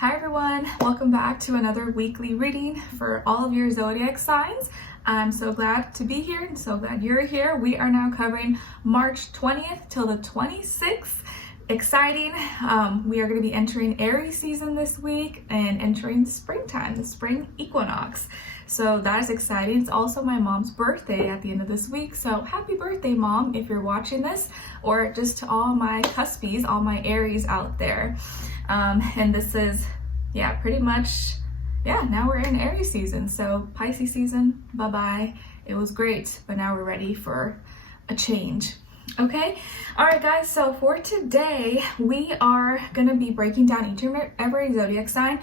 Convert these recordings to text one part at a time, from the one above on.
Hi everyone, welcome back to another weekly reading for all of your zodiac signs. I'm so glad to be here and so glad you're here. We are now covering March 20th till the 26th. Exciting. We are going to be entering Aries season this week and entering the springtime, the spring equinox. So that is exciting. It's also my mom's birthday at the end of this week. So happy birthday, Mom, if you're watching this, or just to all my cuspies, all my Aries out there. And this is, pretty much, now we're in Aries season. So Pisces season, bye-bye. It was great, but now we're ready for a change. Okay, all right guys, so for today we are going to be breaking down each and every zodiac sign.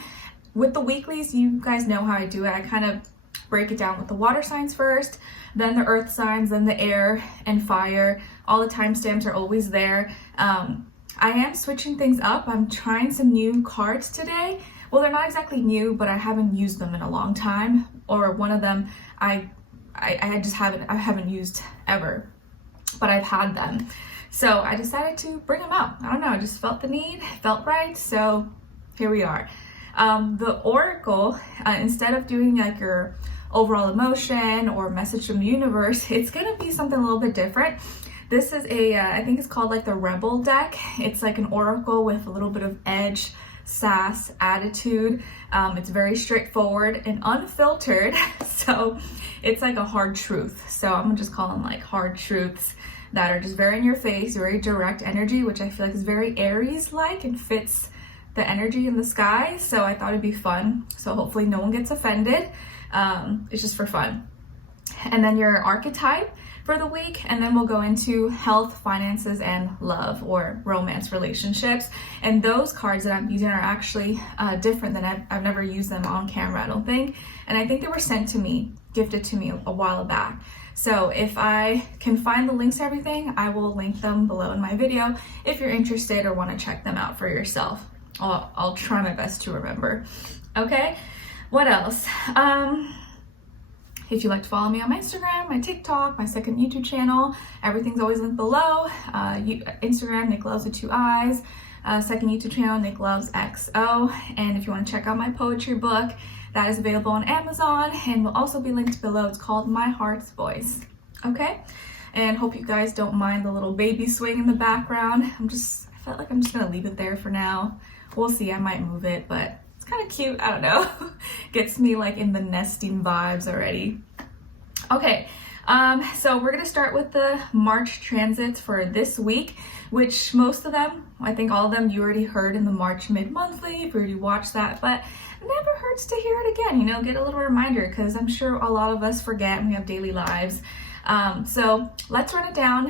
With the weeklies, you guys know how I do it. I kind of break it down with the water signs first, then the earth signs, then the air and fire. All the timestamps are always there. I am switching things up. I'm trying some new cards today. Well, they're not exactly new, but I haven't used them in a long time, or one of them I haven't used ever, but I've had them. So I decided to bring them out. I don't know, I just felt the need, felt right, so here we are. The Oracle, instead of doing like your overall emotion or message from the universe, it's gonna be something a little bit different. This is I think it's called like the Rebel deck. It's like an oracle with a little bit of edge, sass, attitude. It's very straightforward and unfiltered. So it's like a hard truth. So I'm gonna just call them like hard truths that are just very in your face, very direct energy, which I feel like is very Aries-like and fits the energy in the sky. So I thought it'd be fun. So hopefully no one gets offended. It's just for fun. And then your archetype for the week, and then we'll go into health, finances, and love or romance relationships. And those cards that I'm using are actually different than I've never used them on camera, I don't think. And I think they were sent to me, gifted to me a while back. So if I can find the links to everything, I will link them below in my video if you're interested or want to check them out for yourself. I'll try my best to remember. Okay, what else? If you'd like to follow me on my Instagram, my TikTok, my second YouTube channel, everything's always linked below. Instagram, Nicloves with 2 eyes. Second YouTube channel, Nicloves XO. And if you want to check out my poetry book, that is available on Amazon and will also be linked below. It's called My Heart's Voice. Okay? And hope you guys don't mind the little baby swing in the background. I felt like I'm just gonna leave it there for now. We'll see, I might move it, but kind of cute, I don't know. Gets me like in the nesting vibes already. Okay, so we're gonna start with the March transits for this week, which most of them, I think all of them, you already heard in the March mid-monthly, if you already watched that, but it never hurts to hear it again, get a little reminder, because I'm sure a lot of us forget and we have daily lives. So let's run it down,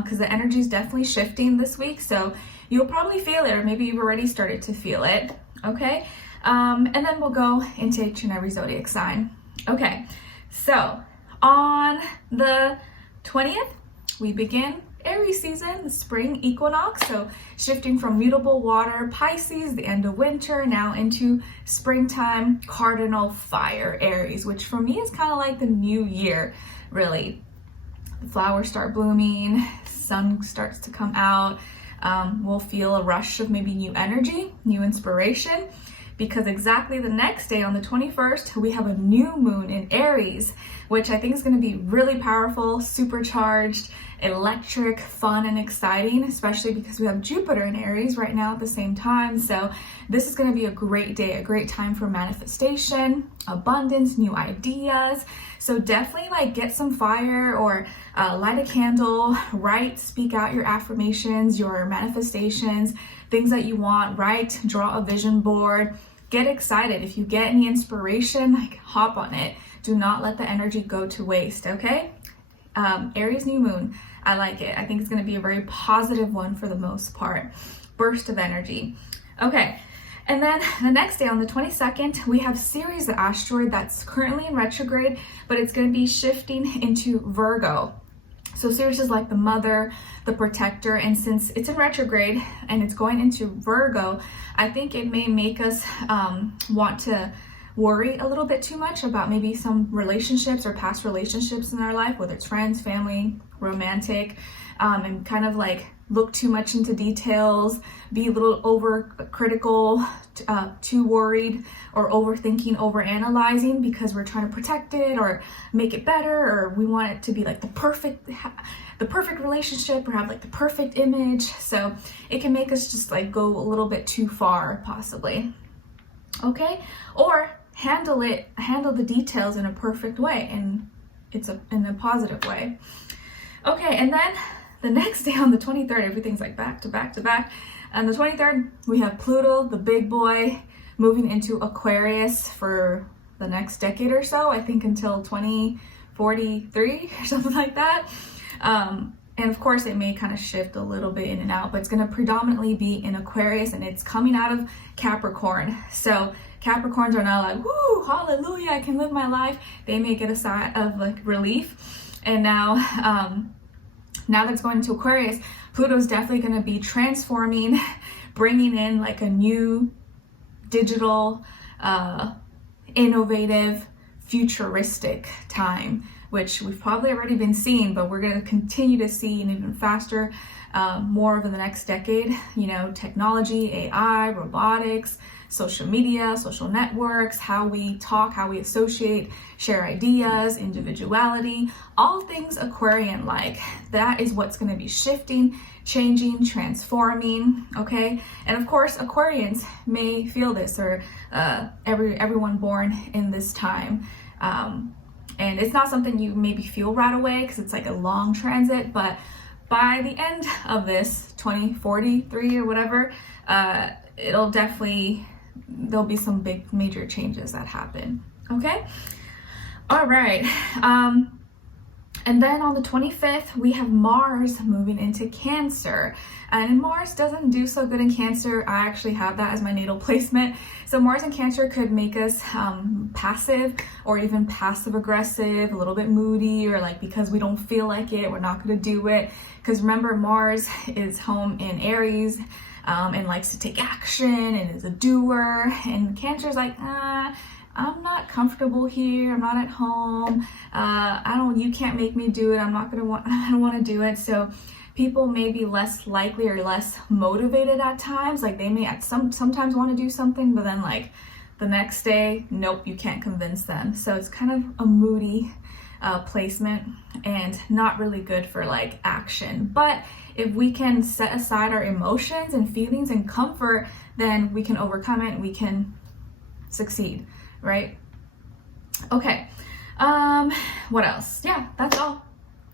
because the energy is definitely shifting this week, so you'll probably feel it, or maybe you've already started to feel it, okay? And then we'll go into each and every zodiac sign. Okay, so on the 20th, we begin Aries season, the spring equinox. So shifting from mutable water, Pisces, the end of winter, now into springtime, cardinal fire, Aries, which for me is kind of like the new year, really. The flowers start blooming, sun starts to come out. We'll feel a rush of maybe new energy, new inspiration, because exactly the next day on the 21st, we have a new moon in Aries, which I think is going to be really powerful, supercharged, electric, fun, and exciting, especially because we have Jupiter in Aries right now at the same time. So this is going to be a great day, a great time for manifestation, abundance, new ideas. So definitely like get some fire or light a candle, write, speak out your affirmations, your manifestations, things that you want, write, draw a vision board, get excited. If you get any inspiration, like hop on it. Do not let the energy go to waste, okay? Aries new moon, I like it. I think it's going to be a very positive one for the most part. Burst of energy. Okay, and then the next day on the 22nd, we have Ceres, the asteroid that's currently in retrograde, but it's going to be shifting into Virgo. So Ceres is like the mother, the protector, and since it's in retrograde and it's going into Virgo, I think it may make us want to worry a little bit too much about maybe some relationships or past relationships in our life, whether it's friends, family, romantic, and kind of like look too much into details, be a little overcritical, too worried, or overthinking, overanalyzing because we're trying to protect it or make it better, or we want it to be like the perfect relationship or have like the perfect image. So it can make us just like go a little bit too far possibly. Okay, or handle the details in a perfect way, and it's in a positive way. Okay, and then the next day on the 23rd, everything's like back to back to back. And the 23rd, we have Pluto, the big boy, moving into Aquarius for the next decade or so, I think until 2043 or something like that. And of course, it may kind of shift a little bit in and out, but it's going to predominantly be in Aquarius, and it's coming out of Capricorn. So Capricorns are now like, woo, hallelujah, I can live my life. They may get a sigh of like relief. And now that it's going into Aquarius, Pluto's definitely going to be transforming, bringing in like a new digital, innovative, futuristic time, which we've probably already been seeing, but we're going to continue to see an even faster, more over the next decade. You know, technology, AI, robotics, social media, social networks, how we talk, how we associate, share ideas, individuality, all things Aquarian-like. That is what's going to be shifting, changing, transforming, okay? And of course, Aquarians may feel this, or everyone born in this time. And it's not something you maybe feel right away because it's like a long transit, but by the end of this 2043 or whatever, it'll definitely, there'll be some big major changes that happen. Okay, all right. And then on the 25th, we have Mars moving into Cancer. And Mars doesn't do so good in Cancer. I actually have that as my natal placement. So Mars in Cancer could make us passive or even passive aggressive, a little bit moody, or like because we don't feel like it, we're not going to do it. Because remember, Mars is home in Aries and likes to take action and is a doer. And Cancer's like, I'm not comfortable here. I'm not at home. You can't make me do it. I don't want to do it. So people may be less likely or less motivated at times. Like they may sometimes want to do something, but then like the next day, nope, you can't convince them. So it's kind of a moody placement and not really good for like action. But if we can set aside our emotions and feelings and comfort, then we can overcome it and we can succeed. Right? Okay. What else? Yeah, that's all.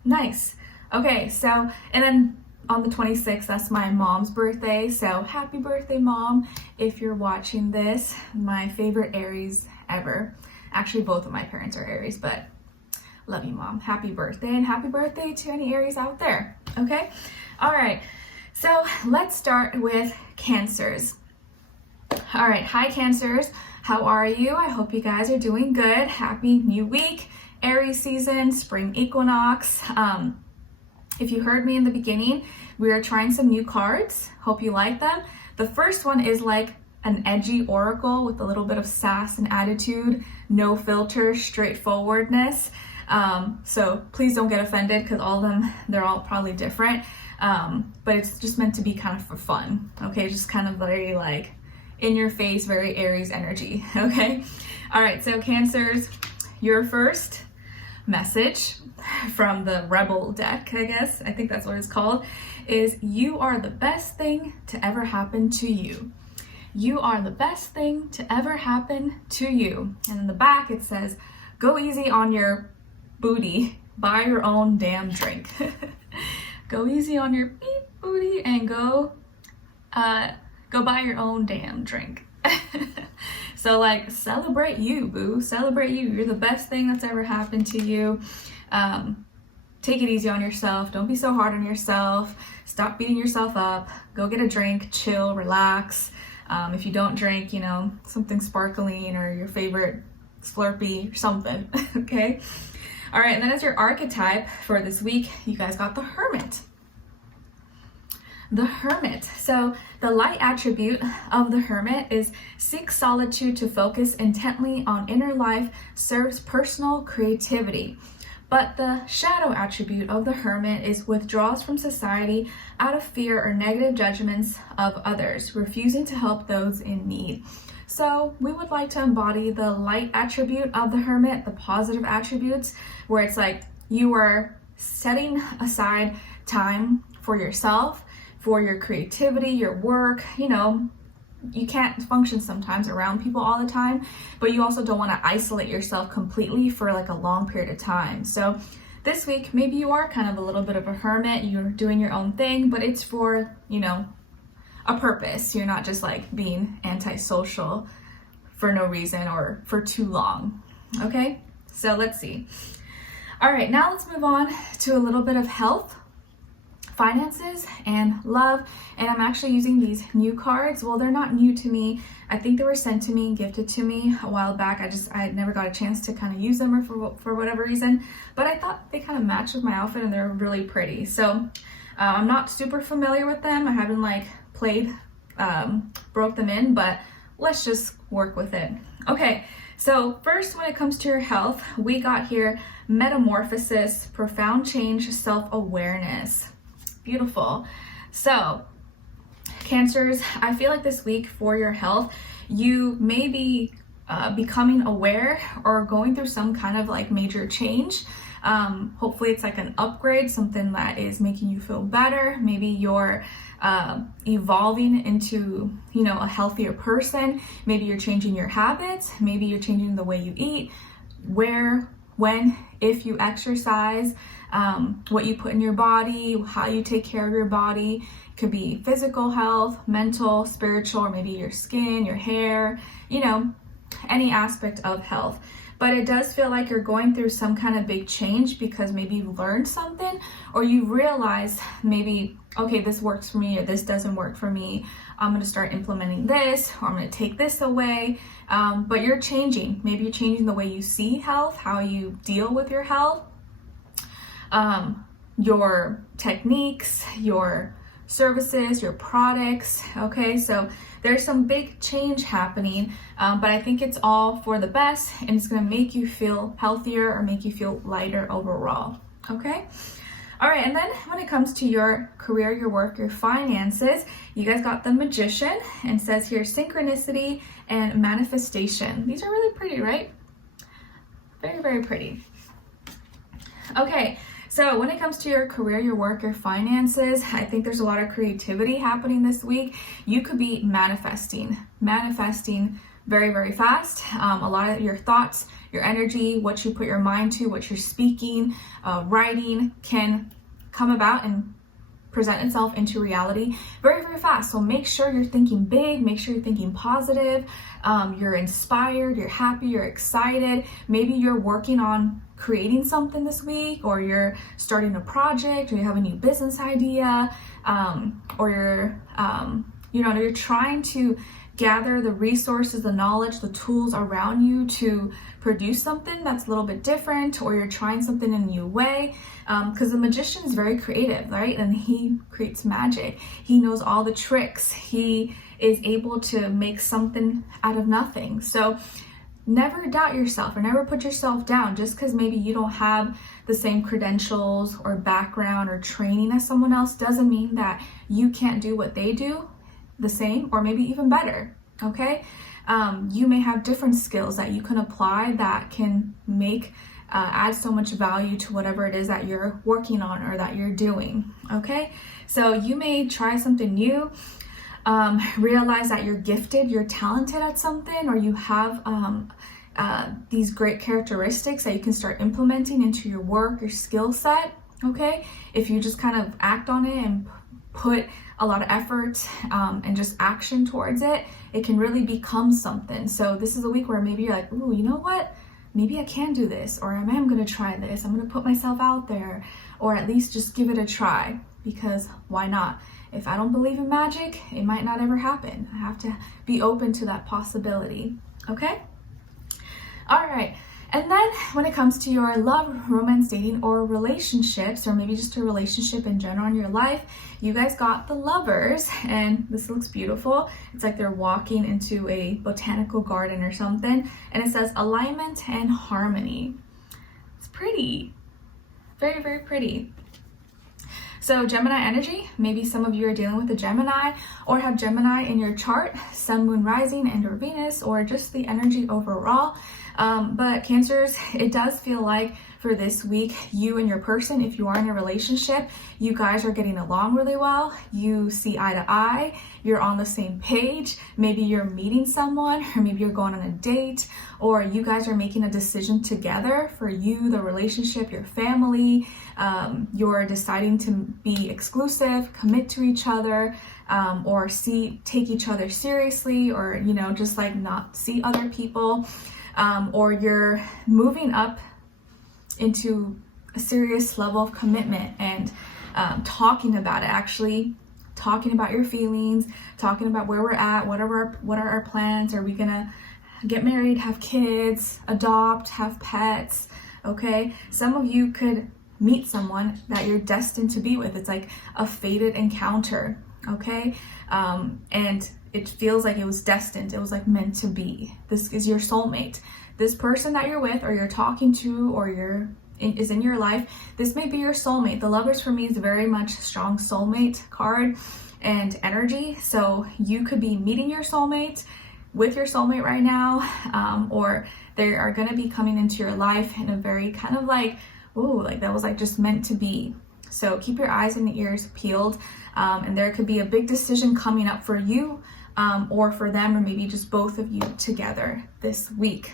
Nice. Okay, so, and then on the 26th, that's my mom's birthday. So happy birthday, Mom, if you're watching this. My favorite Aries ever. Actually, both of my parents are Aries, but love you, Mom. Happy birthday, and happy birthday to any Aries out there. Okay? All right. So let's start with Cancers. All right. Hi, Cancers. How are you? I hope you guys are doing good. Happy new week, Aries season, spring equinox. If you heard me in the beginning, we are trying some new cards. Hope you like them. The first one is like an edgy oracle with a little bit of sass and attitude, no filter, straightforwardness. So please don't get offended because all of them, they're all probably different. But it's just meant to be kind of for fun. Okay, just kind of very like in your face, very Aries energy. Okay. All right. So Cancers, your first message from the Rebel deck, I guess, I think that's what it's called, is you are the best thing to ever happen to you. You are the best thing to ever happen to you. And in the back, it says, go easy on your booty, buy your own damn drink. Go easy on your beep booty and go buy your own damn drink. So like, celebrate you, boo. Celebrate you. You're the best thing that's ever happened to you. Take it easy on yourself. Don't be so hard on yourself. Stop beating yourself up. Go get a drink, chill, relax. If you don't drink, something sparkling or your favorite Slurpee or something, okay? All right, and then as your archetype for this week, you guys got the Hermit. The Hermit. So the light attribute of the Hermit is seek solitude to focus intently on inner life, serves personal creativity. But the shadow attribute of the Hermit is withdraws from society out of fear or negative judgments of others, refusing to help those in need. So we would like to embody the light attribute of the Hermit, the positive attributes, where it's like you are setting aside time for yourself, for your creativity, your work. You know, you can't function sometimes around people all the time, but you also don't want to isolate yourself completely for like a long period of time. So this week, maybe you are kind of a little bit of a hermit, you're doing your own thing, but it's for, you know, a purpose. You're not just like being antisocial for no reason or for too long. Okay, so let's see. All right, now let's move on to a little bit of health, finances, and love. And I'm actually using these new cards. Well, they're not new to me. I think they were sent to me and gifted to me a while back. I never got a chance to kind of use them or for whatever reason, but I thought they kind of matched with my outfit and they're really pretty. So I'm not super familiar with them. I haven't like broke them in, but let's just work with it. Okay, so first, when it comes to your health, we got here metamorphosis, profound change, self-awareness. Beautiful. So Cancers, I feel like this week for your health, you may be becoming aware or going through some kind of like major change. Hopefully it's like an upgrade, something that is making you feel better. Maybe you're evolving into, you know, a healthier person. Maybe you're changing your habits. Maybe you're changing the way you eat, where, when, if you exercise, what you put in your body, how you take care of your body. It could be physical health, mental, spiritual, or maybe your skin, your hair, you know, any aspect of health. But it does feel like you're going through some kind of big change because maybe you learned something or you realize maybe, okay, this works for me or this doesn't work for me. I'm going to start implementing this or I'm going to take this away. But you're changing. Maybe you're changing the way you see health, how you deal with your health, your techniques, your services, your products. Okay, so there's some big change happening, but I think it's all for the best and it's going to make you feel healthier or make you feel lighter overall. Okay, all right, and then when it comes to your career, your work, your finances, you guys got the Magician, and says here synchronicity and manifestation. These are really pretty, right? Very, very pretty. Okay, so when it comes to your career, your work, your finances, I think there's a lot of creativity happening this week. You could be manifesting very, very fast. A lot of your thoughts, your energy, what you put your mind to, what you're speaking, writing can come about and present itself into reality very, very fast. So make sure you're thinking big, make sure you're thinking positive, you're inspired, you're happy, you're excited. Maybe you're working on creating something this week, or you're starting a project, or you have a new business idea, or you're trying to gather the resources, the knowledge, the tools around you to produce something that's a little bit different, or you're trying something in a new way, because the Magician is very creative, right? And he creates magic. He knows all the tricks. He is able to make something out of nothing. So never doubt yourself or never put yourself down just because maybe you don't have the same credentials or background or training as someone else doesn't mean that you can't do what they do the same or maybe even better. Okay, you may have different skills that you can apply that can make add so much value to whatever it is that you're working on or that you're doing. Okay, so you may try something new, realize that you're gifted, you're talented at something, or you have these great characteristics that you can start implementing into your work, your skill set. Okay, if you just kind of act on it and put a lot of effort and just action towards it, it can really become something. So this is a week where maybe you're like, ooh, you know what? Maybe I can do this, or I am going to try this. I'm going to put myself out there, or at least just give it a try, because why not? If I don't believe in magic, it might not ever happen. I have to be open to that possibility. Okay? All right. And then when it comes to your love, romance, dating, or relationships, or maybe just a relationship in general in your life, you guys got the Lovers, and this looks beautiful. It's like they're walking into a botanical garden or something, and it says alignment and harmony. It's pretty. Very, very pretty. So Gemini energy, maybe some of you are dealing with a Gemini or have Gemini in your chart, Sun, Moon, Rising, and or Venus, or just the energy overall. But Cancers, it does feel like for this week, you and your person, if you are in a relationship, you guys are getting along really well. You see eye to eye, you're on the same page. Maybe you're meeting someone, or maybe you're going on a date, or you guys are making a decision together for you, the relationship, your family. You're deciding to be exclusive, commit to each other, or take each other seriously, or, you know, just like not see other people. Or you're moving up into a serious level of commitment and talking about it, actually talking about your feelings, talking about where we're at, what are our plans, are we gonna get married, have kids, adopt, have pets, okay? Some of you could meet someone that you're destined to be with. It's like a fated encounter, okay? And it feels like it was destined. It was like meant to be. This is your soulmate. This person that you're with, or you're talking to, or is in your life, this may be your soulmate. The Lovers for me is very much strong soulmate card and energy. So you could be meeting your soulmate, with your soulmate right now, or they are going to be coming into your life in a very kind of like, ooh, like that was like just meant to be. So keep your eyes and ears peeled, and there could be a big decision coming up for you, or for them, or maybe just both of you together this week.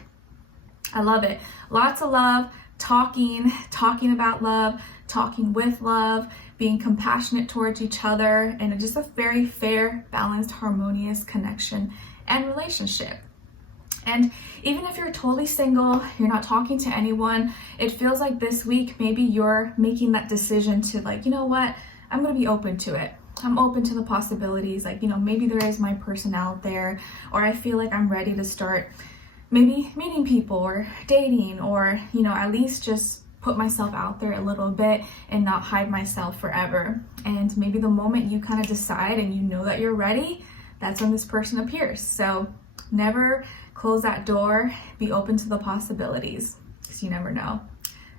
I love it. Lots of love, talking about love, talking with love, being compassionate towards each other, and just a very fair, balanced, harmonious connection and relationship. And even if you're totally single, you're not talking to anyone, it feels like this week maybe you're making that decision to, like, you know what, I'm going to be open to it. I'm open to the possibilities. Like, you know, maybe there is my person out there, or I feel like I'm ready to start maybe meeting people or dating, or, you know, at least just put myself out there a little bit and not hide myself forever. And maybe the moment you kind of decide and you know that you're ready, that's when this person appears. So never close that door. Be open to the possibilities, because you never know.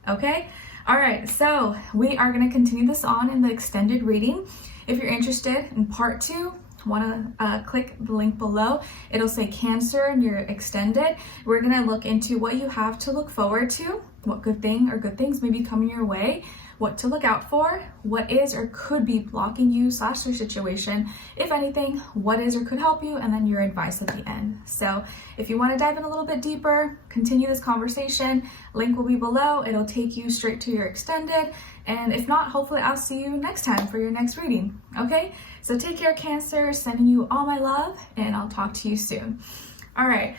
Okay? All right, so we are going to continue this on in the extended reading. If you're interested in part 2, want to click the link below. It'll say Cancer and you're extended. We're going to look into what you have to look forward to, what good thing or good things may be coming your way, what to look out for, what is or could be blocking you / your situation, if anything, what is or could help you, and then your advice at the end. So if you want to dive in a little bit deeper, continue this conversation, link will be below. It'll take you straight to your extended. And if not, hopefully I'll see you next time for your next reading. Okay? So take care, Cancer. Sending you all my love, and I'll talk to you soon. All right.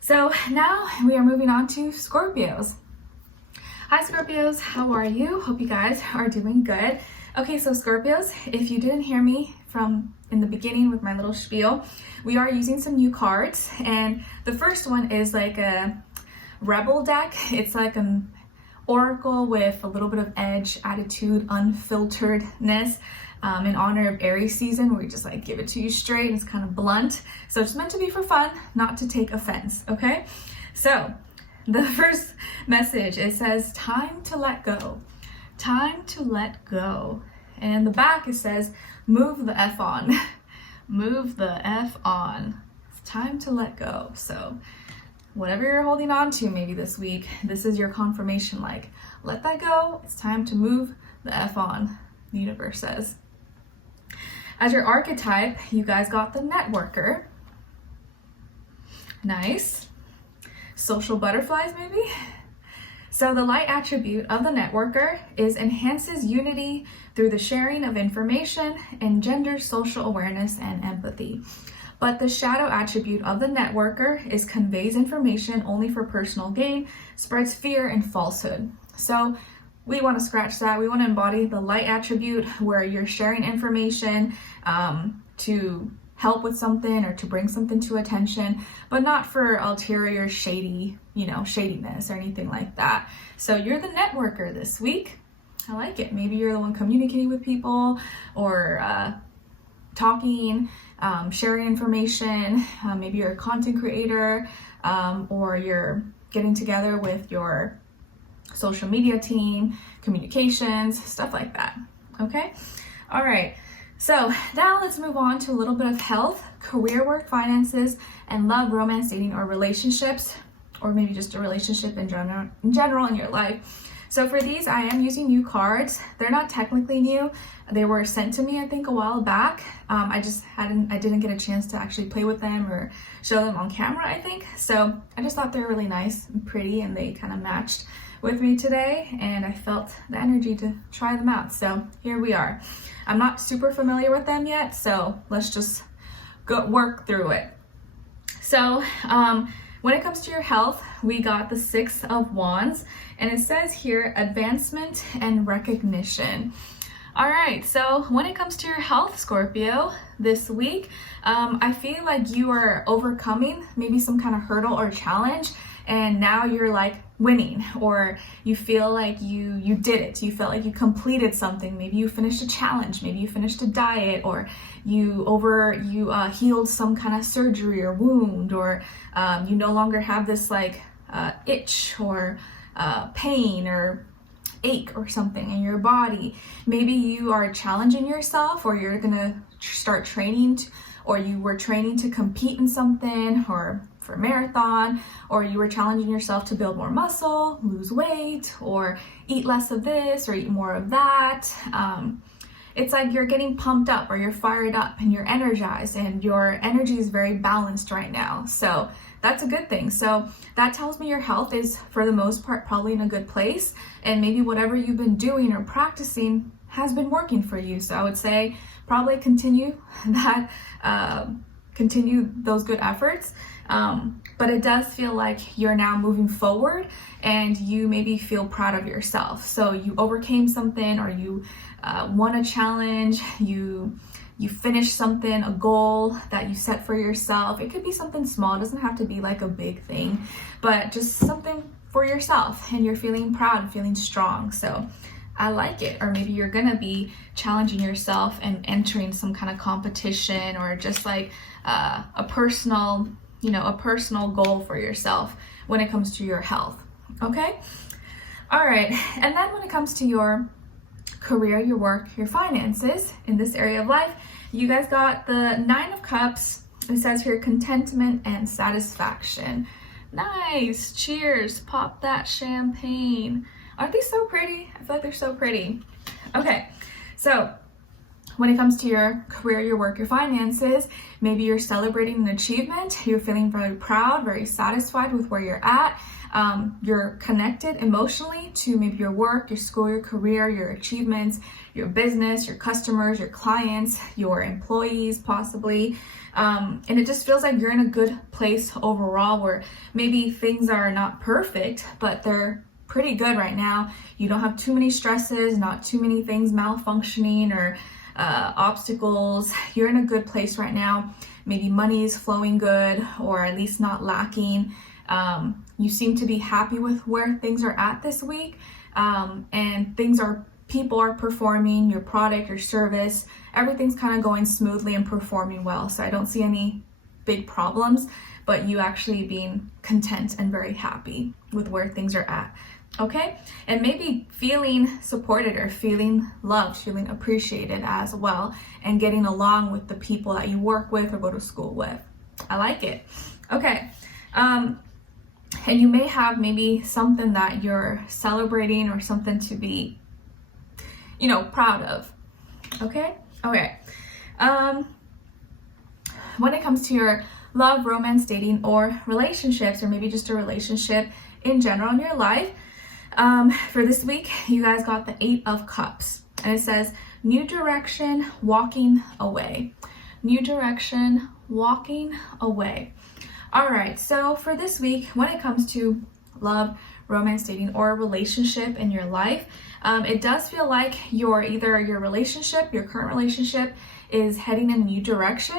So now we are moving on to Scorpios. Hi Scorpios, how are you? Hope you guys are doing good. Okay, so Scorpios, if you didn't hear me from in the beginning with my little spiel, we are using some new cards, and the first one is like a Rebel deck. It's like an oracle with a little bit of edge, attitude, unfilteredness, in honor of Aries season, where we just like give it to you straight and it's kind of blunt. So it's meant to be for fun, not to take offense, okay? So the first message, it says, time to let go. Time to let go. And the back, it says, move the F on. Move the F on. It's time to let go. So whatever you're holding on to maybe this week, this is your confirmation, like, let that go. It's time to move the F on, the universe says. As your archetype, you guys got the networker. Nice. Social butterflies, maybe? So the light attribute of the networker is enhances unity through the sharing of information, engenders social awareness and empathy. But the shadow attribute of the networker is conveys information only for personal gain, spreads fear and falsehood. So we want to scratch that. We want to embody the light attribute, where you're sharing information to help with something or to bring something to attention, but not for ulterior shadiness or anything like that. So you're the networker this week. I like it. Maybe you're the one communicating with people, or talking, sharing information. Maybe you're a content creator, or you're getting together with your social media team, communications, stuff like that. Okay? All right. So now let's move on to a little bit of health, career, work, finances, and love, romance, dating, or relationships, or maybe just a relationship in general in your life. So for these, I am using new cards. They're not technically new. They were sent to me, I think, a while back. I didn't get a chance to actually play with them or show them on camera, I think. So I just thought they were really nice and pretty, and they kind of matched with me today, and I felt the energy to try them out. So here we are. I'm not super familiar with them yet, so let's just go work through it. So when it comes to your health, we got the 6 of Wands, and it says here, advancement and recognition. All right, so when it comes to your health, Scorpio, this week, I feel like you are overcoming maybe some kind of hurdle or challenge, and now you're like winning, or you feel like you did it. You felt like you completed something. Maybe you finished a challenge, maybe you finished a diet, or you healed some kind of surgery or wound, or you no longer have this like itch or pain or ache or something in your body. Maybe you are challenging yourself, or you're gonna start training or you were training to compete in something, or for a marathon, or you were challenging yourself to build more muscle, lose weight, or eat less of this or eat more of that. It's like you're getting pumped up, or you're fired up and you're energized, and your energy is very balanced right now. So that's a good thing. So that tells me your health is, for the most part, probably in a good place, and maybe whatever you've been doing or practicing has been working for you. So I would say probably continue those good efforts. But it does feel like you're now moving forward, and you maybe feel proud of yourself. So you overcame something, or you won a challenge, you finished something, a goal that you set for yourself. It could be something small, it doesn't have to be like a big thing, but just something for yourself, and you're feeling proud, feeling strong. So I like it. Or maybe you're gonna be challenging yourself and entering some kind of competition, or just like a personal goal for yourself when it comes to your health. Okay? All right. And then when it comes to your career, your work, your finances in this area of life, you guys got the 9 of Cups. It says here, contentment and satisfaction. Nice. Cheers. Pop that champagne. Aren't they so pretty? I feel like they're so pretty. Okay. So when it comes to your career, your work, your finances, maybe you're celebrating an achievement. You're feeling very proud, very satisfied with where you're at. You're connected emotionally to maybe your work, your school, your career, your achievements, your business, your customers, your clients, your employees, possibly. And it just feels like you're in a good place overall, where maybe things are not perfect, but they're pretty good right now. You don't have too many stresses, not too many things malfunctioning, or obstacles. You're in a good place right now. Maybe money is flowing good, or at least not lacking. You seem to be happy with where things are at this week, and people are performing, your product, your service, everything's kind of going smoothly and performing well. So I don't see any big problems, but you actually being content and very happy with where things are at. Okay? And maybe feeling supported, or feeling loved, feeling appreciated as well, and getting along with the people that you work with or go to school with. I like it. Okay. And you may have maybe something that you're celebrating, or something to be, proud of. Okay? Okay. When it comes to your love, romance, dating, or relationships, or maybe just a relationship in general in your life, for this week, you guys got the 8 of Cups, and it says, new direction, walking away. New direction, walking away. All right, so for this week, when it comes to love, romance, dating, or a relationship in your life, it does feel like your current relationship is heading in a new direction.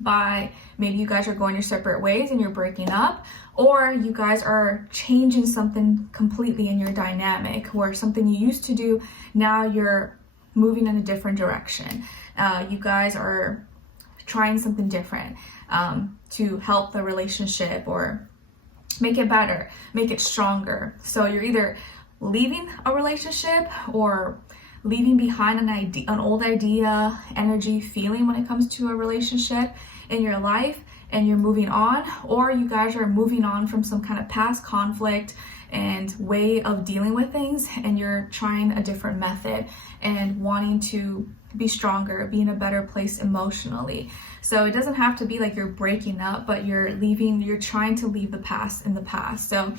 By maybe you guys are going your separate ways and you're breaking up, or you guys are changing something completely in your dynamic, where something you used to do, now you're moving in a different direction. You guys are trying something different to help the relationship, or make it better, make it stronger. So you're either leaving a relationship or leaving behind an old idea, energy, feeling when it comes to a relationship in your life, and you're moving on, or you guys are moving on from some kind of past conflict and way of dealing with things, and you're trying a different method and wanting to be stronger, be in a better place emotionally. So it doesn't have to be like you're breaking up, but you're trying to leave the past in the past. So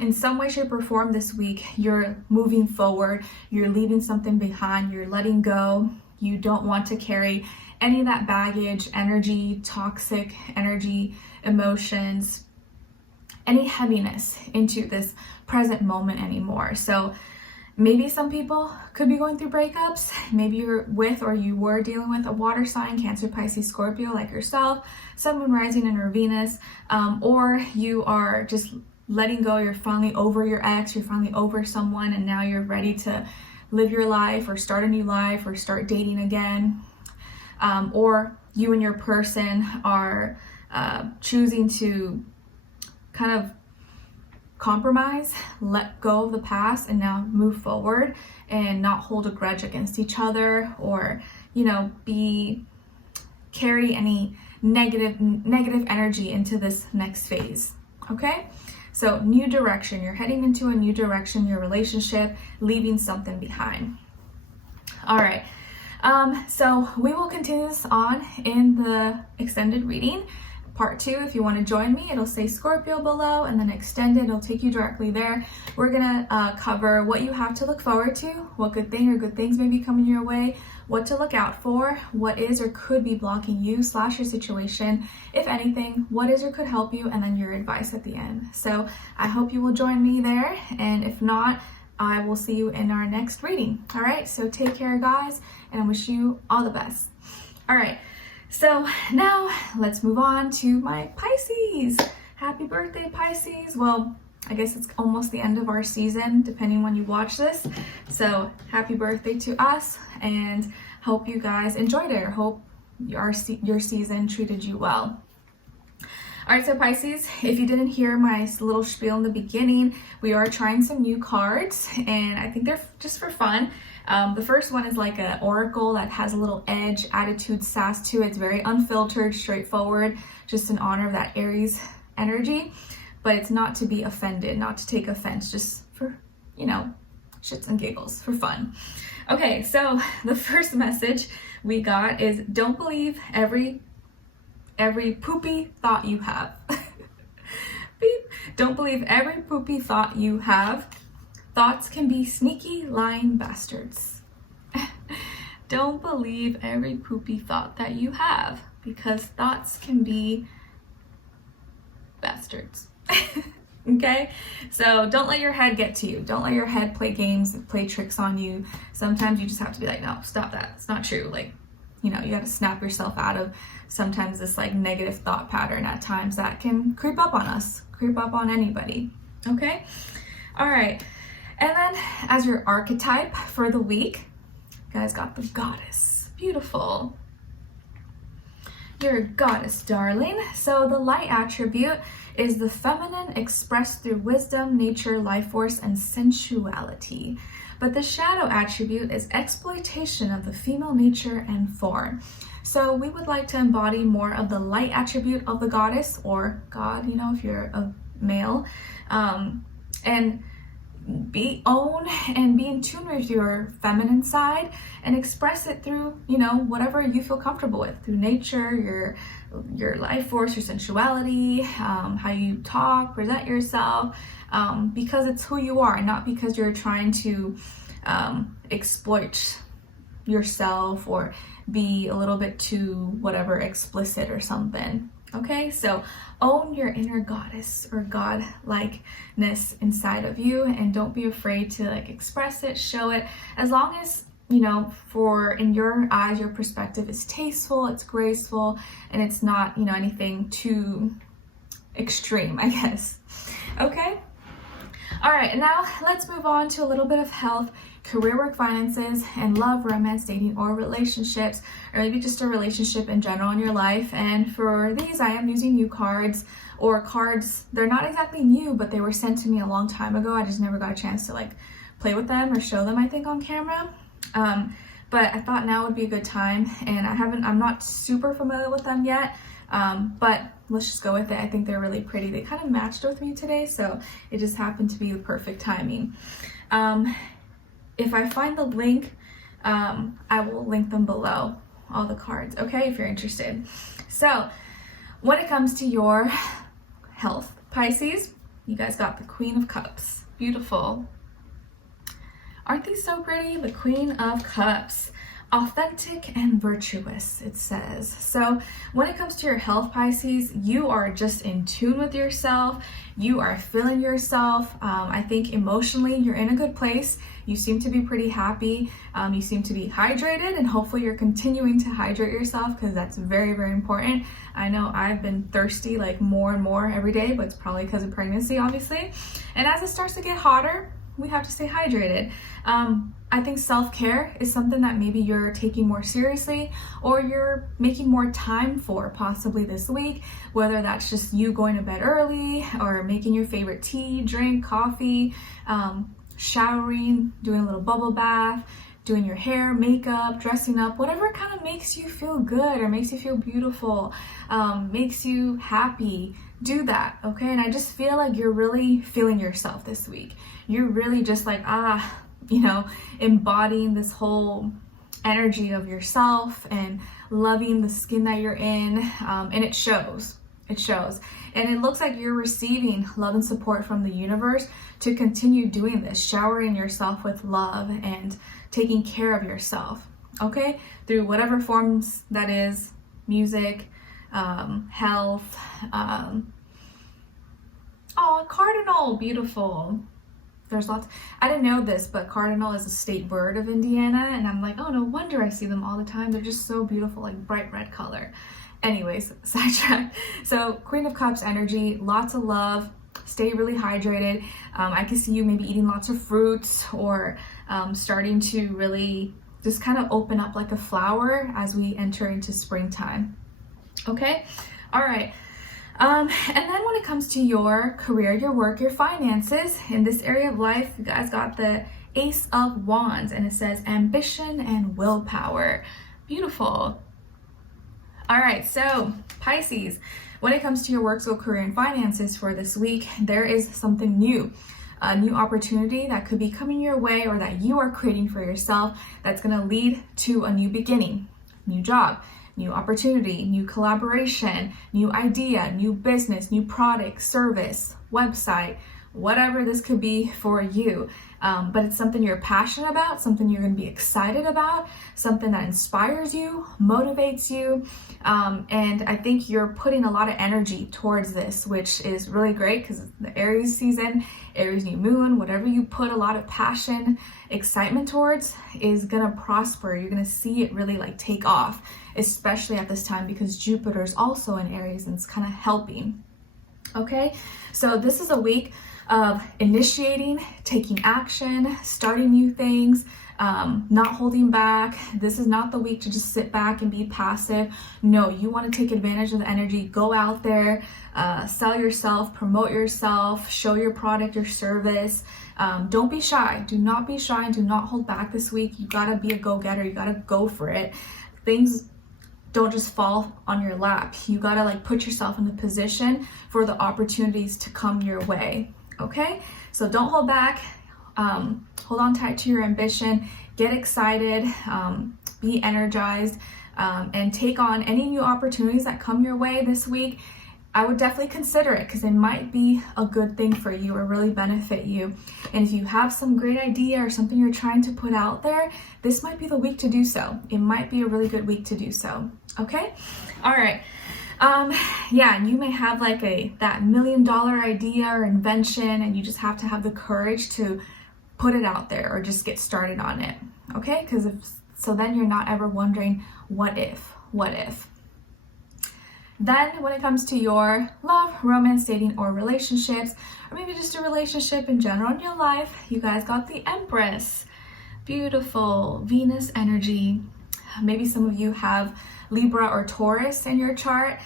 in some way, shape, or form this week, you're moving forward, you're leaving something behind, you're letting go. You don't want to carry any of that baggage, energy, toxic energy, emotions, any heaviness into this present moment anymore. So maybe some people could be going through breakups. Maybe you're with or you were dealing with a water sign, Cancer, Pisces, Scorpio, like yourself, Sun, Moon, Rising, and or Venus, or you are just letting go. You're finally over your ex, you're finally over someone, and now you're ready to live your life or start a new life or start dating again. Or you and your person are choosing to kind of compromise, let go of the past, and now move forward and not hold a grudge against each other, or carry any negative energy into this next phase. Okay, so new direction, you're heading into a new direction, your relationship, leaving something behind. All right, so we will continue this on in the extended reading. Part 2, if you want to join me, it'll say Scorpio below, and then extended, it'll take you directly there. We're gonna cover what you have to look forward to, what good thing or good things may be coming your way, what to look out for, what is or could be blocking you / your situation, if anything, what is or could help you, and then your advice at the end. So I hope you will join me there, and if not, I will see you in our next reading. All right, so take care, guys, and I wish you all the best. All right. So now let's move on to my Pisces. Happy birthday, Pisces. Well, I guess it's almost the end of our season, depending when you watch this. So happy birthday to us, and hope you guys enjoyed it. Hope your season treated you well. All right, so Pisces, if you didn't hear my little spiel in the beginning, we are trying some new cards, and I think they're just for fun. The first one is like an oracle that has a little edge, attitude, sass to it. It's very unfiltered, straightforward, just in honor of that Aries energy. But it's not to be offended, not to take offense, just for, shits and giggles, for fun. Okay, so the first message we got is, don't believe every poopy thought you have. Beep. Don't believe every poopy thought you have. Thoughts can be sneaky, lying bastards. Don't believe every poopy thought that you have, because thoughts can be bastards. Okay? So don't let your head get to you. Don't let your head play games and play tricks on you. Sometimes you just have to be like, no, stop that. It's not true. Like, you got to snap yourself out of sometimes this like negative thought pattern at times that can creep up on us, creep up on anybody. Okay? All right. And then as your archetype for the week, you guys got the goddess. Beautiful. You're a goddess, darling. So the light attribute is the feminine expressed through wisdom, nature, life force, and sensuality. But the shadow attribute is exploitation of the female nature and form. So we would like to embody more of the light attribute of the goddess or God, if you're a male, and be in tune with your feminine side and express it through whatever you feel comfortable with, through nature, your life force, your sensuality, how you talk, present yourself, because it's who you are, not because you're trying to exploit yourself or be a little bit too whatever explicit or something. Okay, so own your inner goddess or God-likeness inside of you, and don't be afraid to express it, show it, as long as in your eyes, your perspective is tasteful, it's graceful, and it's not anything too extreme, I guess. Okay. All right, and now let's move on to a little bit of health, career, work, finances, and love, romance, dating, or relationships, or maybe just a relationship in general in your life. And for these, I am using new cards, or cards, they're not exactly new, but they were sent to me a long time ago. I just never got a chance to like play with them or show them, I think, on camera. But I thought now would be a good time, and I'm not super familiar with them yet, but let's just go with it. I think they're really pretty. They kind of matched with me today, so it just happened to be the perfect timing. If I find the link, I will link them below, all the cards, okay, if you're interested. So when it comes to your health, Pisces, you guys got the Queen of Cups. Beautiful. Aren't these so pretty? The Queen of Cups. Authentic and virtuous, it says. So when it comes to your health, Pisces, you are just in tune with yourself. You are feeling yourself. I think emotionally you're in a good place. You seem to be pretty happy. You seem to be hydrated, and hopefully you're continuing to hydrate yourself, because that's very, very important. I know I've been thirsty like more and more every day, but it's probably because of pregnancy, obviously. And as it starts to get hotter, we have to stay hydrated. I think self-care is something that maybe you're taking more seriously, or you're making more time for possibly this week, whether that's just you going to bed early, or making your favorite tea, drink, coffee, showering, doing a little bubble bath, doing your hair, makeup, dressing up, whatever kind of makes you feel good or makes you feel beautiful, makes you happy. Do that, okay? And I just feel like you're really feeling yourself this week. You're really just like, embodying this whole energy of yourself and loving the skin that you're in, and it shows. It shows. And it looks like you're receiving love and support from the universe to continue doing this, showering yourself with love and taking care of yourself, okay? Through whatever forms that is, music, health. Oh, cardinal, beautiful. There's lots. I didn't know this, but cardinal is a state bird of Indiana, and I'm like, oh, no wonder I see them all the time. They're just so beautiful, like bright red color. Anyways, sidetrack. So Queen of Cups energy, lots of love, stay really hydrated. I can see you maybe eating lots of fruits, or starting to really just kind of open up like a flower as we enter into springtime. Okay, all right. And then when it comes to your career, your work, your finances, in this area of life, you guys got the Ace of Wands, and it says ambition and willpower. Beautiful. All right, so Pisces, when it comes to your work, so career and finances for this week, there is something new. A new opportunity that could be coming your way, or that you are creating for yourself, that's going to lead to a new beginning, new job, new opportunity, new collaboration, new idea, new business, new product, service, website, whatever this could be for you. But it's something you're passionate about, something you're going to be excited about, something that inspires you, motivates you. And I think you're putting a lot of energy towards this, which is really great, because the Aries season, Aries new moon, whatever you put a lot of passion, excitement towards is going to prosper. You're going to see it really like take off, especially at this time, because Jupiter is also in Aries and it's kind of helping. Okay, so this is a week of initiating, taking action, starting new things, not holding back. This is not the week to just sit back and be passive. No, you want to take advantage of the energy, go out there, sell yourself, promote yourself, show your product, your service. Don't be shy. Do not be shy and do not hold back this week. You gotta be a go-getter. You gotta go for it. Things don't just fall on your lap. You gotta like put yourself in the position for the opportunities to come your way. Okay, so don't hold back. Hold on tight to your ambition. Get excited. Be energized, and take on any new opportunities that come your way this week. I would definitely consider it, because it might be a good thing for you or really benefit you. And if you have some great idea or something you're trying to put out there, this might be the week to do so. It might be a really good week to do so. Okay, all right. Yeah, and you may have like that $1 million idea or invention, and you just have to have the courage to put it out there or just get started on it. Okay, so then you're not ever wondering what if. Then when it comes to your love, romance, dating, or relationships, or maybe just a relationship in general in your life, you guys got the Empress. Beautiful Venus energy. Maybe some of you have Libra or Taurus in your chart,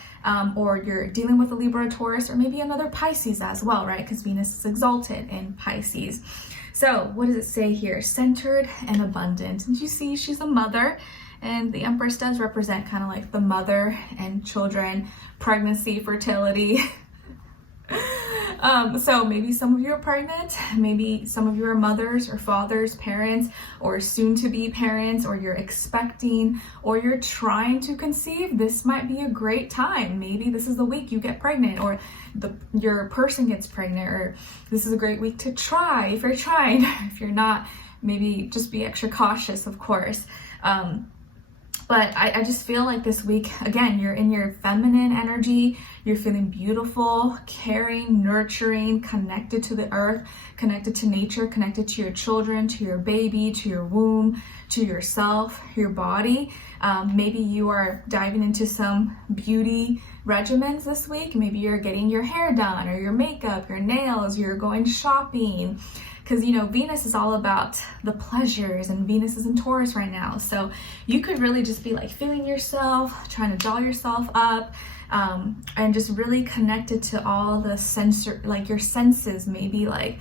or you're dealing with a Libra or Taurus, or maybe another Pisces as well, right? Because Venus is exalted in Pisces. So what does it say here? Centered and abundant. And you see she's a mother, and the Empress does represent kind of like the mother and children, pregnancy, fertility. So maybe some of you are pregnant, maybe some of you are mothers or fathers, parents, or soon to be parents, or you're expecting, or you're trying to conceive. This might be a great time. Maybe this is the week you get pregnant, or your person gets pregnant, or this is a great week to try if you're trying. If you're not, maybe just be extra cautious, of course. But I just feel like this week, again, you're in your feminine energy, you're feeling beautiful, caring, nurturing, connected to the earth, connected to nature, connected to your children, to your baby, to your womb, to yourself, your body. Maybe you are diving into some beauty regimens this week. Maybe you're getting your hair done, or your makeup, your nails, you're going shopping. Because, you know, Venus is all about the pleasures, and Venus is in Taurus right now. So you could really just be like feeling yourself, trying to doll yourself up, and just really connected to all the like your senses, maybe like,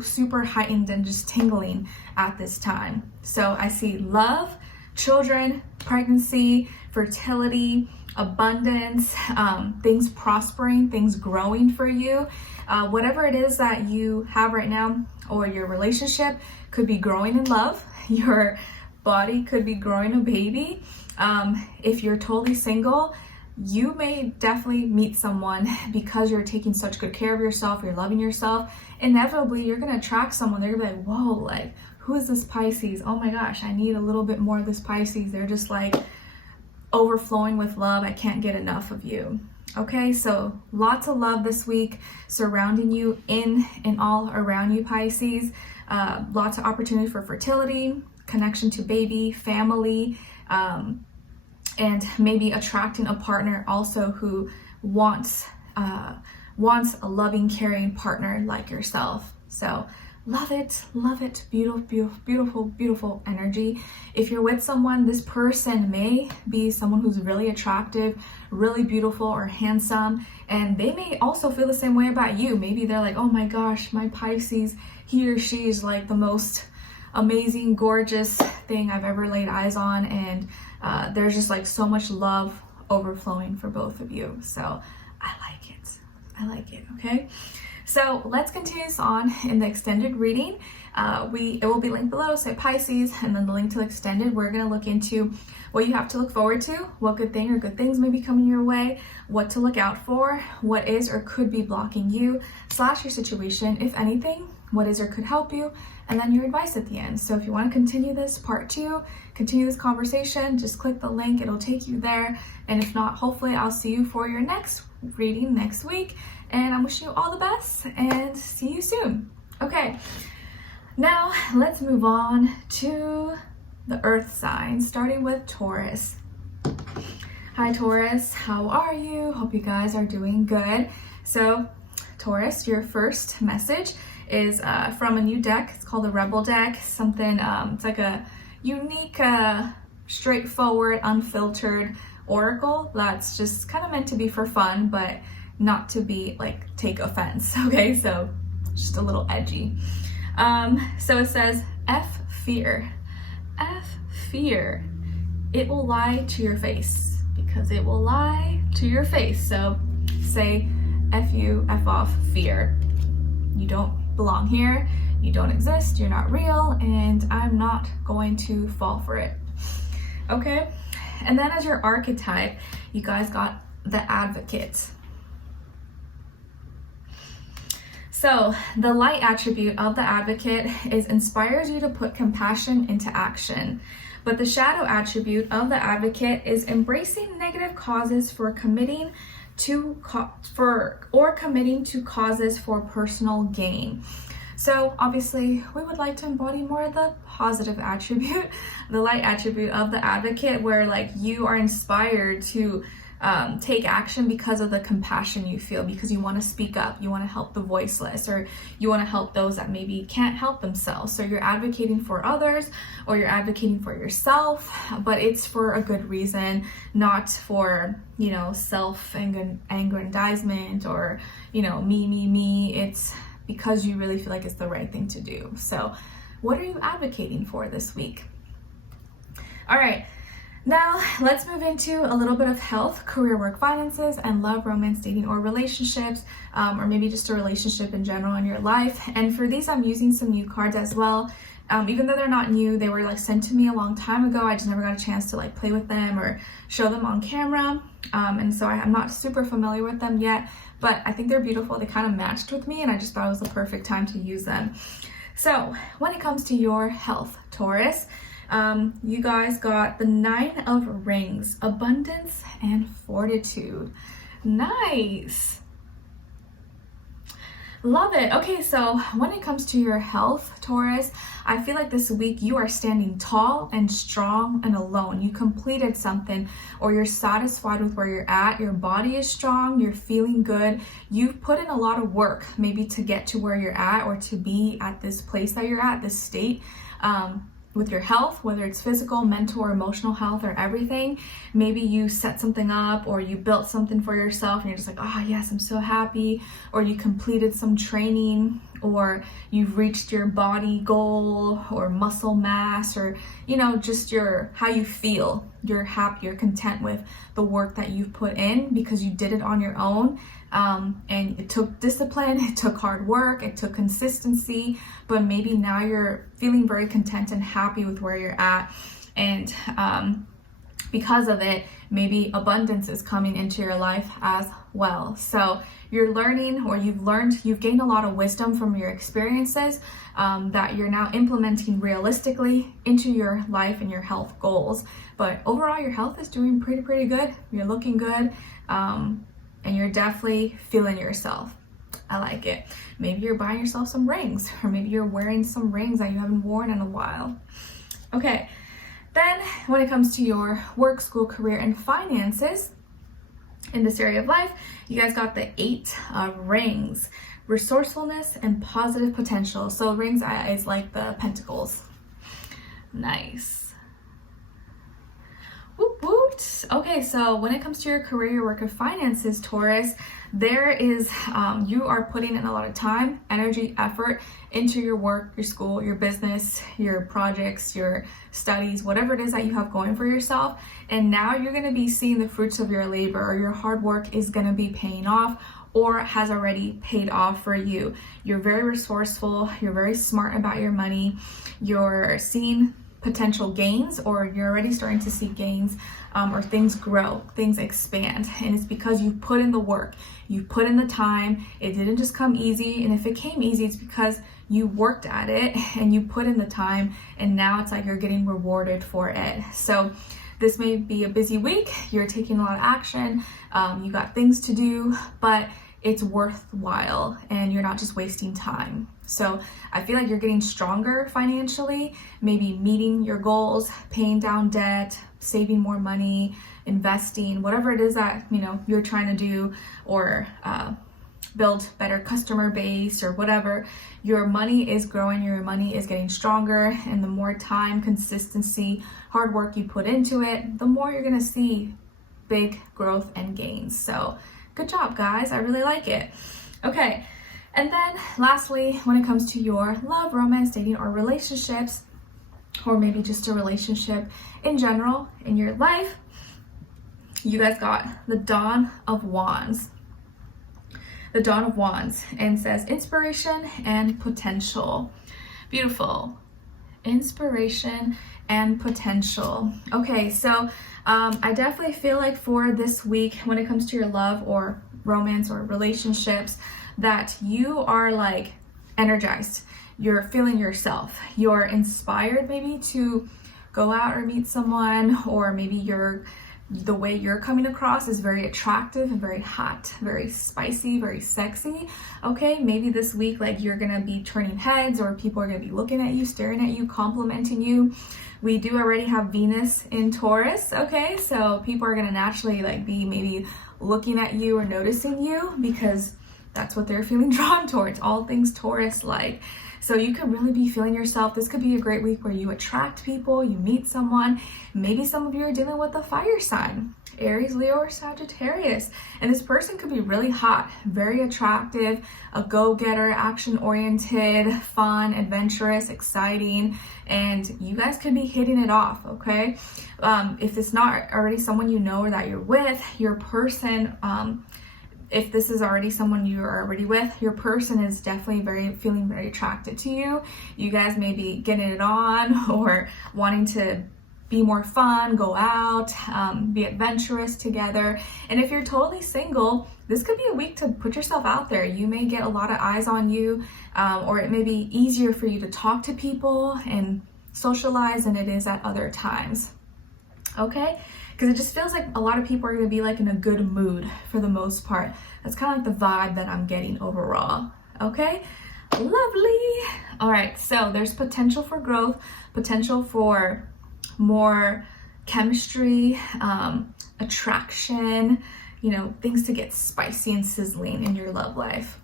super heightened and just tingling at this time. So I see love, children, pregnancy, fertility, abundance, things prospering, things growing for you. Whatever it is that you have right now, or your relationship could be growing in love, your body could be growing a baby. If you're totally single, you may definitely meet someone because you're taking such good care of yourself, you're loving yourself. Inevitably, you're gonna attract someone. They're gonna be like, whoa, like, who is this Pisces? Oh my gosh, I need a little bit more of this Pisces. They're just like overflowing with love. I can't get enough of you. Okay, so lots of love this week surrounding you, in and all around you, Pisces. Lots of opportunity for fertility, connection to baby, family, and maybe attracting a partner also who wants a loving, caring partner like yourself. So love it, beautiful, beautiful, beautiful, beautiful energy. If you're with someone, this person may be someone who's really attractive, really beautiful or handsome, and they may also feel the same way about you. Maybe they're like, oh my gosh, my Pisces, he or she is like the most amazing, gorgeous thing I've ever laid eyes on, and there's just like so much love overflowing for both of you. So I like it, okay? So let's continue this on in the extended reading. It will be linked below, say Pisces, and then the link to extended. We're going to look into what you have to look forward to, what good thing or good things may be coming your way, what to look out for, what is or could be blocking you, / your situation, if anything, what is or could help you, and then your advice at the end. So if you want to continue this part 2, continue this conversation, just click the link, it'll take you there. And if not, hopefully I'll see you for your next reading next week. And I'm wishing you all the best and see you soon. Okay, now let's move on to the earth signs, starting with Taurus. Hi Taurus, how are you? Hope you guys are doing good. So Taurus, your first message is from a new deck. It's called the Rebel deck. Something, it's like a unique, straightforward, unfiltered oracle that's just kind of meant to be for fun, but not to be like take offense. Okay, so just a little edgy. So it says F fear, it will lie to your face, because it will lie to your face. So say F you, F off, fear. You don't belong here, you don't exist, you're not real, and I'm not going to fall for it. Okay, and then as your archetype, you guys got the Advocate. So the light attribute of the Advocate is inspires you to put compassion into action. But the shadow attribute of the Advocate is embracing negative causes for committing to causes for personal gain. So obviously we would like to embody more of the positive attribute, the light attribute of the Advocate, where like you are inspired to take action because of the compassion you feel, because you want to speak up, you want to help the voiceless, or you want to help those that maybe can't help themselves. So you're advocating for others, or you're advocating for yourself, but it's for a good reason, not for, you know, self-aggrandizement or, you know, me. It's because you really feel like it's the right thing to do. So what are you advocating for this week? All right. Now, let's move into a little bit of health, career, work, finances, and love, romance, dating, or relationships, or maybe just a relationship in general in your life. And for these, I'm using some new cards as well. Even though they're not new, they were like sent to me a long time ago. I just never got a chance to like play with them or show them on camera. And so I'm not super familiar with them yet, but I think they're beautiful. They kind of matched with me, and I just thought it was the perfect time to use them. So when it comes to your health, Taurus, you guys got the 9 of Rings, abundance and fortitude. Nice. Love it. Okay, so when it comes to your health, Taurus, I feel like this week you are standing tall and strong and alone. You completed something, or you're satisfied with where you're at. Your body is strong. You're feeling good. You've put in a lot of work maybe to get to where you're at, or to be at this place that you're at, this state. With your health, whether it's physical, mental, or emotional health, or everything. Maybe you set something up, or you built something for yourself and you're just like, oh yes, I'm so happy. Or you completed some training, or you've reached your body goal or muscle mass, or, you know, just how you feel. You're happy, you're content with the work that you've put in because you did it on your own. And it took discipline, it took hard work, it took consistency, but maybe now you're feeling very content and happy with where you're at. And because of it, maybe abundance is coming into your life as well. So you're learning, or you've gained a lot of wisdom from your experiences that you're now implementing realistically into your life and your health goals. But overall, your health is doing pretty good. You're looking good. And you're definitely feeling yourself. I like it. Maybe you're buying yourself some rings, or maybe you're wearing some rings that you haven't worn in a while. Okay, then when it comes to your work, school, career, and finances in this area of life, you guys got the 8 of Rings, resourcefulness and positive potential. So rings is like the pentacles. Nice. Woot woot. Okay, so when it comes to your career, your work, and finances, Taurus, there is, you are putting in a lot of time, energy, effort into your work, your school, your business, your projects, your studies, whatever it is that you have going for yourself. And now you're going to be seeing the fruits of your labor, or your hard work is going to be paying off, or has already paid off for you. You're very resourceful. You're very smart about your money. You're seeing potential gains, or you're already starting to see gains, or things grow, things expand. And it's because you put in the work, you put in the time. It didn't just come easy. And if it came easy, it's because you worked at it and you put in the time, and now it's like you're getting rewarded for it. So this may be a busy week. You're taking a lot of action. You got things to do, but it's worthwhile, and you're not just wasting time. So I feel like you're getting stronger financially, maybe meeting your goals, paying down debt, saving more money, investing, whatever it is that, you know, you're trying to do, or build better customer base, or whatever. Your money is growing, your money is getting stronger, and the more time, consistency, hard work you put into it, the more you're gonna see big growth and gains. So good job, guys. I really like it. Okay. And then lastly, when it comes to your love, romance, dating, or relationships, or maybe just a relationship in general in your life, you guys got the Dawn of Wands. The Dawn of Wands, and says inspiration and potential. Beautiful. Inspiration and potential. Okay, so I definitely feel like for this week, when it comes to your love or romance or relationships, that you are like energized. You're feeling yourself. You're inspired maybe to go out or meet someone, or maybe you're the way you're coming across is very attractive and very hot, very spicy, very sexy. Okay, maybe this week like you're gonna be turning heads, or people are gonna be looking at you, staring at you, complimenting you. We do already have Venus in Taurus, okay? So people are gonna naturally like be maybe looking at you or noticing you, because that's what they're feeling drawn towards, all things Taurus like. So you could really be feeling yourself. This could be a great week where you attract people, you meet someone. Maybe some of you are dealing with a fire sign, Aries, Leo, or Sagittarius. And this person could be really hot, very attractive, a go-getter, action-oriented, fun, adventurous, exciting, and you guys could be hitting it off, okay? If it's not already someone you know or that you're with, your person, if this is already someone you are already with, your person is definitely feeling very attracted to you. You guys may be getting it on or wanting to be more fun, go out, be adventurous together. And if you're totally single, this could be a week to put yourself out there. You may get a lot of eyes on you, or it may be easier for you to talk to people and socialize than it is at other times. Okay? Because it just feels like a lot of people are going to be like in a good mood for the most part. That's kind of like the vibe that I'm getting overall. Okay, lovely. All right, so there's potential for growth, potential for more chemistry, attraction, you know, things to get spicy and sizzling in your love life.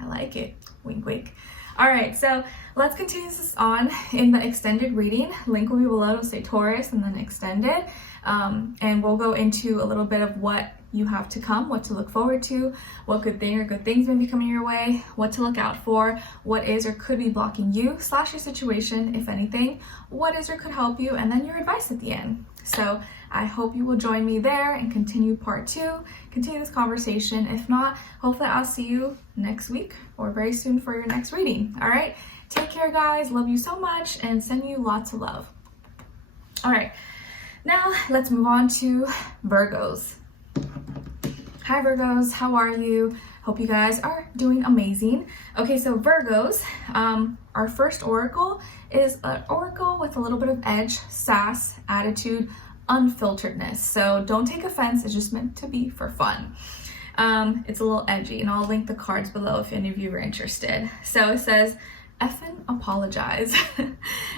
I like it. Wink, wink. All right, so let's continue this on in the extended reading. Link will be below. It'll say Taurus and then extended. And we'll go into a little bit of what you have to come, what to look forward to, what good thing or good things may be coming your way, what to look out for, what is or could be blocking you / your situation, if anything, what is or could help you, and then your advice at the end. So I hope you will join me there and continue part 2, continue this conversation. If not, hopefully I'll see you next week or very soon for your next reading. All right, take care guys, love you so much and send you lots of love. All right, now let's move on to Virgos. Hi Virgos, how are you? Hope you guys are doing amazing. Okay, so Virgos, our first oracle is an oracle with a little bit of edge, sass, attitude, unfilteredness. So don't take offense, it's just meant to be for fun. It's a little edgy, and I'll link the cards below if any of you are interested. So it says, effing apologize.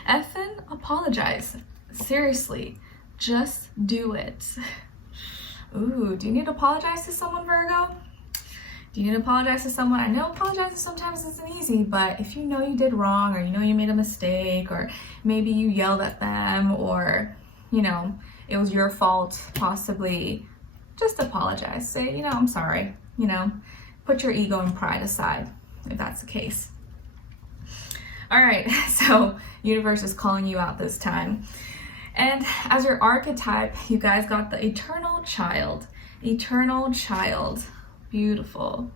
Effing apologize. Seriously, just do it. Ooh, do you need to apologize to someone, Virgo? Do you need to apologize to someone? I know apologizing sometimes isn't easy, but if you know you did wrong, or you know you made a mistake, or maybe you yelled at them, or, you know, it was your fault, possibly, just apologize. Say, you know, I'm sorry, you know, put your ego and pride aside, if that's the case. All right, so universe is calling you out this time. And as your archetype, you guys got the eternal child. Eternal child. Beautiful.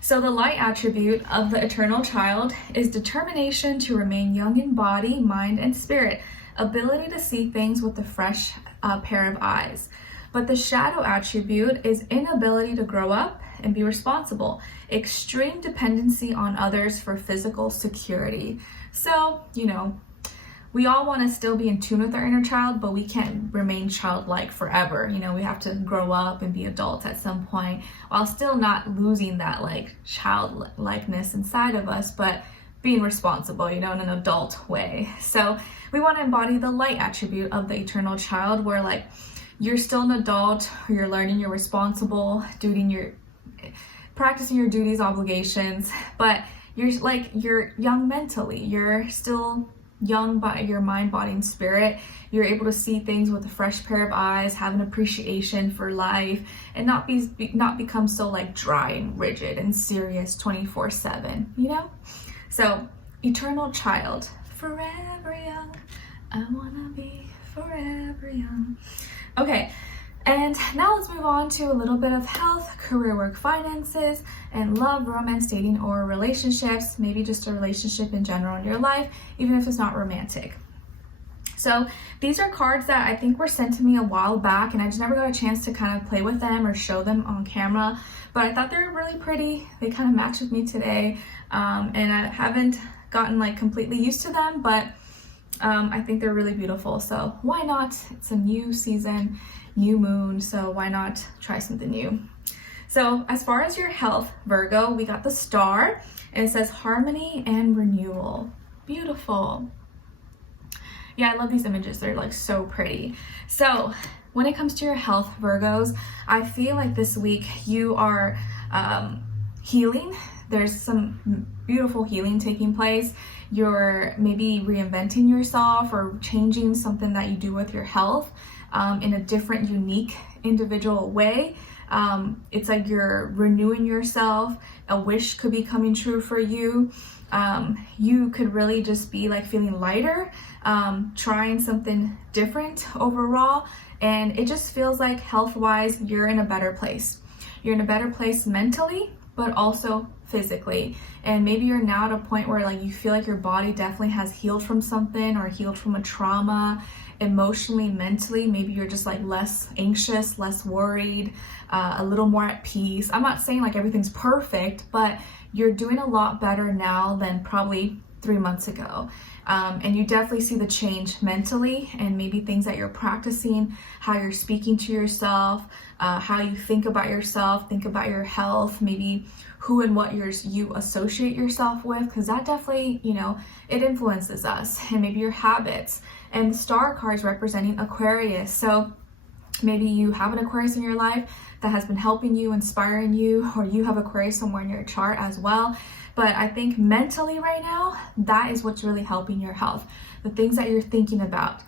So the light attribute of the eternal child is determination to remain young in body, mind, and spirit. Ability to see things with a fresh pair of eyes. But the shadow attribute is inability to grow up and be responsible. Extreme dependency on others for physical security. So, you know, we all want to still be in tune with our inner child, but we can't remain childlike forever. You know, we have to grow up and be adults at some point while still not losing that like childlikeness inside of us, but being responsible, you know, in an adult way. So we want to embody the light attribute of the eternal child, where like you're still an adult, or you're learning, you're responsible, practicing your duties, obligations, but you're young mentally. You're still young by your mind, body, and spirit. You're able to see things with a fresh pair of eyes, have an appreciation for life, and not become so like dry and rigid and serious 24/7, you know? So, eternal child, forever young. I wanna be forever young. Okay, and now let's move on to a little bit of health, career, work, finances, and love, romance, dating, or relationships. Maybe just a relationship in general in your life, even if it's not romantic. So these are cards that I think were sent to me a while back, and I just never got a chance to kind of play with them or show them on camera, but I thought they were really pretty. They kind of match with me today, and I haven't gotten like completely used to them, but I think they're really beautiful. So why not? It's a new season, new moon. So why not try something new? So as far as your health, Virgo, we got the star, and it says harmony and renewal. Beautiful. Yeah, I love these images. They're like so pretty. So when it comes to your health, Virgos, I feel like this week you are healing. There's some beautiful healing taking place. You're maybe reinventing yourself or changing something that you do with your health in a different, unique, individual way. It's like you're renewing yourself. A wish could be coming true for you. You could really just be like feeling lighter, trying something different overall. And it just feels like health-wise, you're in a better place. You're in a better place mentally, but also physically. And maybe you're now at a point where like you feel like your body definitely has healed from something or healed from a trauma, emotionally, mentally. Maybe you're just like less anxious, less worried, a little more at peace. I'm not saying like everything's perfect, but you're doing a lot better now than probably 3 months ago. And you definitely see the change mentally, and maybe things that you're practicing, how you're speaking to yourself, how you think about yourself, think about your health, maybe who and what you associate yourself with, because that definitely, you know, it influences us, and maybe your habits. And the star card is representing Aquarius. So maybe you have an Aquarius in your life that has been helping you, inspiring you, or you have Aquarius somewhere in your chart as well. But I think mentally right now, that is what's really helping your health. The things that you're thinking about,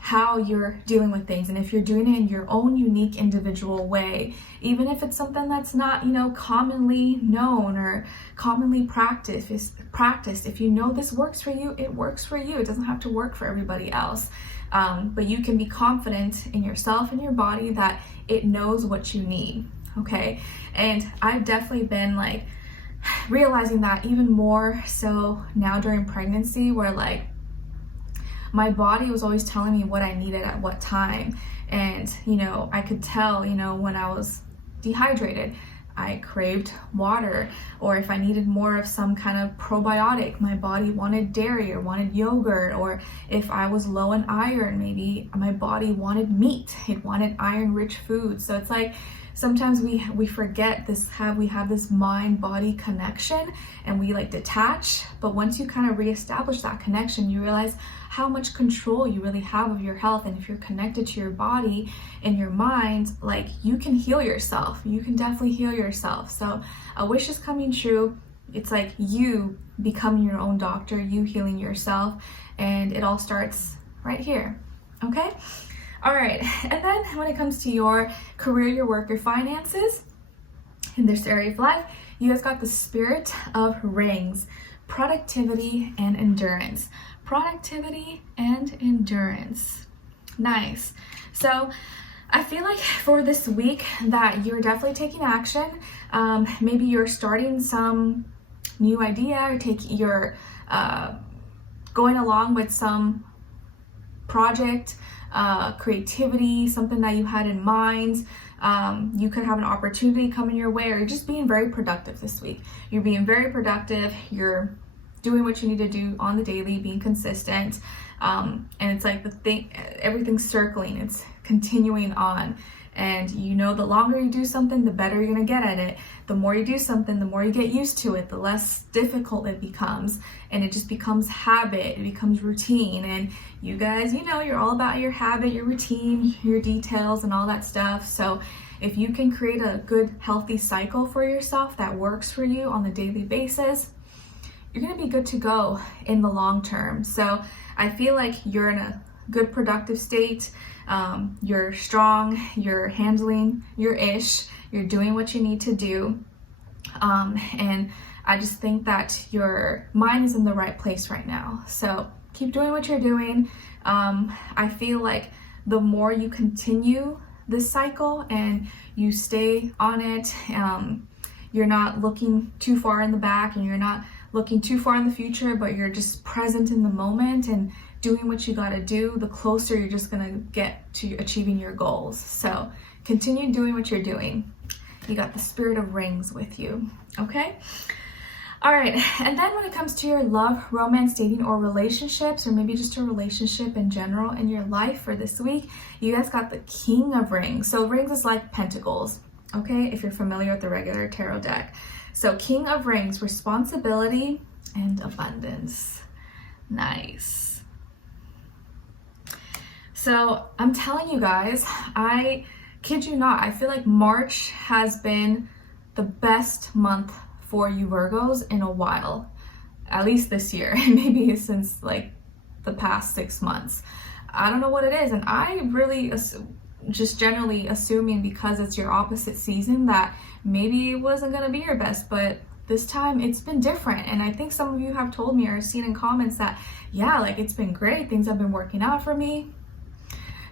how you're dealing with things. And if you're doing it in your own unique individual way, even if it's something that's not, you know, commonly known or commonly practiced, if you know this works for you, it works for you. It doesn't have to work for everybody else. But you can be confident in yourself and your body that it knows what you need, okay? And I've definitely been like realizing that even more so now during pregnancy, where like my body was always telling me what I needed at what time. And, you know, I could tell, you know, when I was dehydrated, I craved water, or if I needed more of some kind of probiotic, my body wanted dairy or wanted yogurt, or if I was low in iron, maybe my body wanted meat, it wanted iron-rich food. So it's like sometimes we forget this, we have this mind-body connection and we like detach, but once you kind of reestablish that connection, you realize how much control you really have of your health. And if you're connected to your body and your mind, like you can heal yourself. You can definitely heal yourself. So a wish is coming true. It's like you becoming your own doctor, you healing yourself, and it all starts right here, okay? All right, and then when it comes to your career, your work, your finances, in this area of life, you guys got the Spirit of Rings, productivity and endurance. Productivity and endurance. Nice. So I feel like for this week that you're definitely taking action. Maybe you're starting some new idea, or you're going along with some project, creativity, something that you had in mind. You could have an opportunity coming your way, or you're just being very productive this week. You're being very productive. You're doing what you need to do on the daily, being consistent. And it's like everything's circling, it's continuing on. And you know, the longer you do something, the better you're gonna get at it. The more you do something, the more you get used to it, the less difficult it becomes. And it just becomes habit, it becomes routine. And you guys, you know, you're all about your habit, your routine, your details and all that stuff. So if you can create a good, healthy cycle for yourself that works for you on a daily basis, you're gonna be good to go in the long term. So I feel like you're in a good, productive state. You're strong, you're handling your ish, you're doing what you need to do. And I just think that your mind is in the right place right now. So keep doing what you're doing. I feel like the more you continue this cycle and you stay on it, you're not looking too far in the back and you're not looking too far in the future, but you're just present in the moment and doing what you gotta do, the closer you're just gonna get to achieving your goals. So continue doing what you're doing. You got the Spirit of Rings with you, okay? All right, and then when it comes to your love, romance, dating, or relationships, or maybe just a relationship in general in your life for this week, you guys got the King of Rings. So rings is like pentacles, okay, if you're familiar with the regular tarot deck. So King of Rings, responsibility and abundance. Nice. So I'm telling you guys, I kid you not, I feel like March has been the best month for you Virgos in a while, at least this year, maybe since like the past 6 months. I don't know what it is, and I really just generally assuming because it's your opposite season that maybe it wasn't gonna be your best, but this time it's been different. And I think some of you have told me or seen in comments that, yeah, like it's been great, things have been working out for me.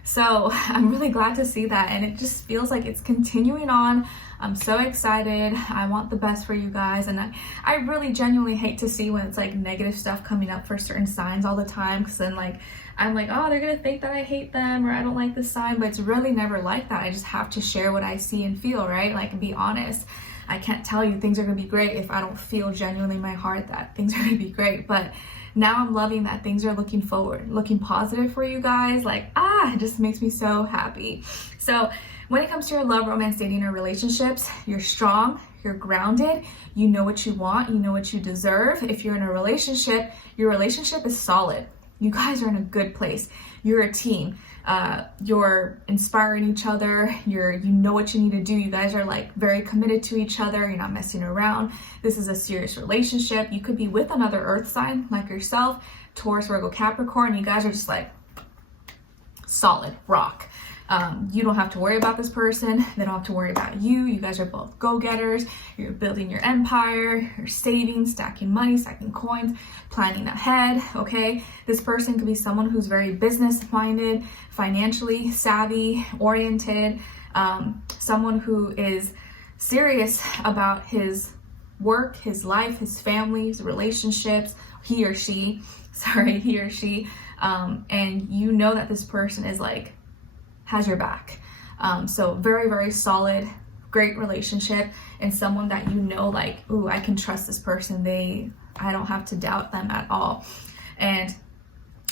So I'm really glad to see that, and it just feels like it's continuing on. I'm so excited. I want the best for you guys, and I really genuinely hate to see when it's like negative stuff coming up for certain signs all the time, because then like I'm like, oh, they're gonna think that I hate them or I don't like this sign, but it's really never like that. I just have to share what I see and feel, right? Like, be honest. I can't tell you things are gonna be great if I don't feel genuinely in my heart that things are gonna be great. But now I'm loving that things are looking forward, looking positive for you guys. Like, it just makes me so happy. So when it comes to your love, romance, dating, or relationships, you're strong, you're grounded, you know what you want, you know what you deserve. If you're in a relationship, your relationship is solid. You guys are in a good place. You're a team. You're inspiring each other. You know what you need to do. You guys are like very committed to each other. You're not messing around. This is a serious relationship. You could be with another earth sign like yourself, Taurus, Virgo, Capricorn. You guys are just like solid rock. You don't have to worry about this person. They don't have to worry about you. You guys are both go-getters. You're building your empire. You're saving, stacking money, stacking coins, planning ahead, okay? This person could be someone who's very business-minded, financially savvy, oriented, someone who is serious about his work, his life, his family, his relationships, he or she, and you know that this person is like, has your back. So very, very solid, great relationship, and someone that you know, like, ooh, I can trust this person. I don't have to doubt them at all. And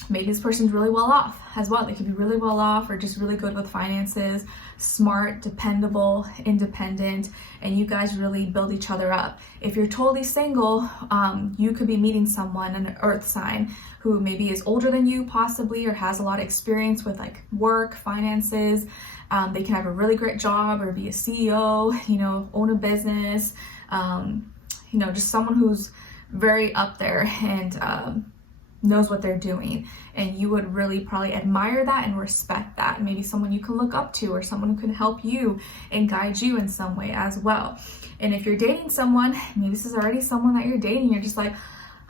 maybe this person's really well off as well. They could be really well off or just really good with finances, smart, dependable, independent, and you guys really build each other up. If you're totally single, you could be meeting someone, an earth sign, who maybe is older than you possibly, or has a lot of experience with like work, finances. They can have a really great job or be a CEO, own a business, just someone who's very up there and knows what they're doing, and you would really probably admire that and respect that. Maybe someone you can look up to, or someone who can help you and guide you in some way as well. And if you're dating someone, maybe this is already someone that you're dating, you're just like,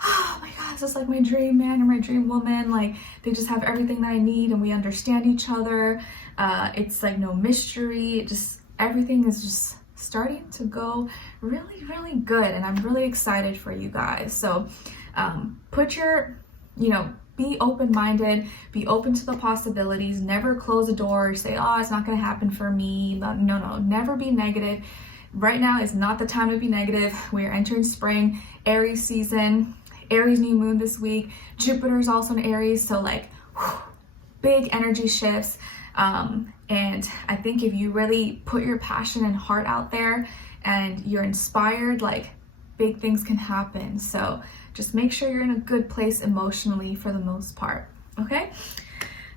oh my god, this is like my dream man or my dream woman. Like, they just have everything that I need and we understand each other. It's like no mystery. Everything is just starting to go really, really good, and I'm really excited for you guys. So be open-minded, be open to the possibilities, never close a door or say, oh, it's not going to happen for me. No, never be negative. Right now is not the time to be negative. We are entering spring, Aries season, Aries new moon this week. Jupiter is also in Aries, so like big energy shifts. And I think if you really put your passion and heart out there and you're inspired, like, big things can happen. So just make sure you're in a good place emotionally for the most part, okay?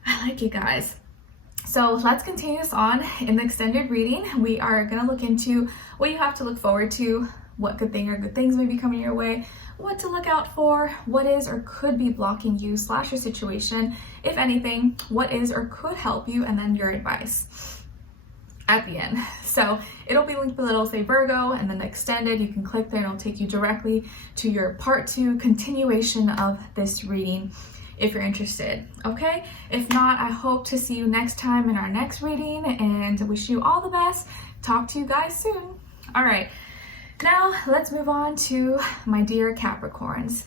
I like it, guys. So let's continue this on. In the extended reading, we are going to look into what you have to look forward to, what good thing or good things may be coming your way, what to look out for, what is or could be blocking you / your situation, if anything, what is or could help you, and then your advice at the end. So it'll be linked below. It'll say Virgo and then extended. You can click there and it'll take you directly to your part 2 continuation of this reading if you're interested, okay? If not, I hope to see you next time in our next reading, and wish you all the best. Talk to you guys soon. All right, now let's move on to my dear Capricorns.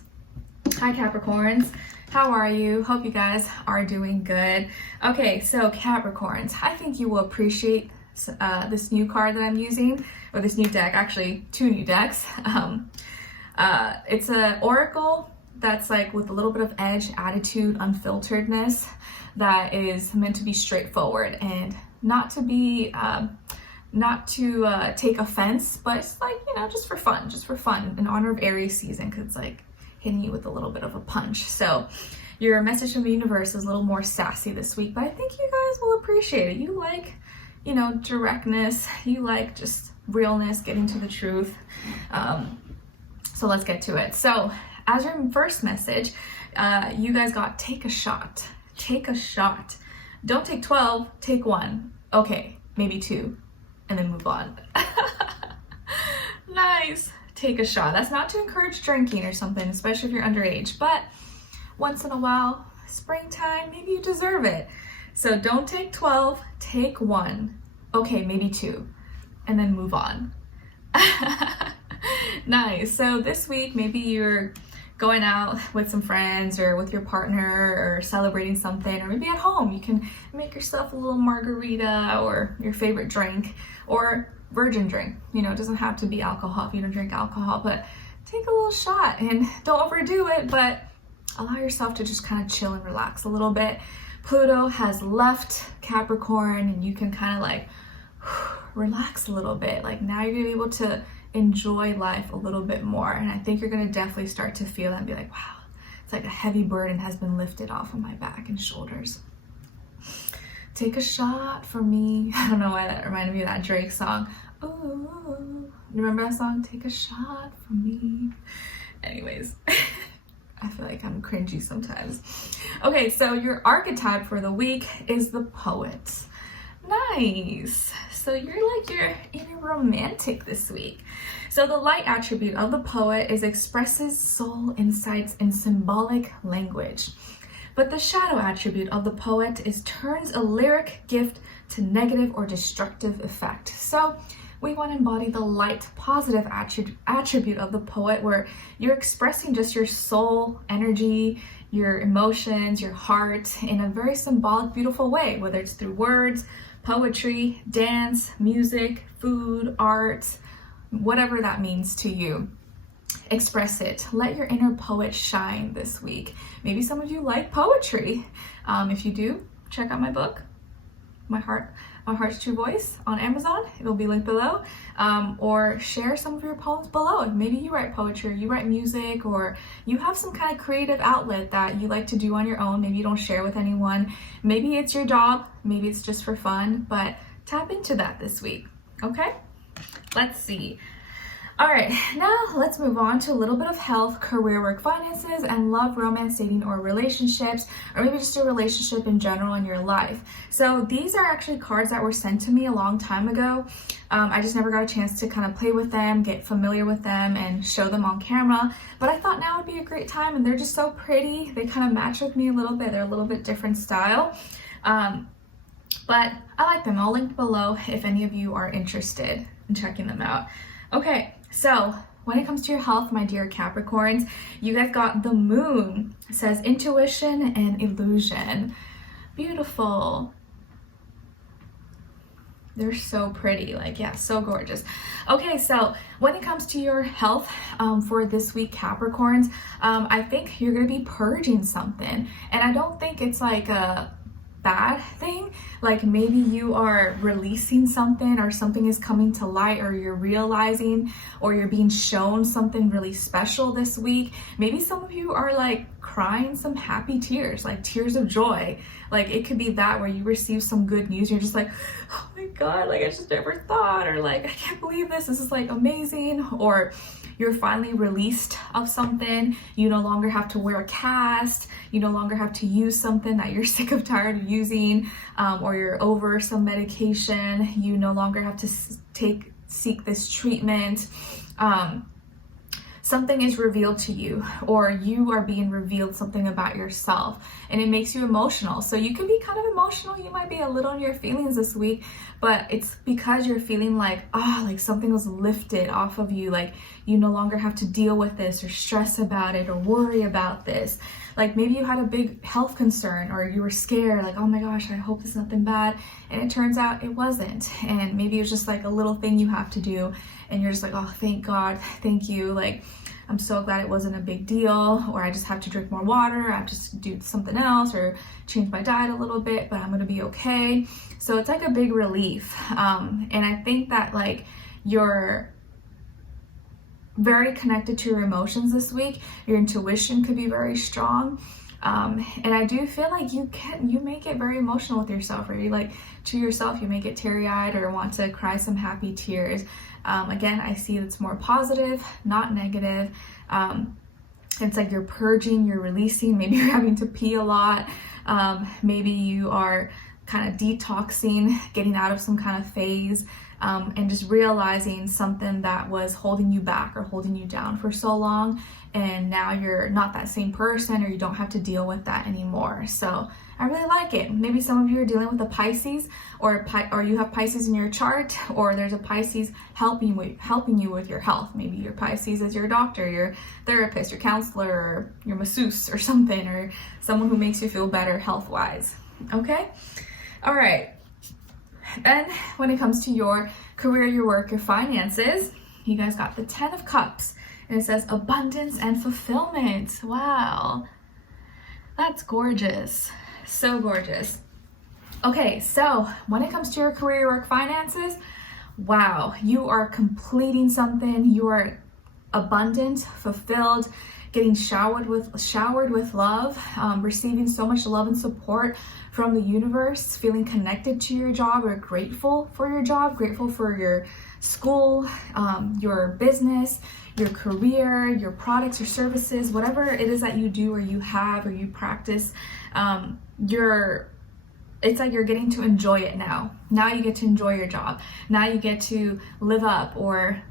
Hi Capricorns, how are you? Hope you guys are doing good. Okay, so Capricorns, I think you will appreciate this new card that I'm using, or this new deck, actually 2 new decks. It's an oracle that's like with a little bit of edge, attitude, unfilteredness, that is meant to be straightforward and not to be take offense, but it's like, you know, just for fun in honor of Aries season, because it's like hitting you with a little bit of a punch. So your message from the universe is a little more sassy this week, but I think you guys will appreciate it. You like, you know, directness, you like just realness, getting to the truth. So let's get to it. So as your first message, you guys got take a shot. Take a shot. Don't take 12, take 1. Okay, maybe 2, and then move on. Nice. Take a shot. That's not to encourage drinking or something, especially if you're underage, but once in a while, springtime, maybe you deserve it. So don't take 12, take 1. Okay, maybe 2, and then move on. Nice. So this week, maybe you're going out with some friends or with your partner or celebrating something, or maybe at home you can make yourself a little margarita or your favorite drink, or virgin drink. You know, it doesn't have to be alcohol if you don't drink alcohol, but take a little shot and don't overdo it, but allow yourself to just kind of chill and relax a little bit. Pluto has left Capricorn and you can kind of like relax a little bit. Like now you're gonna be able to enjoy life a little bit more, and I think you're gonna definitely start to feel that and be like, wow, it's like a heavy burden has been lifted off of my back and shoulders. Take a shot for me. I don't know why that reminded me of that Drake song. Ooh, you remember that song? Take a shot for me. Anyways, I feel like I'm cringy sometimes. Okay, so your archetype for the week is the poet. Nice. So you're inner romantic this week. So the light attribute of the poet is expresses soul insights in symbolic language. But the shadow attribute of the poet is turns a lyric gift to negative or destructive effect. So we want to embody the light, positive attribute of the poet, where you're expressing just your soul energy, your emotions, your heart in a very symbolic, beautiful way, whether it's through words, poetry, dance, music, food, art, whatever that means to you. Express it. Let your inner poet shine this week. Maybe some of you like poetry. If you do, check out my book, My Heart's True Voice, on Amazon. It'll be linked below. Or share some of your poems below. Maybe you write poetry, or you write music, or you have some kind of creative outlet that you like to do on your own. Maybe you don't share with anyone. Maybe it's your job. Maybe it's just for fun, but tap into that this week. Okay? Let's see. All right, now let's move on to a little bit of health, career, work, finances, and love, romance, dating, or relationships, or maybe just a relationship in general in your life. So these are actually cards that were sent to me a long time ago. I just never got a chance to kind of play with them, get familiar with them, and show them on camera. But I thought now would be a great time, and they're just so pretty. They kind of match with me a little bit. They're a little bit different style. But I like them. I'll link below if any of you are interested in checking them out. Okay, so when it comes to your health, my dear Capricorns, you guys got the moon. It says intuition and illusion. Beautiful. They're so pretty, like, yeah, so gorgeous. Okay, so when it comes to your health for this week, Capricorns, I think you're gonna be purging something. And I don't think it's like a bad thing. Like maybe you are releasing something, or something is coming to light, or you're realizing, or you're being shown something really special this week. Maybe some of you are like crying some happy tears, like tears of joy. Like it could be that, where you receive some good news, you're just like, oh my God, like I just never thought, or like I can't believe this is like amazing. Or you're finally released of something. You no longer have to wear a cast. You no longer have to use something that you're sick of, tired of using, or you're over some medication. You no longer have to seek this treatment. Something is revealed to you, or you are being revealed something about yourself, and it makes you emotional. So you can be kind of emotional. You might be a little in your feelings this week, but it's because you're feeling like, like something was lifted off of you. Like you no longer have to deal with this, or stress about it, or worry about this. Like maybe you had a big health concern, or you were scared, like, oh my gosh, I hope it's nothing bad. And it turns out it wasn't. And maybe it's just like a little thing you have to do, and you're just like, oh, thank God, thank you. Like I'm so glad it wasn't a big deal, or I just have to drink more water, I have to do something else or change my diet a little bit, but I'm gonna be okay. So it's like a big relief. And I think that like you're very connected to your emotions this week. Your intuition could be very strong. And I do feel like you may get very emotional with yourself, or you like to yourself, you may get teary-eyed or want to cry some happy tears. Again, I see it's more positive, not negative. It's like you're purging, you're releasing, maybe you're having to pee a lot. Maybe you are kind of detoxing, getting out of some kind of phase, and just realizing something that was holding you back or holding you down for so long, and now you're not that same person, or you don't have to deal with that anymore. So I really like it. Maybe some of you are dealing with a Pisces, or you have Pisces in your chart, or there's a Pisces helping you with your health. Maybe your Pisces is your doctor, your therapist, your counselor, or your masseuse or something, or someone who makes you feel better health-wise. Okay? All right. And when it comes to your career, your work, your finances, you guys got the 10 of Cups, and it says abundance and fulfillment. Wow, that's gorgeous. So gorgeous. Okay, so when it comes to your career, your work, finances, wow, you are completing something. You are abundant, fulfilled, getting showered with love, receiving so much love and support from the universe, feeling connected to your job, or grateful for your job, grateful for your school, your business, your career, your products, your services, whatever it is that you do or you have or you practice. It's like you're getting to enjoy it now. Now you get to enjoy your job. Now you get to live up, or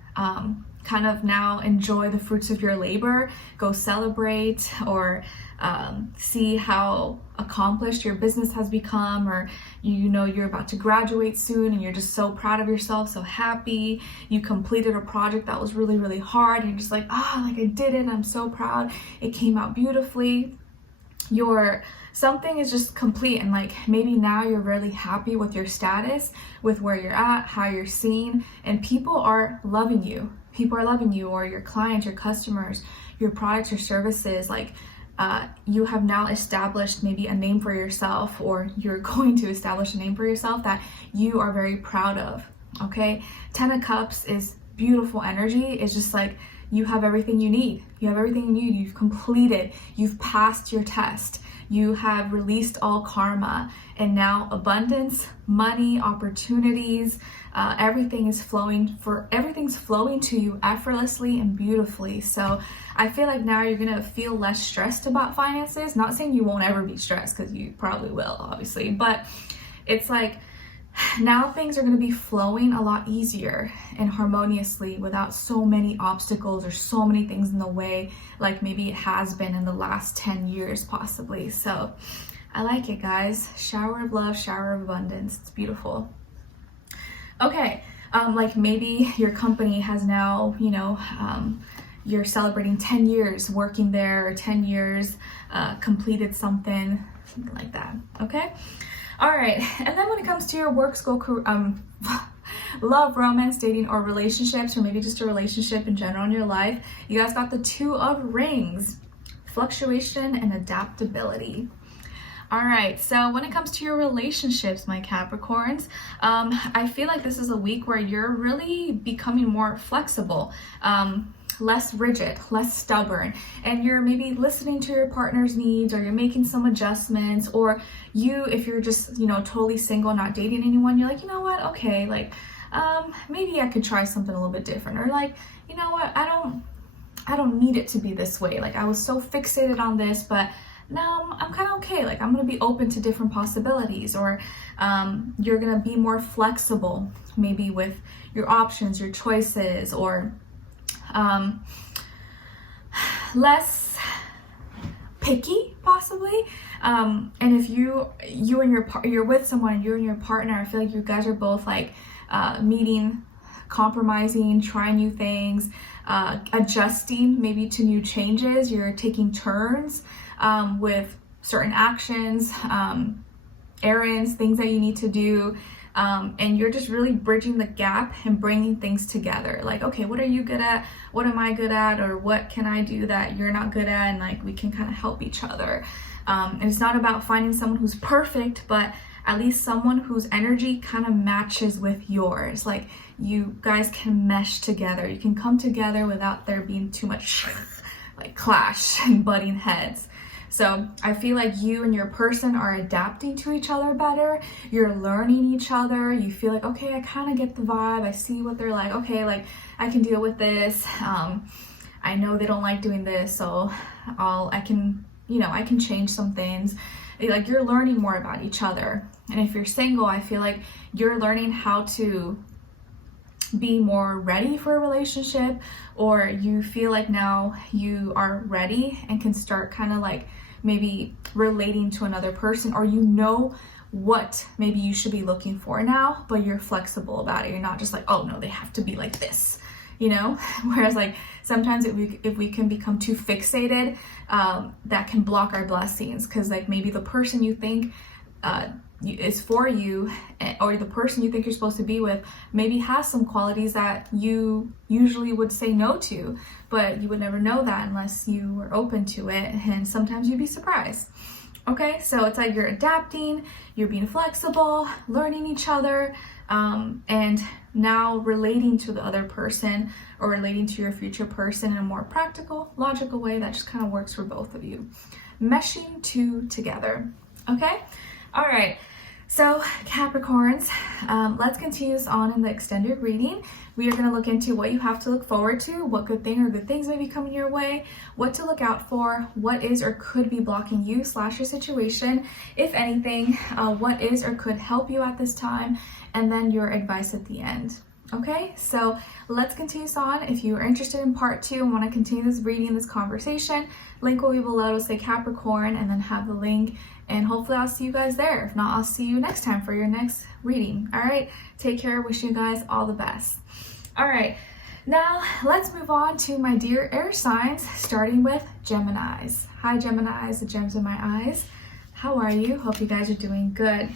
kind of now enjoy the fruits of your labor, go celebrate, or see how accomplished your business has become, or you know you're about to graduate soon and you're just so proud of yourself, so happy. You completed a project that was really, really hard, and you're just like, like I did it, I'm so proud, it came out beautifully. Something is just complete, and like maybe now you're really happy with your status, with where you're at, how you're seen, and people are loving you. People are loving you, or your clients, your customers, your products, your services. Like you have now established maybe a name for yourself, or you're going to establish a name for yourself that you are very proud of. Okay, 10 of Cups is beautiful energy. It's just like you have everything you need. You have everything you need. You've completed. You've passed your test. You have released all karma, and now abundance, money, opportunities, everything's flowing to you effortlessly and beautifully. So I feel like now you're gonna feel less stressed about finances. Not saying you won't ever be stressed, because you probably will, obviously, but it's like now things are going to be flowing a lot easier and harmoniously without so many obstacles or so many things in the way, like maybe it has been in the last 10 years possibly. So I like it, guys. Shower of love, shower of abundance. It's beautiful. Okay, like maybe your company has now, you're celebrating 10 years working there, or 10 years completed something like that. Okay. All right, and then when it comes to your work, school, career, love, romance, dating, or relationships, or maybe just a relationship in general in your life, you guys got the 2 of Rings, fluctuation and adaptability. All right, so when it comes to your relationships, my Capricorns, I feel like this is a week where you're really becoming more flexible, less rigid, less stubborn, and you're maybe listening to your partner's needs, or you're making some adjustments, or if you're just, totally single, not dating anyone, you're like, you know what, okay, like, maybe I could try something a little bit different, or like, you know what, I don't need it to be this way. Like, I was so fixated on this, but now I'm kind of okay. Like, I'm going to be open to different possibilities, or you're going to be more flexible, maybe with your options, your choices, or less picky possibly. And if you're with someone, and you and your partner, I feel like you guys are both like meeting, compromising, trying new things, adjusting maybe to new changes. You're taking turns with certain actions, errands, things that you need to do. and you're just really bridging the gap and bringing things together. Like, okay, what are you good at? What am I good at? Or what can I do that you're not good at? And like, we can kind of help each other. And it's not about finding someone who's perfect, but at least someone whose energy kind of matches with yours. Like, you guys can mesh together. You can come together without there being too much like clash and butting heads. So I feel like you and your person are adapting to each other better. You're learning each other. You feel like, okay, I kind of get the vibe. I see what they're like. Okay, like I can deal with this. I know they don't like doing this, so I can change some things. Like, you're learning more about each other. And if you're single, I feel like you're learning how to be more ready for a relationship, or you feel like now you are ready and can start kind of like maybe relating to another person, or you know what maybe you should be looking for now, but you're flexible about it. You're not just like, oh no, they have to be like this, you know? Whereas like sometimes if we can become too fixated, that can block our blessings, because like maybe the person you think is for you, or the person you think you're supposed to be with, maybe has some qualities that you usually would say no to, but you would never know that unless you were open to it, and sometimes you'd be surprised. Okay, so it's like you're adapting, you're being flexible, learning each other, and now relating to the other person, or relating to your future person in a more practical, logical way that just kind of works for both of you. Meshing two together. Okay, all right. So Capricorns, let's continue this on in the extended reading. We are going to look into what you have to look forward to, what good thing or good things may be coming your way, what to look out for, what is or could be blocking you / your situation, if anything, what is or could help you at this time, and then your advice at the end. Okay, so let's continue this on. If you are interested in part 2 and want to continue this reading, this conversation, link will be below to say Capricorn, and then have the link, and hopefully I'll see you guys there. If not, I'll see you next time for your next reading. All right, take care. Wishing you guys all the best. All right, now let's move on to my dear air signs, starting with Geminis. Hi Geminis, the gems in my eyes. How are you? Hope you guys are doing good.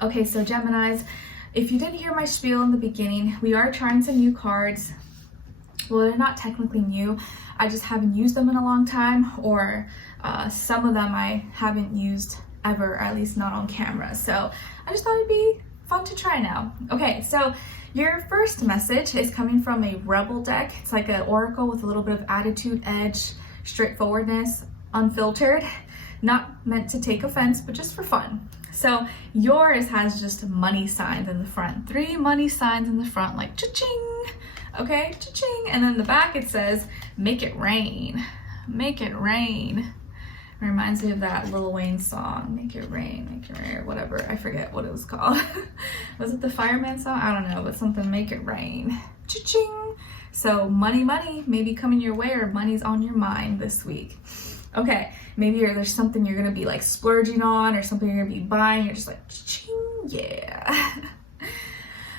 Okay, so Geminis, if you didn't hear my spiel in the beginning, we are trying some new cards. Well, they're not technically new. I just haven't used them in a long time, or some of them I haven't used ever, or at least not on camera. So I just thought it'd be fun to try now. Okay, so your first message is coming from a Rebel deck. It's like an oracle with a little bit of attitude, edge, straightforwardness, unfiltered. Not meant to take offense, but just for fun. So yours has just money signs in the front. 3 money signs in the front, like cha-ching. Okay, cha-ching. And then the back it says, make it rain. Make it rain. It reminds me of that Lil Wayne song, make it rain, or whatever. I forget what it was called. Was it the Fireman song? I don't know, but something, make it rain. Cha-ching. So money maybe coming your way, or money's on your mind this week. Okay, maybe there's something you're gonna be like splurging on, or something you're gonna be buying. You're just like, cha-ching, yeah.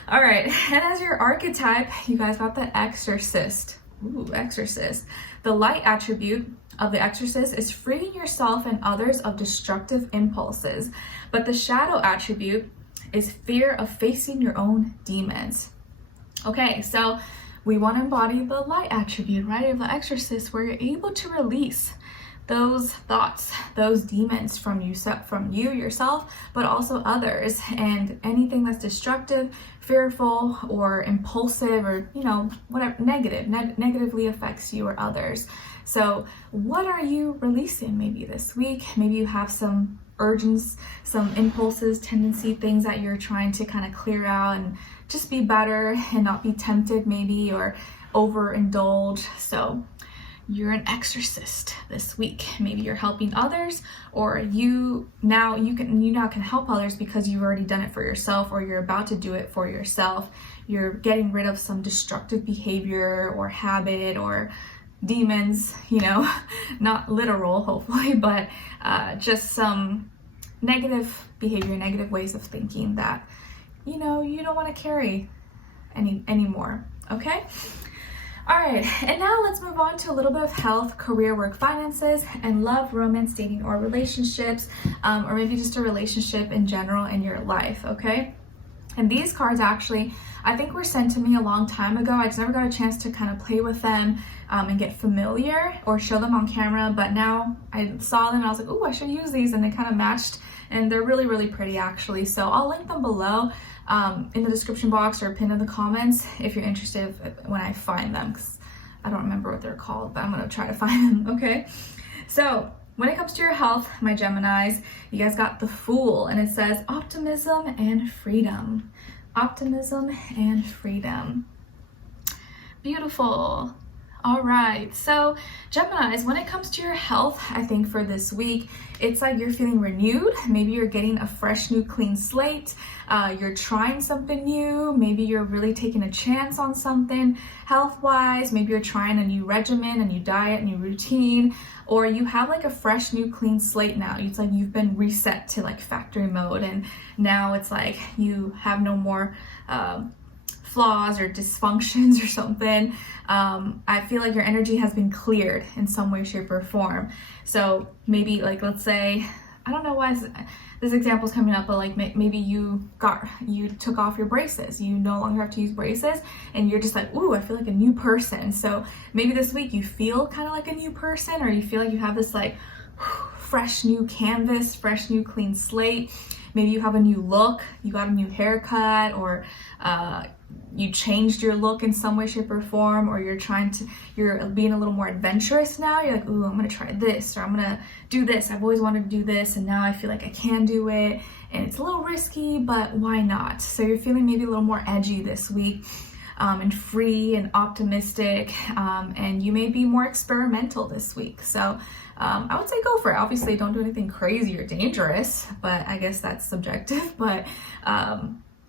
All right, and as your archetype, you guys got the Exorcist. Ooh, Exorcist. The light attribute of the Exorcist is freeing yourself and others of destructive impulses, but the shadow attribute is fear of facing your own demons. Okay, so we want to embody the light attribute, right, of the Exorcist, where you're able to release those thoughts, those demons from you yourself, but also others, and anything that's destructive, fearful, or impulsive, or whatever negatively affects you or others. So what are you releasing maybe this week? Maybe you have some urges, some impulses, tendency, things that you're trying to kind of clear out and just be better and not be tempted maybe, or overindulge. So you're an exorcist this week. Maybe you're helping others, or you now can help others because you've already done it for yourself, or you're about to do it for yourself. You're getting rid of some destructive behavior or habit or demons, not literal hopefully, but just some negative behavior, negative ways of thinking that you don't want to carry anymore. Okay. All right, and now let's move on to a little bit of health, career, work, finances, and love, romance, dating, or relationships, or maybe just a relationship in general in your life, okay? And these cards actually, I think were sent to me a long time ago. I just never got a chance to kind of play with them and get familiar or show them on camera. But now I saw them and I was like, oh, I should use these. And they kind of matched, and they're really, really pretty actually. So I'll link them below in the description box or pinned in the comments if you're interested when I find them, because I don't remember what they're called, but I'm going to try to find them, okay? So when it comes to your health, my Geminis, you guys got the Fool, and it says optimism and freedom. Optimism and freedom. Beautiful. All right, so Geminis, when it comes to your health, I think for this week, it's like you're feeling renewed. Maybe you're getting a fresh, new, clean slate. You're trying something new. Maybe you're really taking a chance on something health-wise. Maybe you're trying a new regimen, a new diet, a new routine, or you have like a fresh, new, clean slate now. It's like you've been reset to like factory mode, and now it's like you have no more flaws or dysfunctions or something. I feel like your energy has been cleared in some way, shape, or form. So maybe like, let's say, I don't know why this example is coming up, but like maybe you took off your braces. You no longer have to use braces, and you're just like, ooh, I feel like a new person. So maybe this week you feel kind of like a new person, or you feel like you have this like fresh new canvas, fresh new clean slate. Maybe you have a new look, you got a new haircut, or you changed your look in some way, shape, or form, or you're being a little more adventurous now. You're like, ooh, I'm gonna try this, or I'm gonna do this. I've always wanted to do this, and now I feel like I can do it, and it's a little risky, but why not? So you're feeling maybe a little more edgy this week, and free and optimistic, and you may be more experimental this week. So I would say go for it. Obviously, don't do anything crazy or dangerous, but I guess that's subjective. But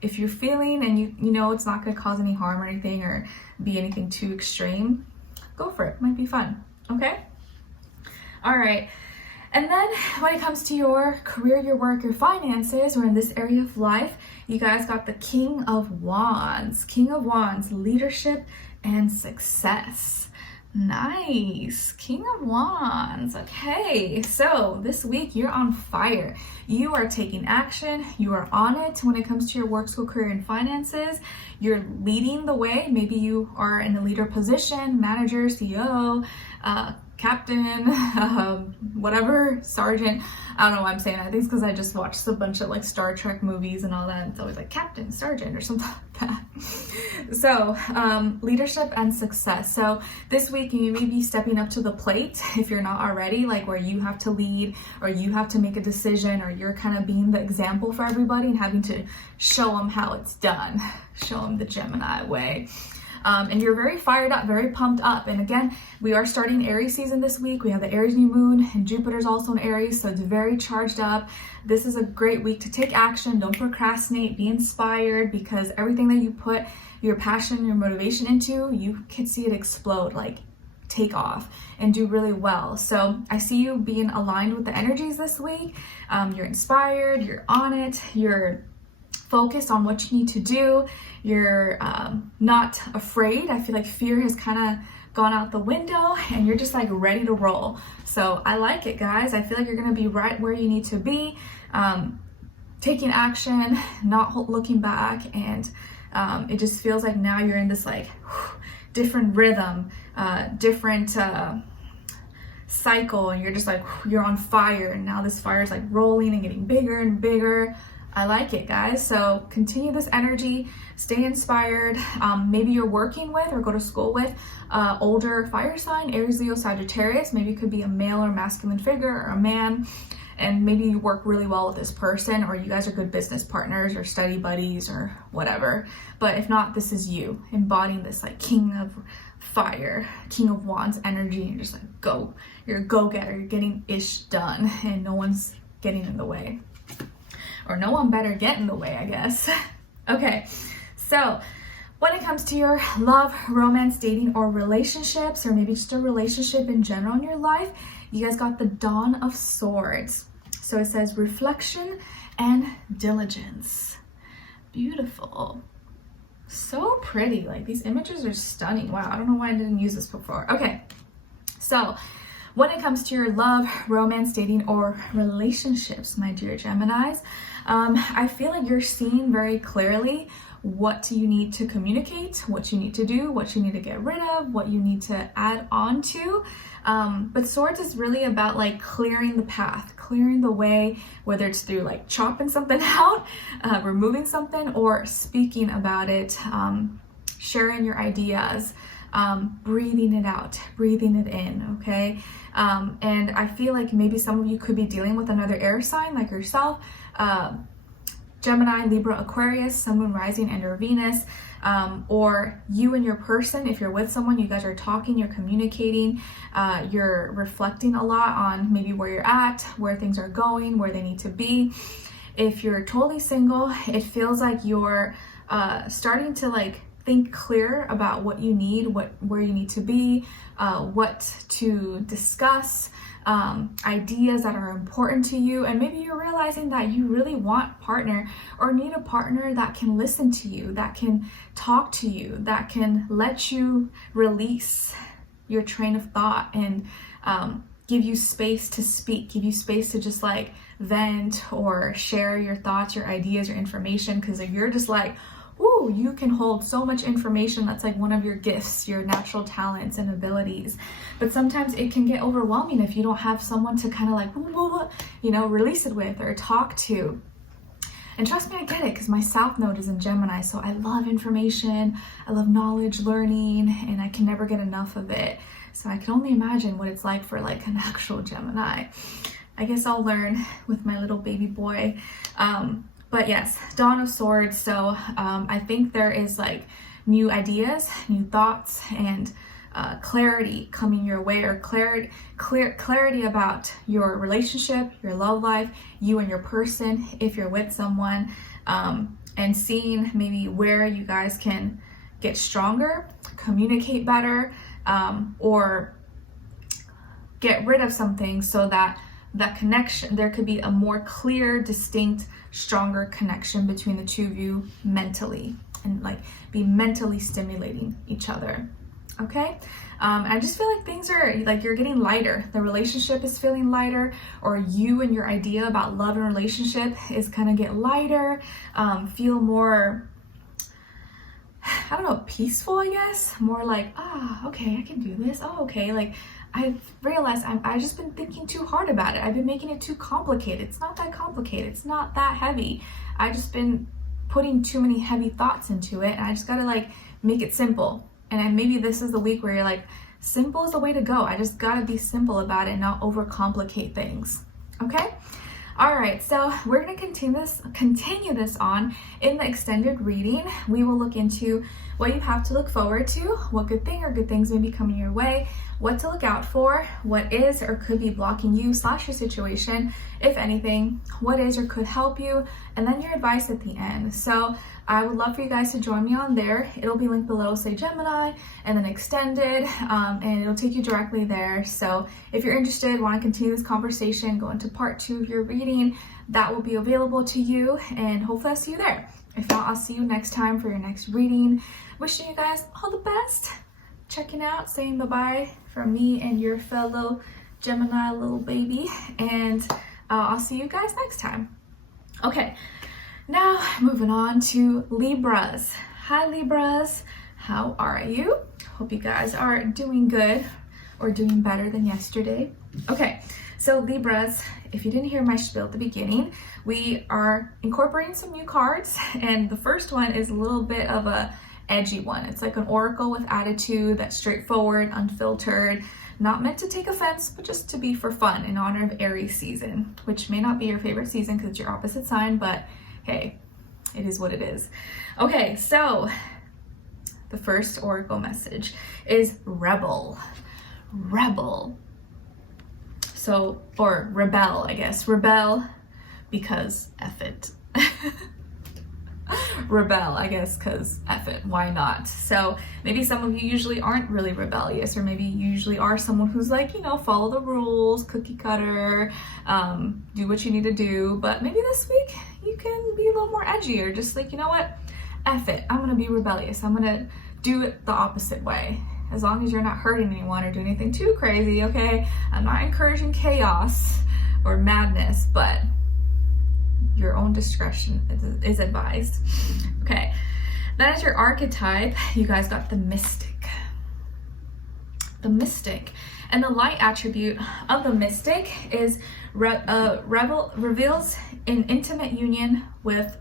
if you're feeling and you know it's not going to cause any harm or anything or be anything too extreme, go for it. Might be fun. Okay? All right. And then when it comes to your career, your work, your finances, or in this area of life, you guys got the King of Wands. King of Wands, leadership and success. Nice. King of Wands. Okay, so this week you're on fire. You are taking action. You are on it when it comes to your work, school, career, and finances. You're leading the way. Maybe you are in a leader position, manager, CEO, captain, whatever, sergeant. I don't know why I'm saying that. I think it's because I just watched a bunch of like Star Trek movies and all that. It's always like captain, sergeant, or something like that. So leadership and success. So this week you may be stepping up to the plate if you're not already, like where you have to lead, or you have to make a decision, or you're kind of being the example for everybody and having to show them how it's done. Show them the Gemini way. And you're very fired up, very pumped up. And again, we are starting Aries season this week. We have the Aries new moon, and Jupiter's also in Aries, so it's very charged up. This is a great week to take action. Don't procrastinate, be inspired, because everything that you put your passion, your motivation into, you can see it explode, like take off and do really well. So I see you being aligned with the energies this week. You're inspired, you're on it, you're focused on what you need to do. You're not afraid. I feel like fear has kind of gone out the window, and you're just like ready to roll. So I like it, guys. I feel like you're going to be right where you need to be, taking action, not looking back. And it just feels like now you're in this like different rhythm, different cycle, and you're just like, you're on fire. And now this fire is like rolling and getting bigger and bigger. I like it, guys. So continue this energy, stay inspired. Maybe you're working with or go to school with older fire sign, Aries, Leo, Sagittarius. Maybe it could be a male or masculine figure or a man, and maybe you work really well with this person, or you guys are good business partners or study buddies or whatever. But if not, this is you embodying this like King of Fire, King of Wands energy. You're just like, go. You're a go-getter. You're getting ish done, and no one's getting in the way. Or no one better get in the way, I guess. Okay, so when it comes to your love, romance, dating, or relationships, or maybe just a relationship in general in your life, you guys got the Dawn of Swords. So it says reflection and diligence. Beautiful. So pretty. Like, these images are stunning. Wow, I don't know why I didn't use this before. Okay, so when it comes to your love, romance, dating, or relationships, my dear Geminis, I feel like you're seeing very clearly what you need to communicate, what you need to do, what you need to get rid of, what you need to add on to. But Swords is really about like clearing the path, clearing the way, whether it's through like chopping something out, removing something, or speaking about it, sharing your ideas, breathing it out, breathing it in, okay? And I feel like maybe some of you could be dealing with another air sign like yourself, Gemini, Libra, Aquarius, Sun, Moon, Rising, and or Venus, or you and your person. If you're with someone, you guys are talking, you're communicating, you're reflecting a lot on maybe where you're at, where things are going, where they need to be. If you're totally single, it feels like you're starting to like think clear about what you need, where you need to be, what to discuss, ideas that are important to you, and maybe you're realizing that you really want a partner or need a partner that can listen to you, that can talk to you, that can let you release your train of thought and give you space to speak, give you space to just like vent or share your thoughts, your ideas, your information, because if you're just like, ooh, you can hold so much information. That's like one of your gifts, your natural talents and abilities. But sometimes it can get overwhelming if you don't have someone to kind of like, you know, release it with or talk to. And trust me, I get it, because my South Node is in Gemini, so I love information, I love knowledge, learning, and I can never get enough of it. So I can only imagine what it's like for like an actual Gemini. I guess I'll learn with my little baby boy. But yes, Dawn of Swords. So I think there is like new ideas, new thoughts, and clarity coming your way, or clarity about your relationship, your love life, you and your person, if you're with someone, and seeing maybe where you guys can get stronger, communicate better, or get rid of something so that that connection, there could be a more clear, distinct, stronger connection between the two of you mentally, and like be mentally stimulating each other. Okay, I just feel like things are like you're getting lighter. The relationship is feeling lighter, or you and your idea about love and relationship is kind of get lighter, feel more, I don't know, peaceful, I guess, more like, okay, I can do this. Oh, okay, like I've realized I've just been thinking too hard about it. I've been making it too complicated. It's not that complicated. It's not that heavy. I've just been putting too many heavy thoughts into it, and I just gotta like make it simple. And then maybe this is the week where you're like, simple is the way to go. I just gotta be simple about it and not overcomplicate things. Okay? All right, so we're gonna continue this on in the extended reading. We will look into what you have to look forward to, what good thing or good things may be coming your way, what to look out for, what is or could be blocking you / your situation, if anything, what is or could help you, and then your advice at the end. So I would love for you guys to join me on there. It'll be linked below, say Gemini, and then Extended, and it'll take you directly there. So if you're interested, want to continue this conversation, go into part 2 of your reading, that will be available to you, and hopefully I'll see you there. If not, I'll see you next time for your next reading. Wishing you guys all the best. Checking out, saying bye-bye from me and your fellow Gemini little baby, and I'll see you guys next time. Okay, now moving on to Libras. Hi Libras, how are you? Hope you guys are doing good or doing better than yesterday. Okay, so Libras, if you didn't hear my spiel at the beginning, we are incorporating some new cards, and the first one is a little bit of a edgy one. It's like an oracle with attitude, that's straightforward, unfiltered, not meant to take offense, but just to be for fun in honor of Aries season, which may not be your favorite season because it's your opposite sign, but hey, it is what it is. Okay, so the first oracle message is rebel. Rebel. So, or rebel, I guess. Rebel because F it. Rebel, I guess, because F it, why not? So maybe some of you usually aren't really rebellious, or maybe you usually are someone who's like, you know, follow the rules, cookie cutter, do what you need to do. But maybe this week you can be a little more edgy, or just like, you know what, F it, I'm gonna be rebellious. I'm gonna do it the opposite way. As long as you're not hurting anyone or doing anything too crazy, okay? I'm not encouraging chaos or madness, but your own discretion is advised. Okay, then as your archetype, you guys got the Mystic. The Mystic. And the light attribute of the Mystic is reveals an intimate union with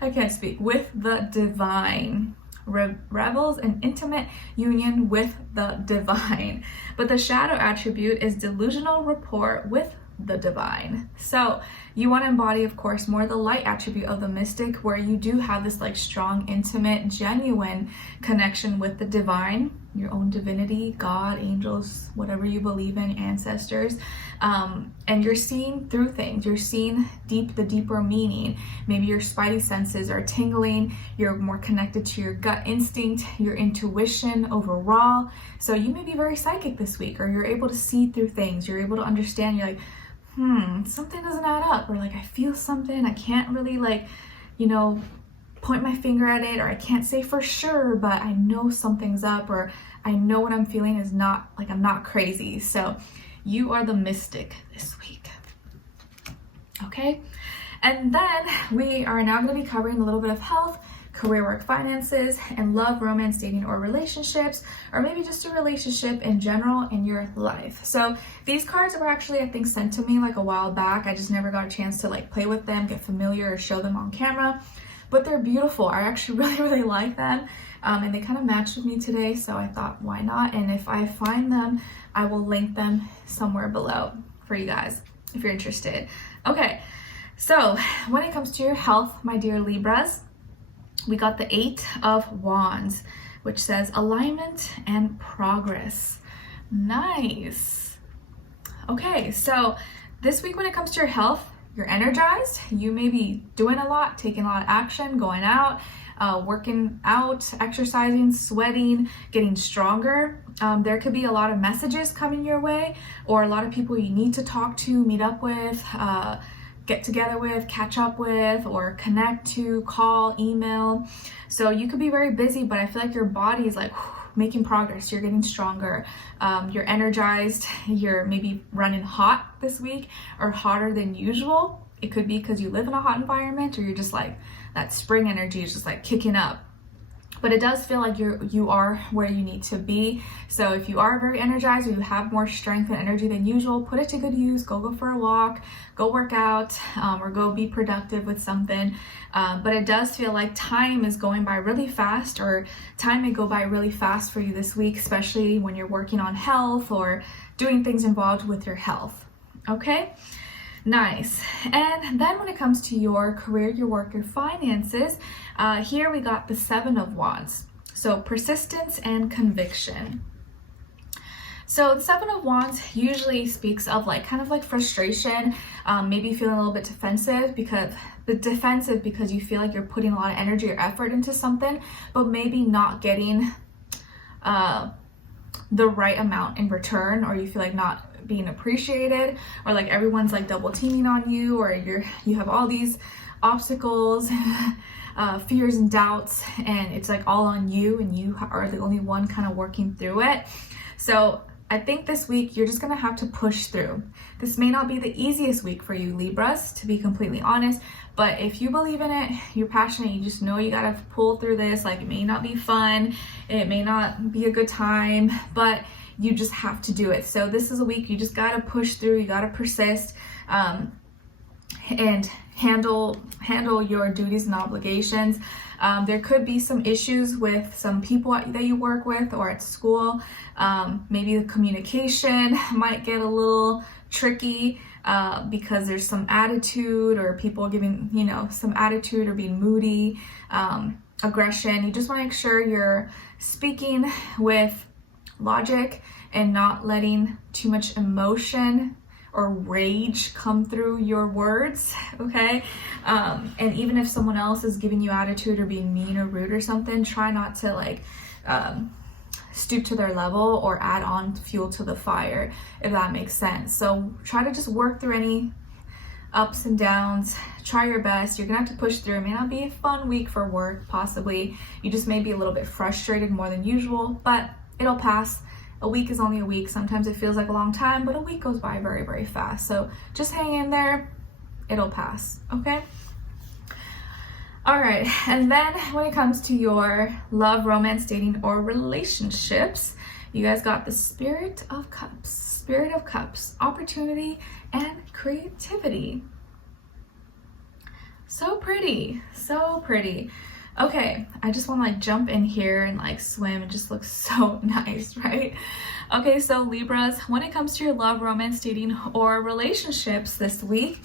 I can't speak, with the divine. Revels an intimate union with the divine. But the shadow attribute is delusional rapport with the divine. So you want to embody, of course, more the light attribute of the Mystic, where you do have this like strong, intimate, genuine connection with the divine, your own divinity, God, angels, whatever you believe in, ancestors. And you're seeing through things. You're seeing the deeper meaning. Maybe your spidey senses are tingling. You're more connected to your gut instinct, your intuition overall. So you may be very psychic this week, or you're able to see through things. You're able to understand. You're like, something doesn't add up, or like I feel something. I can't really point my finger at it, or I can't say for sure, but I know something's up, or I know what I'm feeling is not, like, I'm not crazy. So you are the Mystic this week. Okay, and then we are now going to be covering a little bit of health, career, work, finances, and love, romance, dating, or relationships, or maybe just a relationship in general in your life. So these cards were actually, I think, sent to me like a while back. I just never got a chance to like play with them, get familiar, or show them on camera. But they're beautiful. I actually really like them. And they kind of matched with me today, so I thought, why not? And if I find them, I will link them somewhere below for you guys if you're interested. Okay, so when it comes to your health, my dear Libras, we got the 8 of Wands, which says alignment and progress. Nice. Okay, so this week when it comes to your health, you're energized. You may be doing a lot, taking a lot of action, going out, working out, exercising, sweating, getting stronger. There could be a lot of messages coming your way, or a lot of people you need to talk to, meet up with, get together with, catch up with, or connect to, call, email. So you could be very busy, but I feel like your body is like making progress. You're getting stronger. You're energized. You're maybe running hot this week, or hotter than usual. It could be because you live in a hot environment, or you're just like, that spring energy is just like kicking up. But it does feel like you are where you need to be. So if you are very energized, or you have more strength and energy than usual, put it to good use. Go for a walk, go work out, or go be productive with something. But it does feel like time is going by really fast, or time may go by really fast for you this week, especially when you're working on health or doing things involved with your health. Okay? Nice. And then when it comes to your career, your work, your finances, here we got the 7 of Wands. So persistence and conviction. So the 7 of Wands usually speaks of like kind of like frustration, maybe feeling a little bit defensive because you feel like you're putting a lot of energy or effort into something, but maybe not getting the right amount in return, or you feel like not being appreciated, or like everyone's like double teaming on you, or you have all these obstacles, fears and doubts, and it's like all on you, and you are the only one kind of working through it. So I think this week you're just gonna have to push through. This may not be the easiest week for you, Libras, to be completely honest, but if you believe in it, you're passionate, you just know you gotta pull through this. Like, it may not be fun, it may not be a good time, but you just have to do it. So this is a week you just gotta push through, you gotta persist, and handle your duties and obligations. There could be some issues with some people that you work with or at school. Maybe the communication might get a little tricky because there's some attitude, or people giving, some attitude, or being moody, aggression. You just want to make sure you're speaking with logic and not letting too much emotion or rage come through your words, okay? And even if someone else is giving you attitude or being mean or rude or something, try not to stoop to their level or add on fuel to the fire, if that makes sense. So try to just work through any ups and downs. Try your best. You're gonna have to push through. It may not be a fun week for work, possibly. You just may be a little bit frustrated more than usual, but it'll pass. a week is only a week. Sometimes it feels like a long time, but a week goes by very, very fast. So just hang in there, it'll pass, okay? All right, and then when it comes to your love, romance, dating, or relationships, you guys got the Spirit of Cups, opportunity and creativity. So pretty, so pretty. Okay, I just want to like jump in here and like swim. It just looks so nice, right? Okay, so Libras, when it comes to your love, romance, dating, or relationships this week,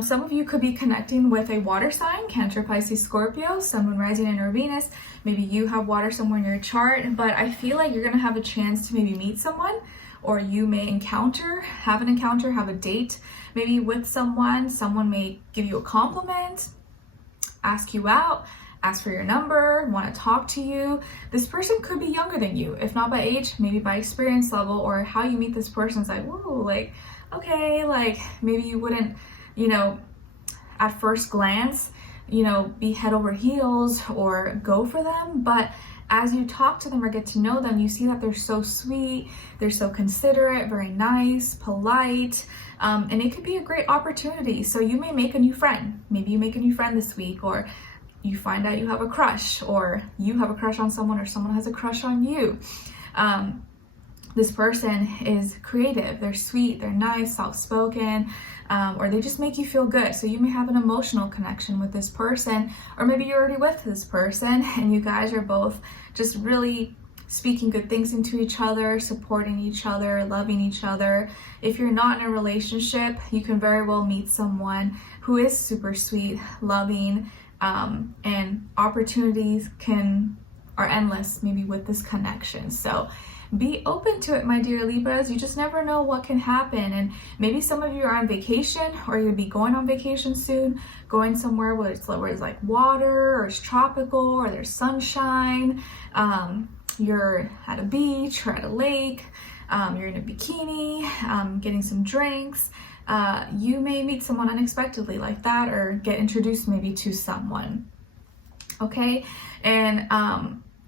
some of you could be connecting with a water sign, Cancer, Pisces, Scorpio, Sun, Moon, Rising, and or Venus. Maybe you have water somewhere in your chart, but I feel like you're gonna have a chance to maybe meet someone, or you may have an encounter, have a date, maybe with someone. Someone may give you a compliment, ask you out, ask for your number, want to talk to you. This person could be younger than you, if not by age, maybe by experience level, or how you meet this person is like, whoa, like, okay, like maybe you wouldn't, at first glance, be head over heels or go for them. But as you talk to them or get to know them, you see that they're so sweet, they're so considerate, very nice, polite, and it could be a great opportunity. So you may make a new friend. Maybe you make a new friend this week, or you find out you have a crush, or you have a crush on someone, or someone has a crush on you. This person is creative, they're sweet, they're nice, soft-spoken, or they just make you feel good. So you may have an emotional connection with this person, or maybe you're already with this person and you guys are both just really speaking good things into each other, supporting each other, loving each other. If you're not in a relationship, you can very well meet someone who is super sweet, loving, and opportunities are endless maybe with this connection. So be open to it, my dear Libras. You just never know what can happen. And maybe some of you are on vacation, or you'll be going on vacation soon, going somewhere where it's like water, or it's tropical, or there's sunshine. You're at a beach or at a lake, you're in a bikini, getting some drinks. You may meet someone unexpectedly like that, or get introduced maybe to someone. Okay, and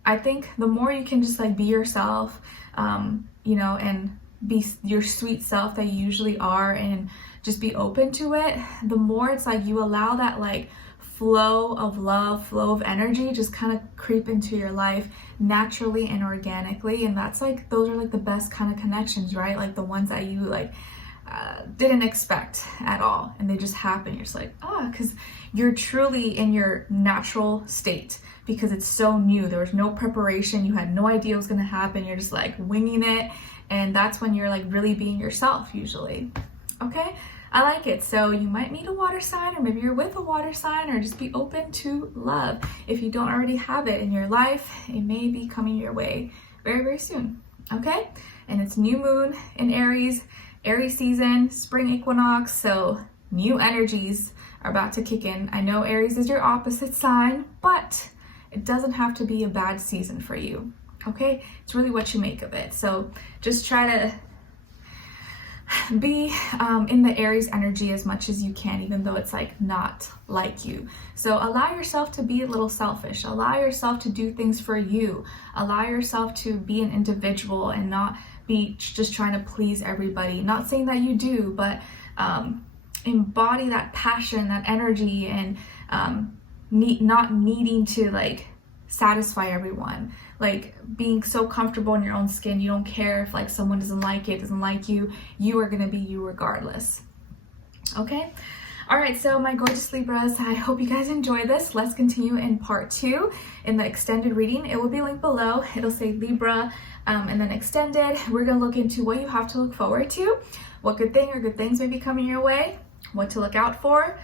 I think the more you can just like be yourself, and be your sweet self that you usually are, and just be open to it, the more it's like you allow that like flow of love, flow of energy just kind of creep into your life naturally and organically. And that's like, those are like the best kind of connections, right? Like the ones that you like didn't expect at all, and they just happen. You're just like, because you're truly in your natural state, because it's so new. There was no preparation, you had no idea it was going to happen, you're just like winging it, and that's when you're like really being yourself usually. Okay, I like it. So you might meet a water sign, or maybe you're with a water sign, or just be open to love. If you don't already have it in your life, it may be coming your way very, very soon. Okay, and it's new moon in Aries season, spring equinox, so new energies are about to kick in. I know Aries is your opposite sign, but it doesn't have to be a bad season for you, okay? It's really what you make of it. So just try to be in the Aries energy as much as you can, even though it's like not like you. So allow yourself to be a little selfish. Allow yourself to do things for you. Allow yourself to be an individual and not be just trying to please everybody. Not saying that you do, but embody that passion, that energy, and not needing to like satisfy everyone. Like being so comfortable in your own skin, you don't care if like someone doesn't like it, doesn't like you. You are gonna be you regardless. Okay. All right, so my gorgeous Libras, I hope you guys enjoy this. Let's continue in part 2 in the extended reading. It will be linked below. It'll say Libra and then extended. We're gonna look into what you have to look forward to, what good thing or good things may be coming your way, what to look out for,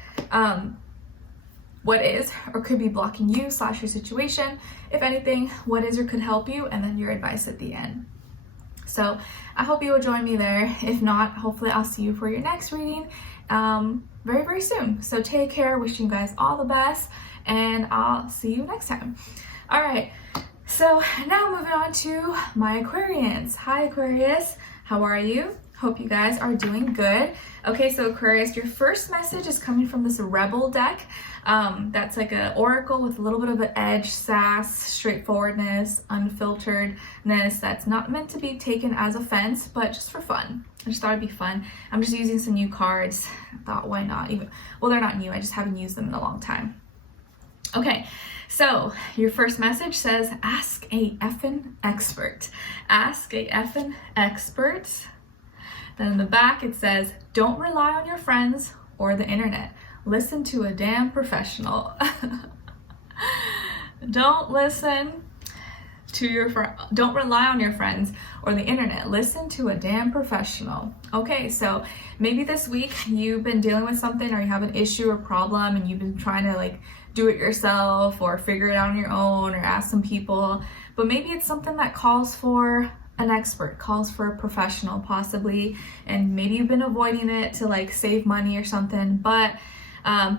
what is or could be blocking you / your situation, if anything, what is or could help you, and then your advice at the end. So I hope you will join me there. If not, hopefully I'll see you for your next reading very, very soon. So take care, wishing you guys all the best, and I'll see you next time. All right, so now moving on to my Aquarians. Hi Aquarius, how are you? Hope you guys are doing good. Okay, so Aquarius, your first message is coming from this Rebel deck. That's like an oracle with a little bit of an edge, sass, straightforwardness, unfilteredness. That's not meant to be taken as offense, but just for fun. I just thought it'd be fun. I'm just using some new cards. I thought, why not? Well, they're not new. I just haven't used them in a long time. Okay, so your first message says, ask a effing expert. Ask a effing expert. Then in the back it says, don't rely on your friends or the internet. Listen to a damn professional. Don't rely on your friends or the internet. Listen to a damn professional. Okay, so maybe this week you've been dealing with something, or you have an issue or problem and you've been trying to like do it yourself or figure it out on your own or ask some people, but maybe it's something that calls for an expert, calls for a professional possibly, and maybe you've been avoiding it to like save money or something, but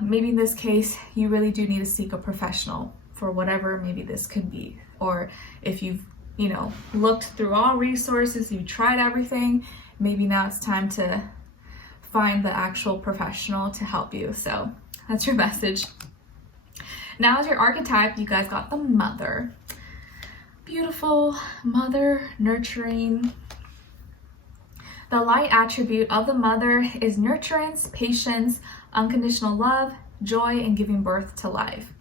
maybe in this case you really do need to seek a professional for whatever maybe this could be. Or if you've looked through all resources, you tried everything, maybe now it's time to find the actual professional to help you. So that's your message. Now as your archetype, you guys got the Mother. Beautiful mother, nurturing. The light attribute of the Mother is nurturance, patience, unconditional love, joy, and giving birth to life.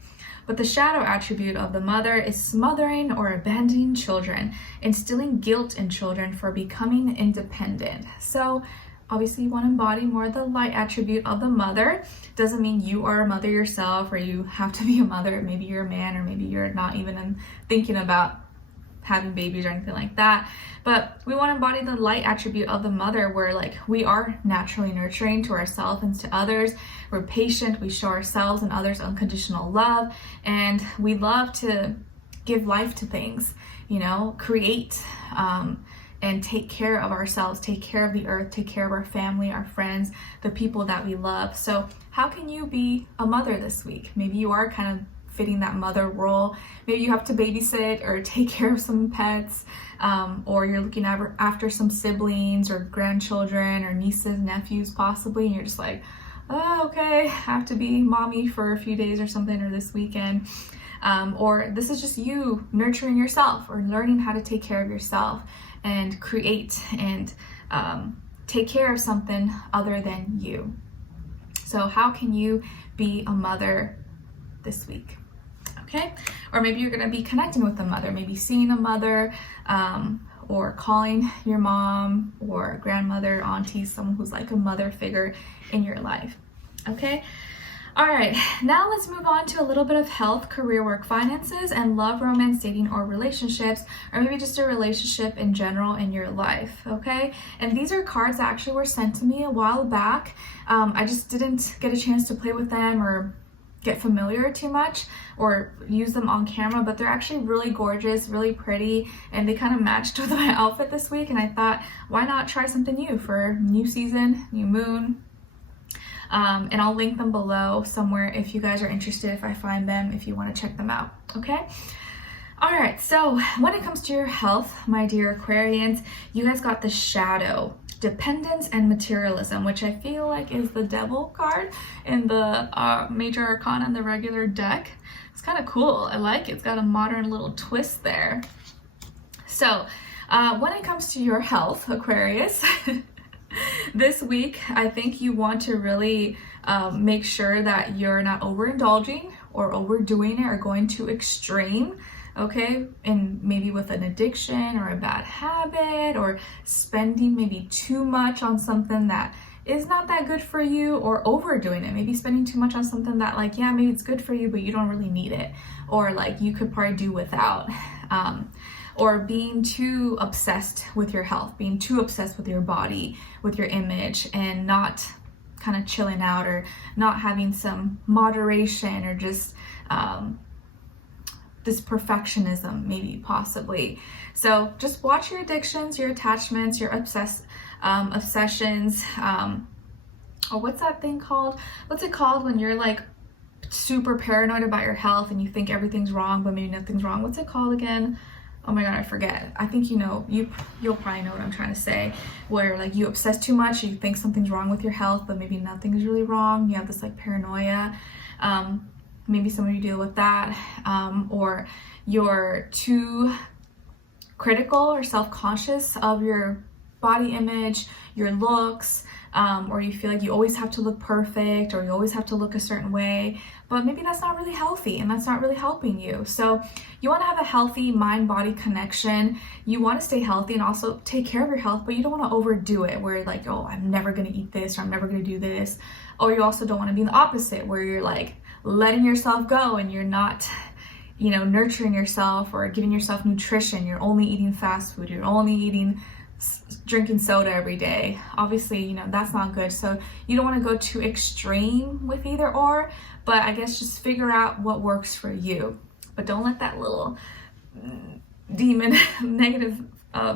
But the shadow attribute of the Mother is smothering or abandoning children, instilling guilt in children for becoming independent. So obviously you want to embody more of the light attribute of the Mother. Doesn't mean you are a mother yourself or you have to be a mother. Maybe you're a man, or maybe you're not even thinking about having babies or anything like that, but we want to embody the light attribute of the Mother, where like we are naturally nurturing to ourselves and to others. We're patient, we show ourselves and others unconditional love, and we love to give life to things, create and take care of ourselves, take care of the earth, take care of our family, our friends, the people that we love. So how can you be a mother this week? Maybe you are kind of fitting that mother role. Maybe you have to babysit or take care of some pets, or you're looking after some siblings or grandchildren or nieces, nephews possibly, and you're just like, oh, okay, I have to be mommy for a few days or something, or this weekend. Or this is just you nurturing yourself or learning how to take care of yourself and create and take care of something other than you. So how can you be a mother this week? Okay, or maybe you're going to be connecting with a mother, maybe seeing a mother, or calling your mom or grandmother, auntie, someone who's like a mother figure in your life. Okay, all right, now let's move on to a little bit of health, career, work, finances, and love, romance, dating, or relationships, or maybe just a relationship in general in your life. Okay, and these are cards that actually were sent to me a while back. I just didn't get a chance to play with them or get familiar too much or use them on camera, but they're actually really gorgeous, really pretty, and they kind of matched with my outfit this week, and I thought, why not try something new for new season, new moon. And I'll link them below somewhere if you guys are interested, if I find them, if you want to check them out. Okay, all right, so when it comes to your health, my dear Aquarians, you guys got the Shadow, dependence and materialism, which I feel like is the Devil card in the major arcana in the regular deck. It's kind of cool. I like it. It's got a modern little twist there. So when it comes to your health, Aquarius, this week I think you want to really make sure that you're not overindulging or overdoing it or going too extreme. Okay, and maybe with an addiction or a bad habit, or spending maybe too much on something that is not that good for you, or overdoing it, maybe spending too much on something that like, yeah, maybe it's good for you, but you don't really need it, or like you could probably do without, or being too obsessed with your health, being too obsessed with your body, with your image, and not kind of chilling out, or not having some moderation, or just this perfectionism, maybe possibly. So just watch your addictions, your attachments, your obsessions, or what's that thing called? What's it called when you're like super paranoid about your health and you think everything's wrong, but maybe nothing's wrong? What's it called again? oh my god, I forget. I think you'll probably know what I'm trying to say, where like you obsess too much, you think something's wrong with your health, but maybe nothing is really wrong. You have this like paranoia. Maybe some of you deal with that, or you're too critical or self-conscious of your body image, your looks, or you feel like you always have to look perfect, or you always have to look a certain way, but maybe that's not really healthy and that's not really helping you. So you want to have a healthy mind-body connection. You want to stay healthy and also take care of your health, but you don't want to overdo it where you're like, oh, I'm never going to eat this, or I'm never going to do this. Or you also don't want to be in the opposite where you're like letting yourself go and you're not, nurturing yourself or giving yourself nutrition. You're only eating fast food. You're only drinking soda every day. Obviously, that's not good. So you don't want to go too extreme with either or, but I guess just figure out what works for you. But don't let that little demon negative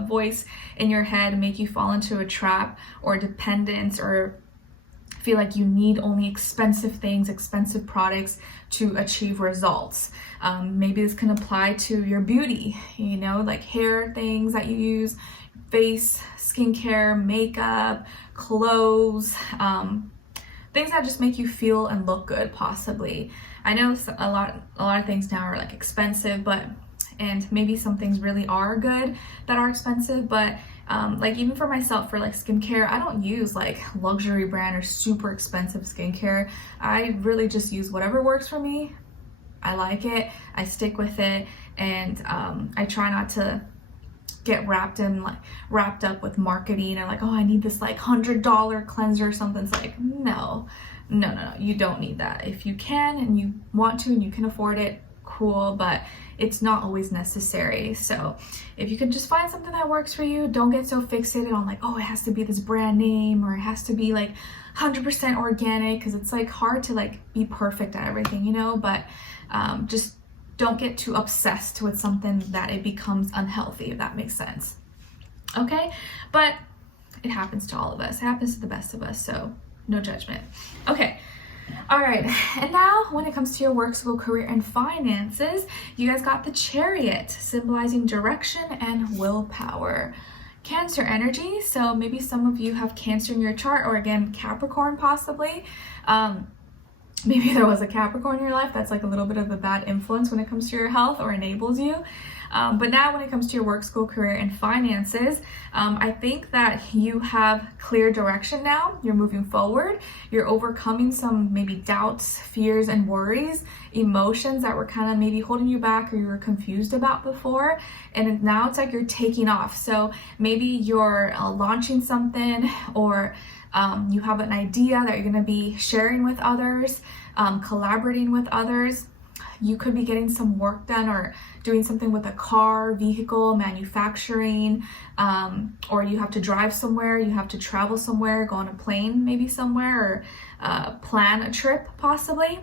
voice in your head make you fall into a trap or dependence, or feel like you need only expensive things, expensive products to achieve results. Maybe this can apply to your beauty, like hair things that you use, face, skincare, makeup, clothes, things that just make you feel and look good, possibly. I know a lot of things now are like expensive, and maybe some things really are good that are expensive, but like even for myself, for like skincare, I don't use like luxury brand or super expensive skincare. I really just use whatever works for me. I like it, I stick with it, and I try not to get wrapped up with marketing or like, oh, I need this like $100 cleanser or something. It's like, no, you don't need that. If you can and you want to and you can afford it, cool, but it's not always necessary. So if you can just find something that works for you, don't get so fixated on like, oh, it has to be this brand name, or it has to be like 100% organic, because it's like hard to like be perfect at everything, but just don't get too obsessed with something that it becomes unhealthy, if that makes sense. Okay, but it happens to all of us. It happens to the best of us, so no judgment. Okay. All right, and now when it comes to your work, school, career, and finances, you guys got the Chariot, symbolizing direction and willpower. Cancer energy, so maybe some of you have Cancer in your chart, or again, Capricorn possibly. Maybe there was a Capricorn in your life that's like a little bit of a bad influence when it comes to your health or enables you. But now when it comes to your work, school, career, and finances, I think that you have clear direction now. You're moving forward. You're overcoming some maybe doubts, fears, and worries, emotions that were kind of maybe holding you back or you were confused about before. And now it's like you're taking off. So maybe you're launching something, or you have an idea that you're going to be sharing with others, collaborating with others. You could be getting some work done or doing something with a car, vehicle, manufacturing, or you have to drive somewhere, you have to travel somewhere, go on a plane maybe somewhere, or plan a trip possibly.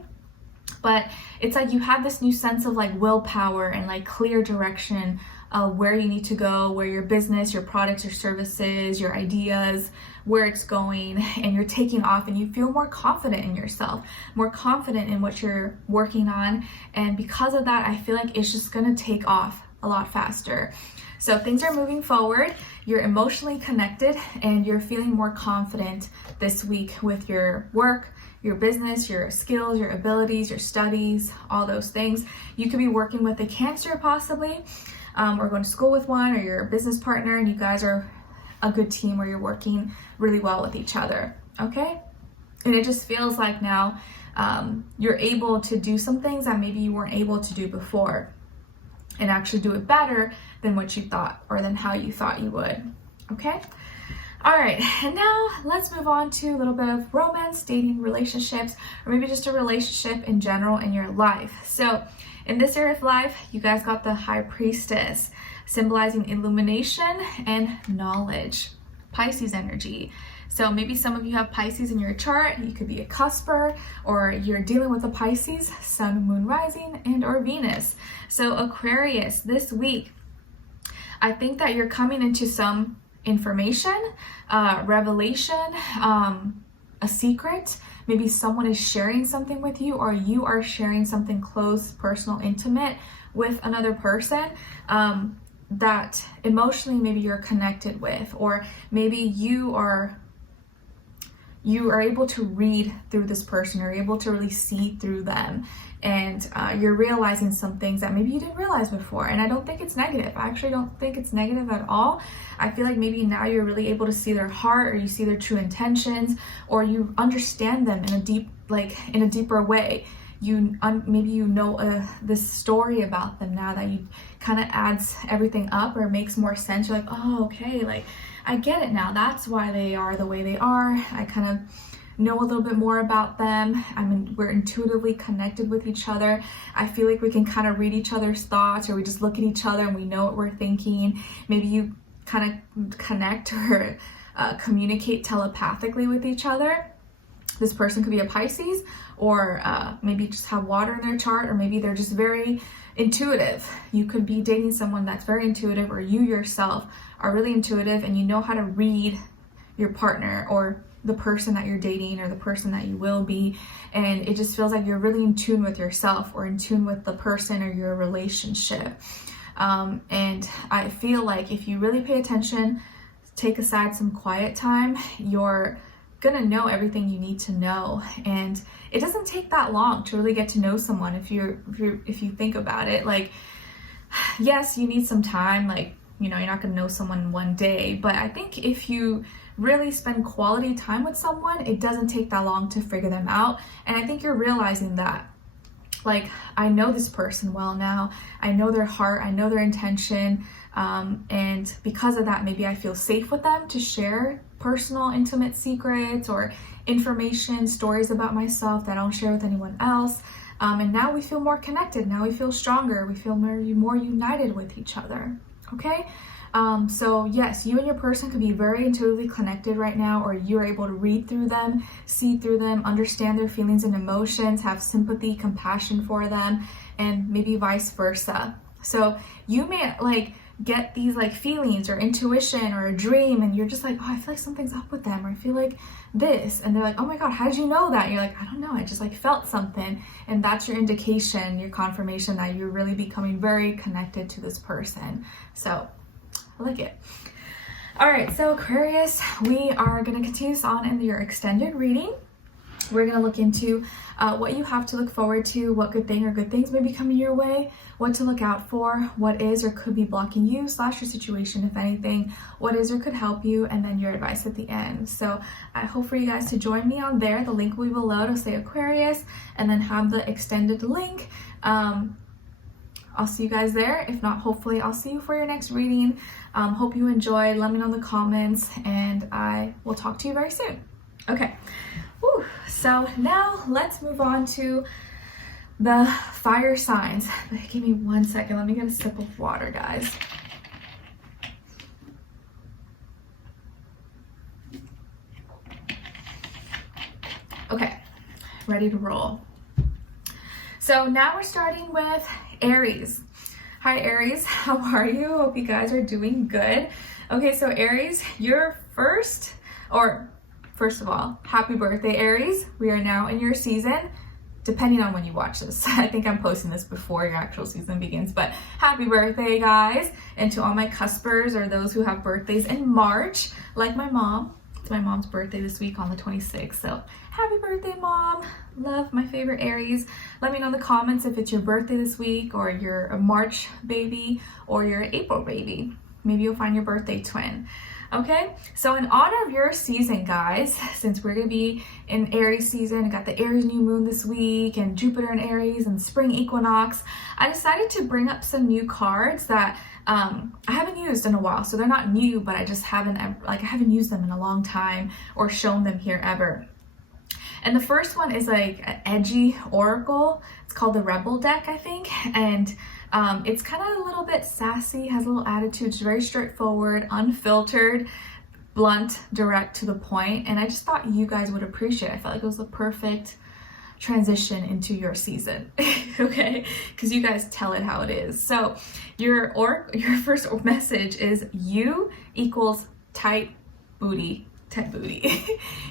But it's like you have this new sense of like willpower and like clear direction of where you need to go, where your business, your products, your services, your ideas, where it's going, and you're taking off, and you feel more confident in yourself, more confident in what you're working on. And because of that, I feel like it's just gonna take off a lot faster. So things are moving forward, you're emotionally connected, and you're feeling more confident this week with your work, your business, your skills, your abilities, your studies, all those things. You could be working with a Cancer possibly, or going to school with one, or you're a business partner and you guys are a good team where you're working really well with each other, okay? And it just feels like now you're able to do some things that maybe you weren't able to do before, and actually do it better than what you thought, or than how you thought you would, okay? All right, and now let's move on to a little bit of romance, dating, relationships, or maybe just a relationship in general in your life. So in this area of life, you guys got the High Priestess, symbolizing illumination and knowledge. Pisces energy. So maybe some of you have Pisces in your chart. You could be a cusper, or you're dealing with a Pisces, Sun, Moon, Rising, and or Venus. So Aquarius, this week, I think that you're coming into some information, revelation, a secret. Maybe someone is sharing something with you, or you are sharing something close, personal, intimate with another person. that emotionally maybe you're connected with, or maybe you are able to read through this person, you're able to really see through them, and you're realizing some things that maybe you didn't realize before. And I don't think it's negative. I actually don't think it's negative at all. I feel like maybe now you're really able to see their heart, or you see their true intentions, or you understand them in a deeper way. Maybe you know this story about them now that you kind of adds everything up, or makes more sense. You're like, oh, okay, like I get it now. That's why they are the way they are. I kind of know a little bit more about them. I mean, we're intuitively connected with each other. I feel like we can kind of read each other's thoughts, or we just look at each other and we know what we're thinking. Maybe you kind of connect or communicate telepathically with each other. This person could be a Pisces, or maybe just have water in their chart, or maybe they're just very intuitive. You could be dating someone that's very intuitive, or you yourself are really intuitive and you know how to read your partner, or the person that you're dating, or the person that you will be, and it just feels like you're really in tune with yourself, or in tune with the person or your relationship. And I feel like if you really pay attention, take aside some quiet time, you're gonna know everything you need to know. And it doesn't take that long to really get to know someone. If you think about it, like, yes, you need some time, like, you know, you're not gonna know someone in one day, but I think if you really spend quality time with someone, it doesn't take that long to figure them out. And I think you're realizing that, like, I know this person well now, I know their heart, I know their intention, and because of that, maybe I feel safe with them to share personal, intimate secrets or information, stories about myself that I don't share with anyone else. And now we feel more connected, now we feel stronger, we feel more united with each other, okay? So yes, you and your person could be very intuitively connected right now, or you're able to read through them, see through them, understand their feelings and emotions, have sympathy, compassion for them, and maybe vice versa. So you may like get these like feelings or intuition or a dream, and you're just like, oh, I feel like something's up with them, or I feel like this, and they're like, oh my god, how did you know that? And you're like, I don't know, I just like felt something. And that's your indication, your confirmation that you're really becoming very connected to this person. So I like it. All right, so Aquarius, we are going to continue this on in your extended reading. We're going to look into what you have to look forward to, what good thing or good things may be coming your way, what to look out for, what is or could be blocking you / your situation, if anything, what is or could help you, and then your advice at the end. So I hope for you guys to join me on there. The link will be below to say Aquarius, and then have the extended link. I'll see you guys there. If not, hopefully I'll see you for your next reading. Hope you enjoyed. Let me know in the comments, and I will talk to you very soon. Okay. Whew. So now let's move on to the fire signs. Give me 1 second. Let me get a sip of water, guys. Okay, ready to roll. So now we're starting with Aries. Hi Aries, how are you? Hope you guys are doing good. Okay, so Aries, first of all, happy birthday Aries. We are now in your season, depending on when you watch this. I think I'm posting this before your actual season begins, but happy birthday guys. And to all my cuspers, or those who have birthdays in March, like my mom. It's my mom's birthday this week on the 26th, so happy birthday mom. Love my favorite Aries. Let me know in the comments if it's your birthday this week, or you're a March baby, or you're an April baby. Maybe you'll find your birthday twin. Okay, so in honor of your season, guys, since we're gonna be in Aries season, I got the Aries new moon this week, and Jupiter in Aries, and spring equinox, I decided to bring up some new cards that I haven't used in a while. So they're not new, but I just haven't used them in a long time, or shown them here ever. And the first one is like an edgy oracle. It's called the Rebel deck, I think, and it's kind of a little bit sassy, has a little attitude. It's very straightforward, unfiltered, blunt, direct, to the point, and I just thought you guys would appreciate it. I felt like it was a perfect transition into your season. Okay, because you guys tell it how it is. So your first message is you equals tight booty.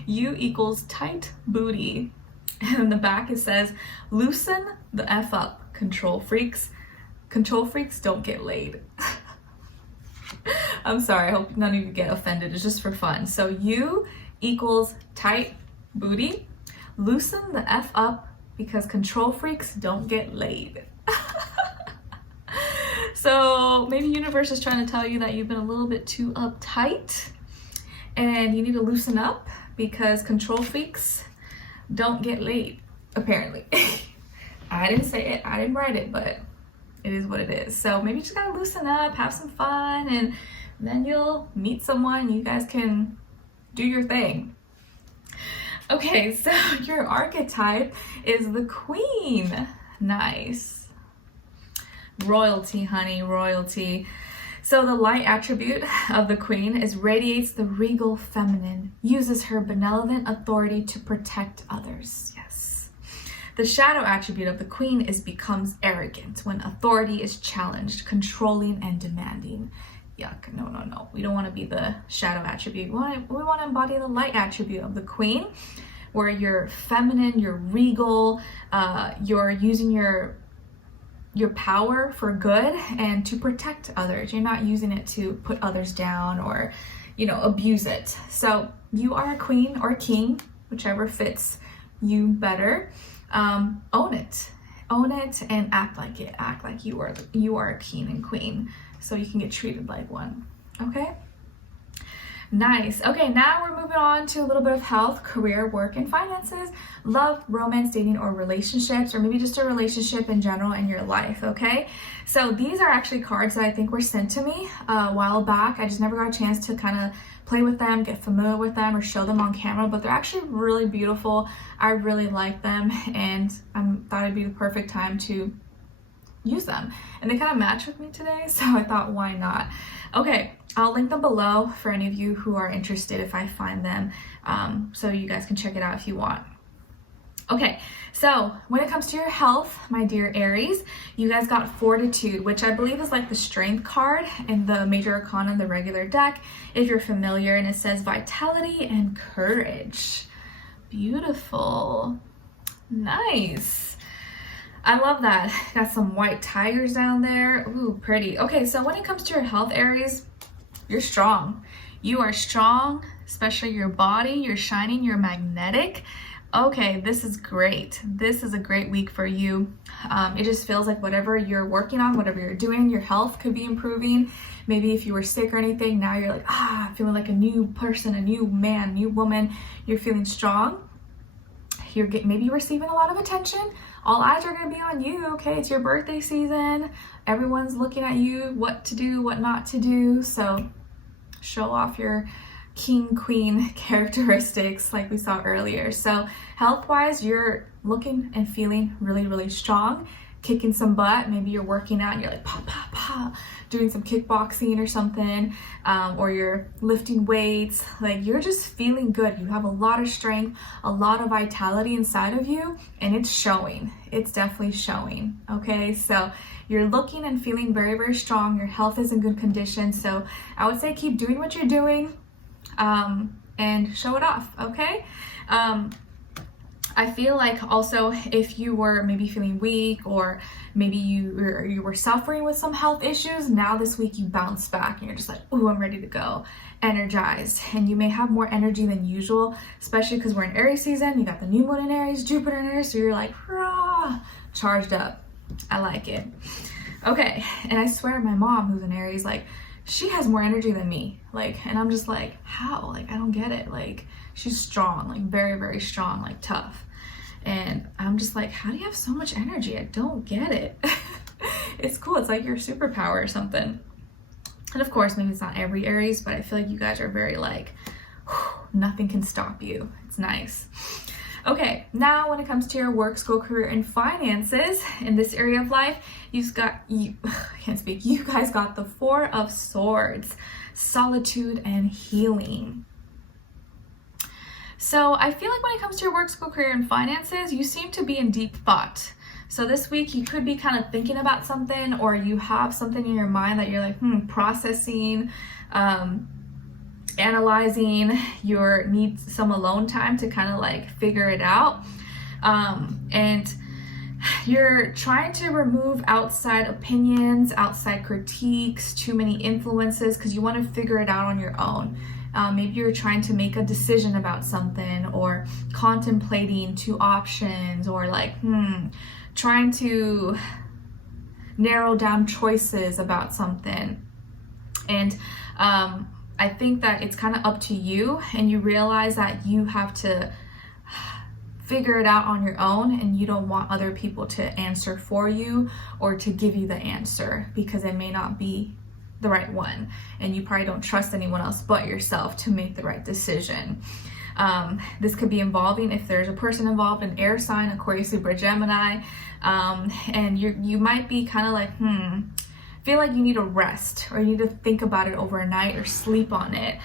You equals tight booty. And in the back it says, loosen the F up, control freaks. Control freaks don't get laid. I'm sorry, I hope none of you get offended. It's just for fun. So U equals tight booty. Loosen the F up because control freaks don't get laid. So maybe universe is trying to tell you that you've been a little bit too uptight and you need to loosen up because control freaks don't get laid, apparently. I didn't say it, I didn't write it, but it is what it is. So maybe you just gotta loosen up, have some fun, and then you'll meet someone, you guys can do your thing. Okay, so your archetype is the Queen. Nice. Royalty, honey, royalty. So the light attribute of the Queen is radiates the regal feminine, uses her benevolent authority to protect others. Yes. The shadow attribute of the Queen is becomes arrogant when authority is challenged, controlling and demanding. Yuck, no, no, no. We don't want to be the shadow attribute. We want to embody the light attribute of the Queen, where you're feminine, you're regal, you're using your power for good and to protect others. You're not using it to put others down or, abuse it. So you are a queen or a king, whichever fits you better. Own it and act like it. Act like you are a king and queen, so you can get treated like one. Okay. Nice. Okay, now we're moving on to a little bit of health, career, work, and finances, love, romance, dating, or relationships, or maybe just a relationship in general in your life, okay? So these are actually cards that I think were sent to me a while back. I just never got a chance to kind of play with them, get familiar with them, or show them on camera, but they're actually really beautiful. I really like them, and I thought it'd be the perfect time to use them. And they kind of match with me today, so I thought, why not? Okay, I'll link them below for any of you who are interested if I find them, so you guys can check it out if you want. Okay, so when it comes to your health, my dear Aries, you guys got Fortitude, which I believe is like the strength card in the major arcana, the regular deck, if you're familiar, and it says vitality and courage. Beautiful. Nice. I love that. Got some white tigers down there. Ooh, pretty. Okay, so when it comes to your health, Aries, you're strong. You are strong, especially your body. You're shining. You're magnetic. Okay, this is great. This is a great week for you. It just feels like whatever you're working on, whatever you're doing, your health could be improving. Maybe if you were sick or anything, now you're like, feeling like a new person, a new man, new woman. You're feeling strong. You're maybe receiving a lot of attention. All eyes are going to be on you, okay? It's your birthday season. Everyone's looking at you, what to do, what not to do. So show off your king, queen characteristics like we saw earlier. So health-wise, you're looking and feeling really, really strong, kicking some butt. Maybe you're working out and you're like, pop, pop, pop, doing some kickboxing or something, or you're lifting weights. Like, you're just feeling good. You have a lot of strength, a lot of vitality inside of you, and it's showing. It's definitely showing, okay? So you're looking and feeling very, very strong. Your health is in good condition. So I would say keep doing what you're doing, and show it off, okay? I feel like also if you were maybe feeling weak, or maybe you were suffering with some health issues, now this week you bounce back and you're just like, ooh, I'm ready to go, energized. And you may have more energy than usual, especially because we're in Aries season. You got the new moon in Aries, Jupiter in Aries, so you're like, rah, charged up. I like it. Okay, and I swear my mom, who's in Aries, like, she has more energy than me, like, and I'm just like, how? Like, I don't get it. Like, she's strong, like very, very strong, like tough. And I'm just like, how do you have so much energy? I don't get it. It's cool. It's like your superpower or something. And of course, maybe it's not every Aries, but I feel like you guys are very like, nothing can stop you. It's nice. Okay, now when it comes to your work, school, career, and finances in this area of life, you guys got the Four of Swords, solitude and healing. So I feel like when it comes to your work, school, career, and finances, you seem to be in deep thought. So this week you could be kind of thinking about something, or you have something in your mind that you're like, processing, analyzing. You need some alone time to kind of like figure it out. And you're trying to remove outside opinions, outside critiques, too many influences, because you want to figure it out on your own. Maybe you're trying to make a decision about something, or contemplating two options, or like, trying to narrow down choices about something. And I think that it's kind of up to you, and you realize that you have to figure it out on your own, and you don't want other people to answer for you or to give you the answer, because it may not be the right one, and you probably don't trust anyone else but yourself to make the right decision. This could be involving, if there's a person involved, an air sign, Aquarius, Libra, Gemini, and you might be kind of like, feel like you need a rest, or you need to think about it overnight or sleep on it.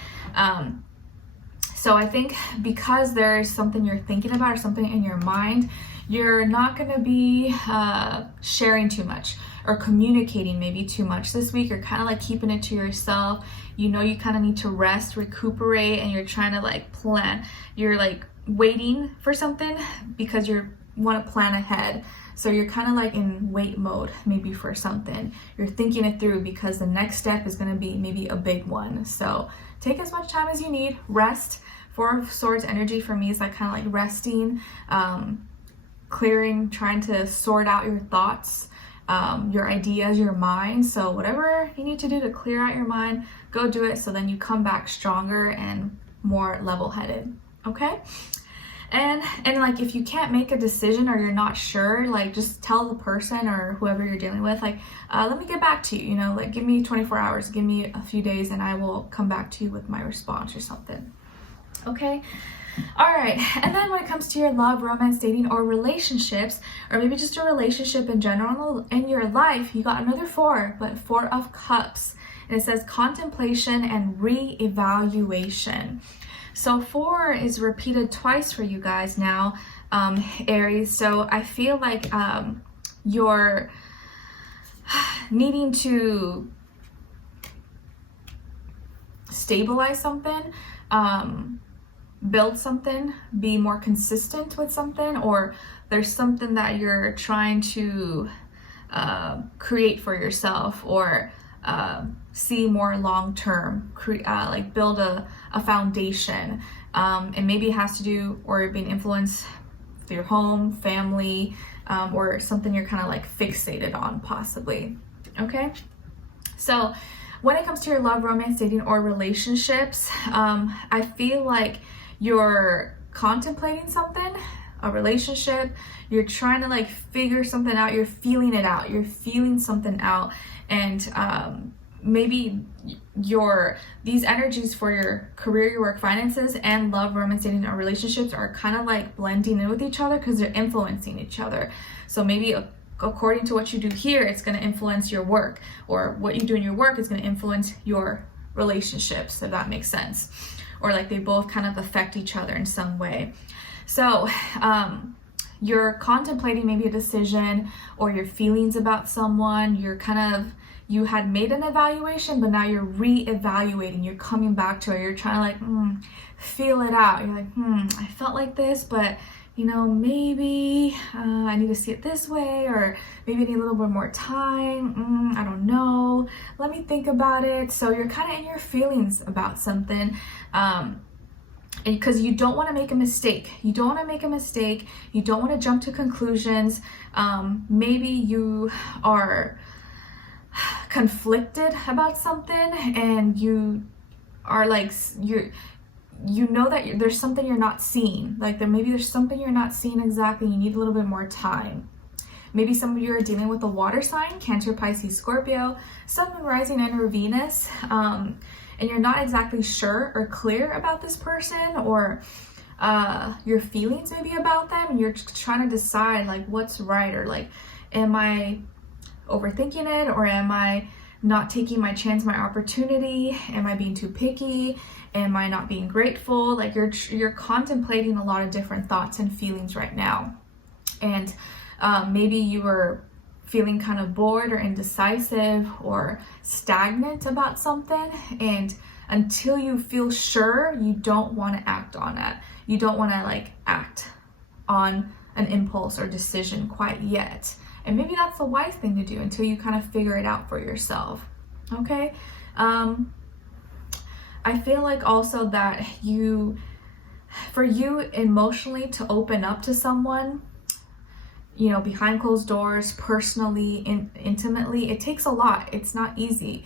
So I think because there's something you're thinking about or something in your mind, you're not going to be sharing too much or communicating maybe too much this week. You're kind of like keeping it to yourself. You know, you kind of need to rest, recuperate, and you're trying to like plan. You're like waiting for something because you want to plan ahead. So you're kind of like in wait mode maybe for something. You're thinking it through because the next step is going to be maybe a big one. So take as much time as you need. Rest. Four of Swords energy for me is like kind of like resting, clearing, trying to sort out your thoughts, your ideas, your mind. So whatever you need to do to clear out your mind, go do it, so then you come back stronger and more level-headed. Okay? And like, if you can't make a decision or you're not sure, like, just tell the person or whoever you're dealing with, like, let me get back to you, you know, like, give me 24 hours, give me a few days, and I will come back to you with my response or something. Okay? All right. And then when it comes to your love, romance, dating, or relationships, or maybe just a relationship in general in your life, you got another 4, but 4 of Cups. And it says contemplation and re-evaluation. So 4 is repeated twice for you guys now, Aries. So I feel like you're needing to stabilize something, build something, be more consistent with something, or there's something that you're trying to create for yourself, or see more long term, like build a foundation, and maybe it has to do, or being influenced through your home, family, or something you're kind of like fixated on possibly. Okay, so when it comes to your love, romance, dating, or relationships, I feel like you're contemplating something, a relationship, you're trying to like figure something out, you're feeling it out, you're feeling something out, and maybe these energies for your career, your work, finances, and love, romance, dating, or relationships are kind of like blending in with each other because they're influencing each other. So maybe according to what you do here, it's going to influence your work, or what you do in your work is going to influence your relationships, if that makes sense. Or like they both kind of affect each other in some way. So you're contemplating maybe a decision, or your feelings about someone. You had made an evaluation, but now you're re-evaluating. You're coming back to it. You're trying to like feel it out. You're like, I felt like this, but you know, maybe I need to see it this way, or maybe I need a little bit more time. I don't know. Let me think about it. So you're kind of in your feelings about something, because you don't want to make a mistake. You don't want to make a mistake. You don't want to jump to conclusions. Maybe you are conflicted about something, and you are like, you know that there's something you're not seeing. Like maybe there's something you're not seeing exactly. You need a little bit more time. Maybe some of you are dealing with a water sign, Cancer, Pisces, Scorpio, Sun, Moon, Rising, and Venus, and you're not exactly sure or clear about this person, or your feelings maybe about them, and you're trying to decide like what's right, or like, am I overthinking it, or am I not taking my chance, my opportunity? Am I being too picky? Am I not being grateful? Like you're contemplating a lot of different thoughts and feelings right now. And maybe you are feeling kind of bored or indecisive or stagnant about something. And until you feel sure, you don't want to act on it. You don't want to like act on an impulse or decision quite yet. And maybe that's the wise thing to do until you kind of figure it out for yourself. Okay? I feel like also that for you emotionally to open up to someone, you know, behind closed doors, personally, intimately, it takes a lot. It's not easy.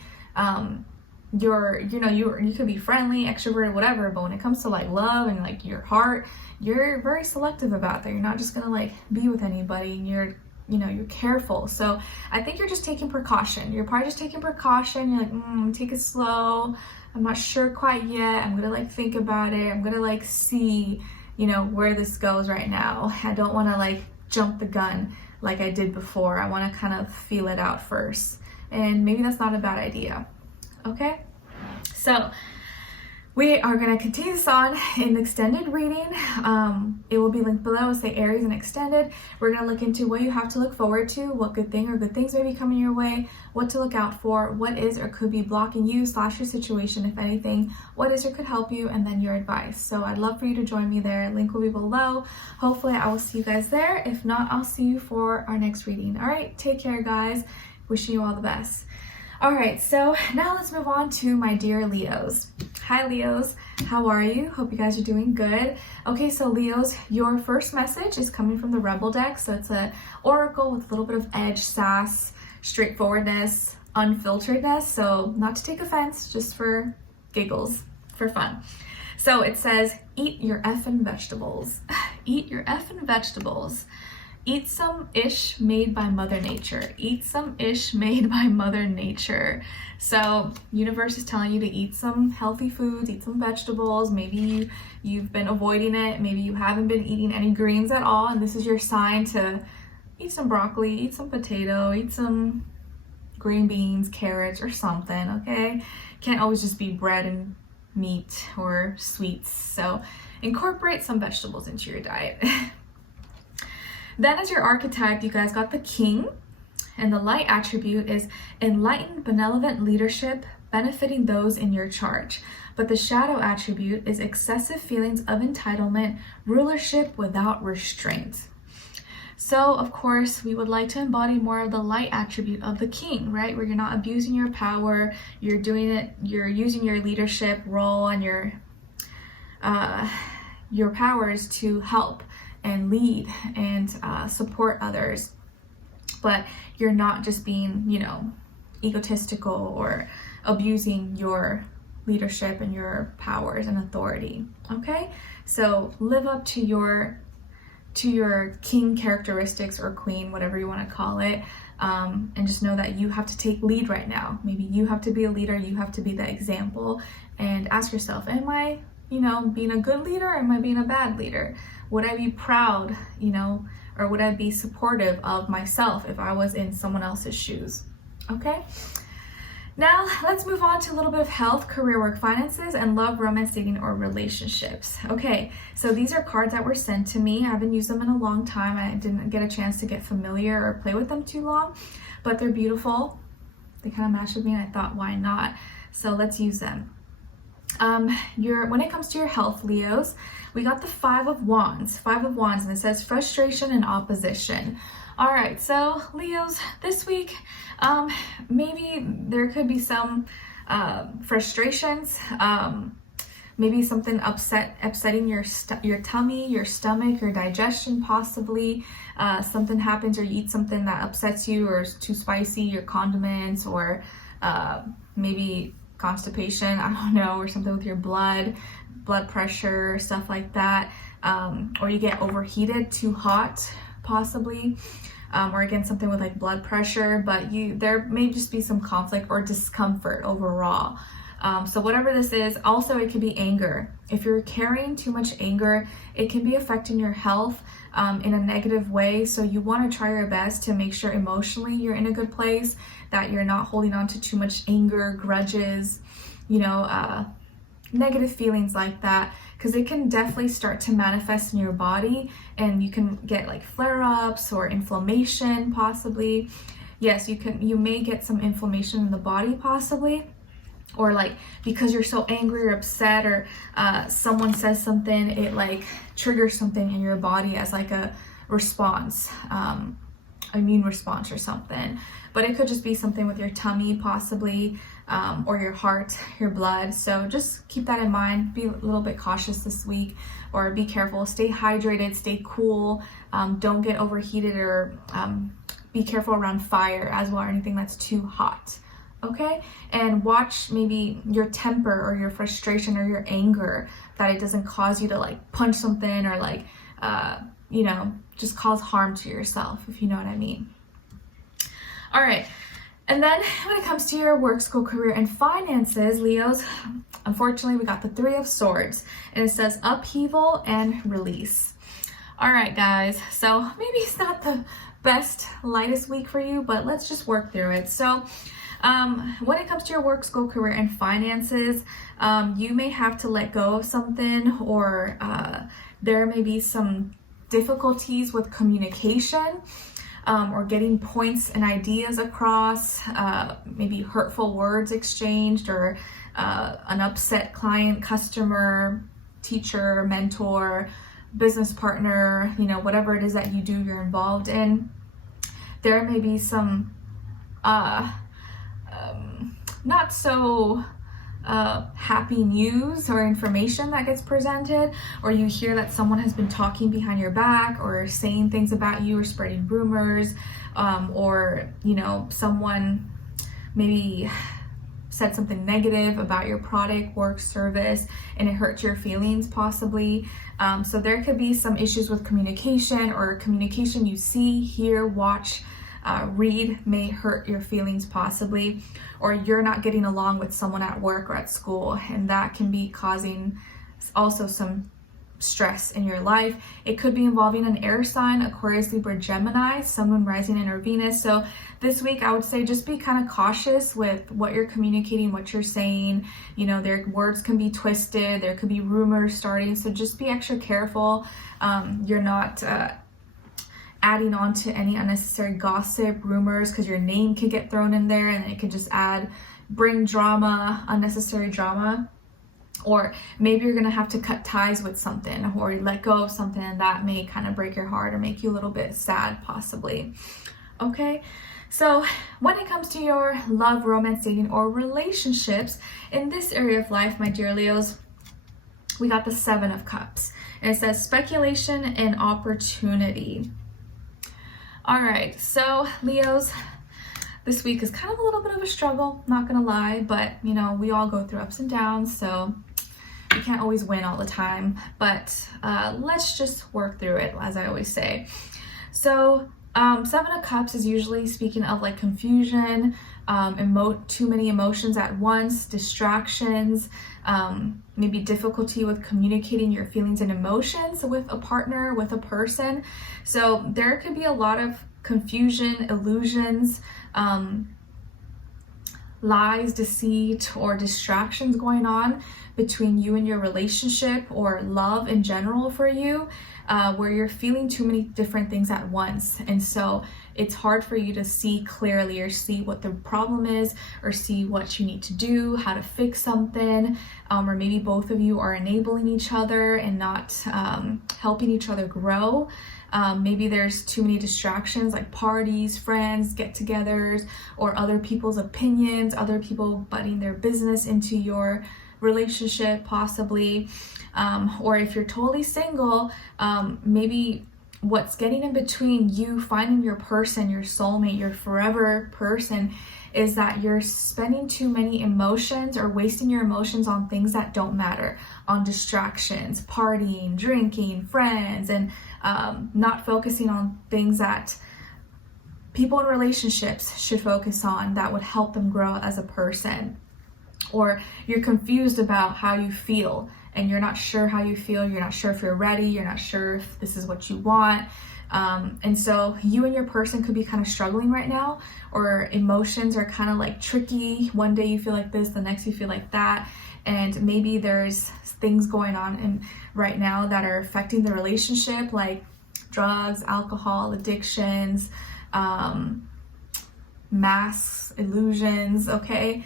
You could be friendly, extroverted, whatever, but when it comes to like love and like your heart, you're very selective about that. You're not just gonna like be with anybody, and you're careful. So I think you're just taking precaution. You're probably just taking precaution. You're like, take it slow. I'm not sure quite yet. I'm gonna like think about it. I'm gonna like see, you know, where this goes right now. I don't want to like jump the gun like I did before. I want to kind of feel it out first. And maybe that's not a bad idea. Okay? So we are going to continue this on in the extended reading. It will be linked below. It'll say Aries and Extended. We're going to look into what you have to look forward to, what good thing or good things may be coming your way, what to look out for, what is or could be blocking you / your situation, if anything, what is or could help you, and then your advice. So I'd love for you to join me there. Link will be below. Hopefully I will see you guys there. If not, I'll see you for our next reading. All right, take care, guys. Wishing you all the best. All right, so now let's move on to my dear Leos. Hi, Leos. How are you? Hope you guys are doing good. Okay, so Leos, your first message is coming from the Rebel deck. So it's an oracle with a little bit of edge, sass, straightforwardness, unfilteredness. So not to take offense, just for giggles, for fun. So it says, eat your effing vegetables. Eat your effing vegetables. Eat some ish made by Mother Nature. Eat some ish made by Mother Nature. So universe is telling you to eat some healthy foods, eat some vegetables. Maybe you've been avoiding it. Maybe you haven't been eating any greens at all, and this is your sign to eat some broccoli, eat some potato, eat some green beans, carrots, or something, okay? Can't always just be bread and meat or sweets. So incorporate some vegetables into your diet. Then as your archetype, you guys got the King, and the light attribute is enlightened, benevolent leadership, benefiting those in your charge. But the shadow attribute is excessive feelings of entitlement, rulership without restraint. So of course, we would like to embody more of the light attribute of the King, right? Where you're not abusing your power, you're doing it, you're using your leadership role and your powers to help and lead and support others, but you're not just being, you know, egotistical or abusing your leadership and your powers and authority. Okay, so live up to your King characteristics, or Queen, whatever you want to call it, and just know that you have to take lead right now. Maybe you have to be a leader, you have to be the example, and ask yourself, am I, you know, being a good leader, or am I being a bad leader? Would I be proud, you know, or would I be supportive of myself if I was in someone else's shoes? Okay. Now let's move on to a little bit of health, career, work, finances, and love, romance, dating, or relationships. Okay, so these are cards that were sent to me. I haven't used them in a long time. I didn't get a chance to get familiar or play with them too long, but they're beautiful. They kind of match with me, and I thought, why not? So let's use them. When it comes to your health, Leos, we got the Five of Wands, and it says frustration and opposition. All right, so Leos, this week, maybe there could be some frustrations, maybe something upsetting your tummy, your stomach, your digestion, possibly. Something happens, or you eat something that upsets you, or is too spicy, your condiments, or maybe constipation, I don't know, or something with your blood pressure, stuff like that, or you get overheated, too hot, possibly, or again, something with like blood pressure, but there may just be some conflict or discomfort overall. So whatever this is, also it could be anger. If you're carrying too much anger, it can be affecting your health in a negative way. So you want to try your best to make sure emotionally you're in a good place, that you're not holding on to too much anger, grudges, you know, negative feelings like that, because it can definitely start to manifest in your body, and you can get like flare-ups or inflammation, possibly. Yes, you may get some inflammation in the body, possibly, or like because you're so angry or upset, or someone says something, it like triggers something in your body as like a response, immune response or something. But it could just be something with your tummy possibly, or your heart, your blood. So just keep that in mind. Be a little bit cautious this week, or be careful. Stay hydrated, stay cool. Don't get overheated, or be careful around fire as well, or anything that's too hot. Okay, and watch maybe your temper or your frustration or your anger, that it doesn't cause you to like punch something or like, you know, just cause harm to yourself, if you know what I mean. All right, and then when it comes to your work, school, career, and finances, Leos, unfortunately, we got the Three of Swords, and it says upheaval and release. All right, guys, so maybe it's not the best, lightest week for you, but let's just work through it. So when it comes to your work, school, career, and finances, you may have to let go of something, or there may be some difficulties with communication, or getting points and ideas across, maybe hurtful words exchanged, or an upset client, customer, teacher, mentor, business partner, you know, whatever it is that you do, you're involved in. There may be some not so happy news or information that gets presented, or you hear that someone has been talking behind your back or saying things about you or spreading rumors, or, you know, someone maybe said something negative about your product, work, service, and it hurts your feelings possibly. So there could be some issues with communication, or communication you see, hear, watch, read may hurt your feelings possibly, or you're not getting along with someone at work or at school, and that can be causing also some stress in your life. It could be involving an air sign, Aquarius, Libra, Gemini, Sun, Moon, Rising, and or Venus. So this week I would say just be kind of cautious with what you're communicating, what you're saying. You know, their words can be twisted, there could be rumors starting, so just be extra careful. You're not adding on to any unnecessary gossip, rumors, because your name could get thrown in there, and it could just bring drama, unnecessary drama. Or maybe you're gonna have to cut ties with something, or let go of something, and that may kind of break your heart or make you a little bit sad possibly. Okay, so when it comes to your love, romance, dating, or relationships, in this area of life, my dear Leos, we got the Seven of Cups, and it says speculation and opportunity. All right, so Leos, this week is kind of a little bit of a struggle, not gonna lie, but you know, we all go through ups and downs, so you can't always win all the time, but let's just work through it, as I always say. So Seven of Cups is usually speaking of like confusion, too many emotions at once, distractions, maybe difficulty with communicating your feelings and emotions with a partner, with a person. So there could be a lot of confusion, illusions, lies, deceit, or distractions going on between you and your relationship, or love in general for you, where you're feeling too many different things at once. And so it's hard for you to see clearly, or see what the problem is, or see what you need to do, how to fix something, or maybe both of you are enabling each other and not helping each other grow. Maybe there's too many distractions, like parties, friends, get-togethers, or other people's opinions, other people butting their business into your relationship possibly. Or if you're totally single, maybe what's getting in between you finding your person, your soulmate, your forever person, is that you're spending too many emotions, or wasting your emotions on things that don't matter, on distractions, partying, drinking, friends, and not focusing on things that people in relationships should focus on, that would help them grow as a person. Or you're confused about how you feel, and you're not sure how you feel, you're not sure if you're ready, you're not sure if this is what you want. And so you and your person could be kind of struggling right now, or emotions are kind of like tricky. One day you feel like this, the next you feel like that. And maybe there's things going on right now that are affecting the relationship, like drugs, alcohol, addictions, masks, illusions, okay?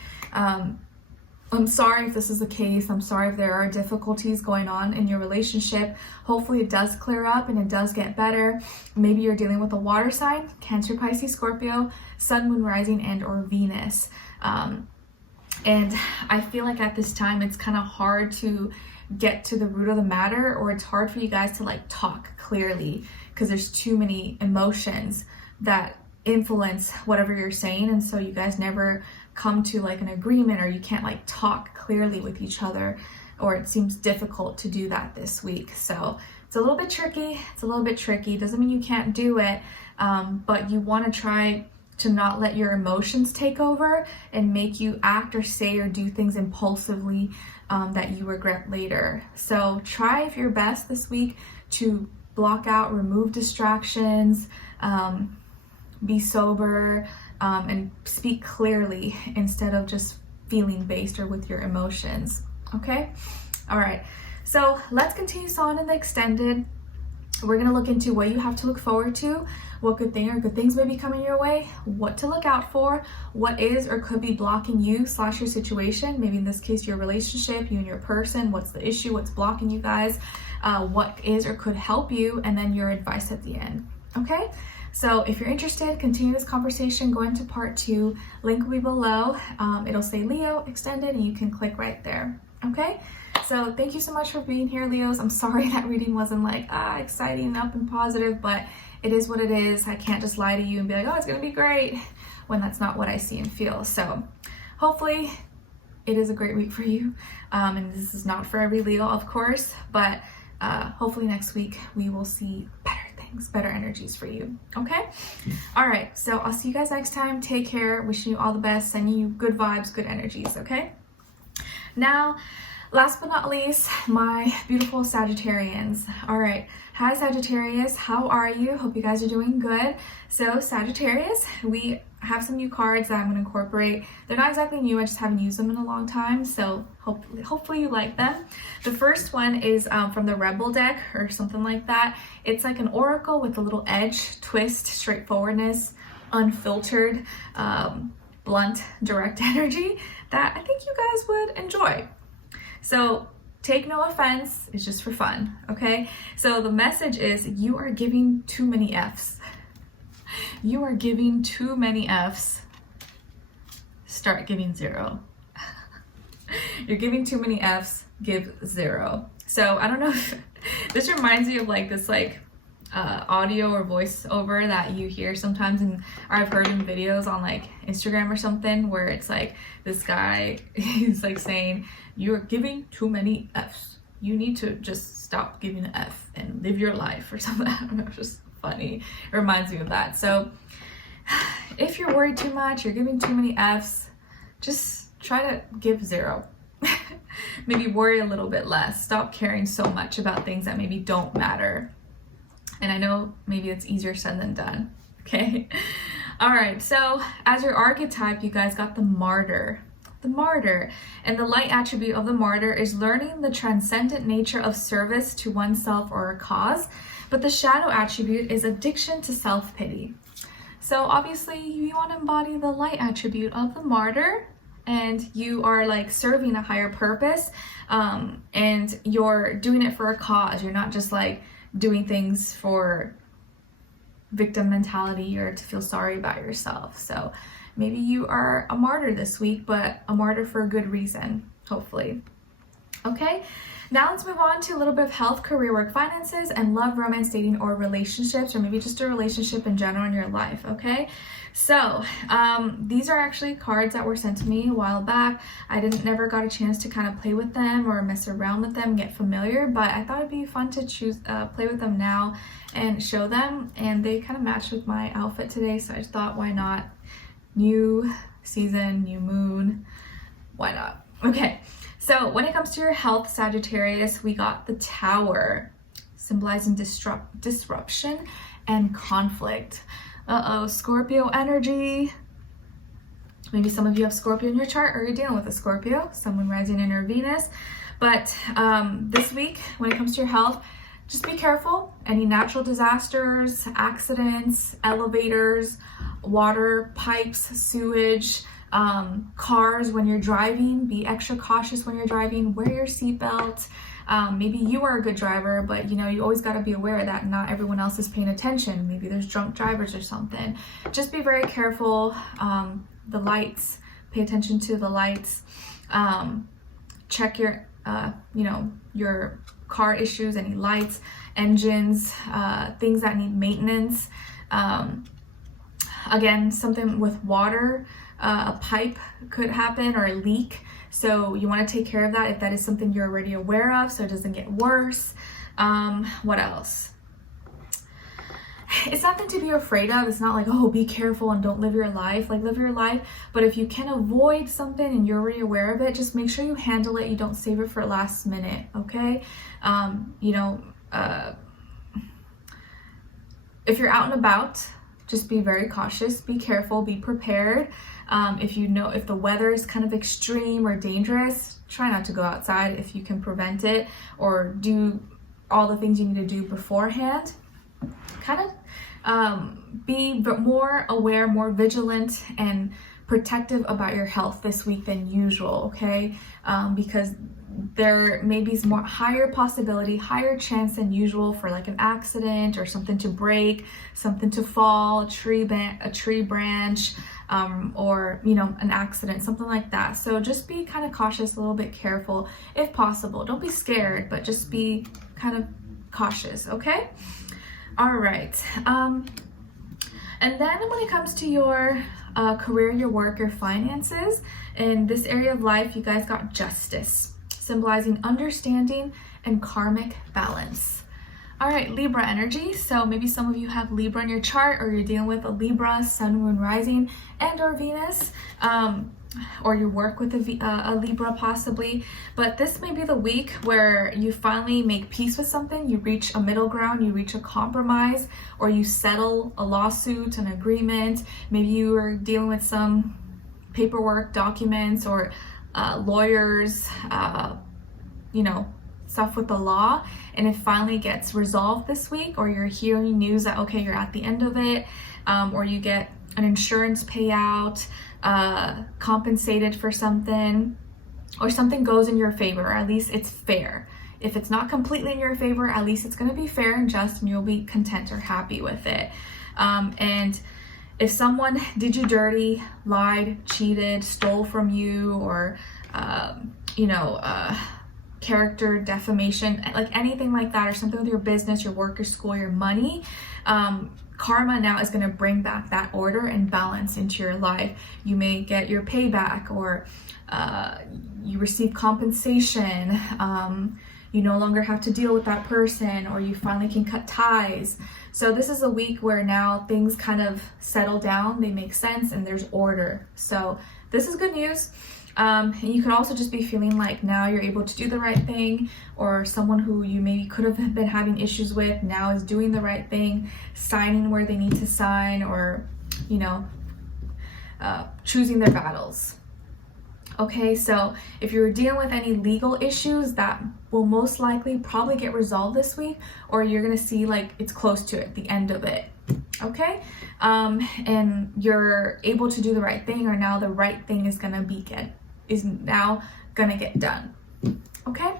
I'm sorry if this is the case. I'm sorry if there are difficulties going on in your relationship. Hopefully it does clear up and it does get better. Maybe you're dealing with a water sign, Cancer, Pisces, Scorpio, Sun, Moon, Rising, and or Venus. And I feel like at this time it's kind of hard to get to the root of the matter, or it's hard for you guys to like talk clearly because there's too many emotions that influence whatever you're saying, and so you guys never come to like an agreement, or you can't like talk clearly with each other, or it seems difficult to do that this week. So it's a little bit tricky. Doesn't mean you can't do it, but you want to try to not let your emotions take over and make you act or say or do things impulsively that you regret later. So try your best this week to block out, remove distractions, be sober, and speak clearly instead of just feeling based or with your emotions. Okay? All right. So let's continue on in the extended. We're going to look into what you have to look forward to, what good thing or good things may be coming your way, what to look out for, what is or could be blocking you / your situation. Maybe in this case, your relationship, you and your person, what's the issue, what's blocking you guys, what is or could help you, and then your advice at the end. Okay? So if you're interested, continue this conversation, go into part 2, link will be below. It'll say Leo.Extended and you can click right there. Okay? So thank you so much for being here, Leos. I'm sorry that reading wasn't like exciting and up and positive, but it is what it is. I can't just lie to you and be like, oh, it's gonna be great, when that's not what I see and feel. So hopefully it is a great week for you. And this is not for every Leo, of course, but hopefully next week we will see better energies for you. Okay? All right. So I'll see you guys next time. Take care. Wishing you all the best. Sending you good vibes, good energies. Okay? Now, last but not least, my beautiful Sagittarians. All right. Hi, Sagittarius. How are you? Hope you guys are doing good. So, Sagittarius, we have some new cards that I'm going to incorporate. They're not exactly new. I just haven't used them in a long time. So, hopefully you like them. The first one is from the Rebel deck or something like that. It's like an oracle with a little edge, twist, straightforwardness, unfiltered, blunt, direct energy that I think you guys would enjoy. So take no offense, it's just for fun, okay? So the message is you are giving too many Fs. You are giving too many Fs. Start giving 0. You're giving too many Fs, give 0. So I don't know if this reminds me of like this audio or voiceover that you hear sometimes, or I've heard in videos on like Instagram or something, where it's like this guy he's like saying, you're giving too many Fs. You need to just stop giving an F and live your life or something. I don't know, it's just funny. It reminds me of that. So if you're worried too much, you're giving too many Fs, just try to give 0. Maybe worry a little bit less. Stop caring so much about things that maybe don't matter. And I know maybe it's easier said than done, okay? All right, so as your archetype, you guys got the Martyr. The Martyr. And the light attribute of the Martyr is learning the transcendent nature of service to oneself or a cause. But the shadow attribute is addiction to self-pity. So obviously you want to embody the light attribute of the Martyr, and you are like serving a higher purpose, and you're doing it for a cause. You're not just like doing things for victim mentality or to feel sorry about yourself. So maybe you are a martyr this week, but a martyr for a good reason, hopefully. Okay, now let's move on to a little bit of health, career, work, finances, and love, romance, dating, or relationships, or maybe just a relationship in general in your life, okay? So these are actually cards that were sent to me a while back. I never got a chance to kind of play with them or mess around with them, get familiar, but I thought it'd be fun to play with them now and show them, and they kind of match with my outfit today, so I just thought, why not? New season, new moon, why not? Okay, so when it comes to your health, Sagittarius, we got the Tower, symbolizing disruption and conflict. Scorpio energy. Maybe some of you have Scorpio in your chart, or you're dealing with a Scorpio, someone rising in or Venus. But this week, when it comes to your health, just be careful. Any natural disasters, accidents, elevators, water pipes, sewage, Cars, when you're driving, be extra cautious when you're driving. Wear your seatbelt. Maybe you are a good driver, but you know, you always got to be aware that not everyone else is paying attention. Maybe there's drunk drivers or something. Just be very careful. The lights, pay attention to the lights. Check your, you know, your car issues, any lights, engines, things that need maintenance. Again, something with water, a pipe could happen, or a leak. So you want to take care of that if that is something you're already aware of, so it doesn't get worse. What else? It's nothing to be afraid of. It's not like, oh, be careful and don't live your life. Like, live your life. But if you can avoid something and you're already aware of it, just make sure you handle it. You don't save it for last minute, okay? You know, if you're out and about, just be very cautious, be careful, be prepared. If you know, if the weather is kind of extreme or dangerous, try not to go outside if you can prevent it, or do all the things you need to do beforehand. Kind of be more aware, more vigilant, and protective about your health this week than usual, okay? Because there may be more higher possibility, higher chance than usual for like an accident or something to break, something to fall, a tree branch, or you know, an accident, something like that. So just be kind of cautious, a little bit careful if possible. Don't be scared, but just be kind of cautious, okay? All right. And then when it comes to your career, your work, your finances, in this area of life, you guys got Justice, symbolizing understanding and karmic balance. All right, Libra energy. So maybe some of you have Libra in your chart, or you're dealing with a Libra, Sun, Moon, Rising, and or Venus, or you work with a Libra possibly. But this may be the week where you finally make peace with something, you reach a middle ground, you reach a compromise, or you settle a lawsuit, an agreement. Maybe you are dealing with some paperwork, documents, or lawyers, you know, stuff with the law, and it finally gets resolved this week, or you're hearing news that, okay, you're at the end of it, or you get an insurance payout, compensated for something, or something goes in your favor, or at least it's fair. If it's not completely in your favor, at least it's going to be fair and just, and you'll be content or happy with it. And if someone did you dirty, lied, cheated, stole from you, or you know, character defamation, like anything like that, or something with your business, your work, your school, your money, karma now is going to bring back that order and balance into your life. You may get your payback, or you receive compensation. You no longer have to deal with that person, or you finally can cut ties. So this is a week where now things kind of settle down, they make sense, and there's order. So this is good news. And you could also just be feeling like now you're able to do the right thing, or someone who you maybe could have been having issues with now is doing the right thing, signing where they need to sign, or, you know, choosing their battles. Okay, so if you're dealing with any legal issues, that will most likely probably get resolved this week, or you're gonna see like it's close to it, the end of it. Okay, and you're able to do the right thing, or now the right thing is now gonna get done. Okay,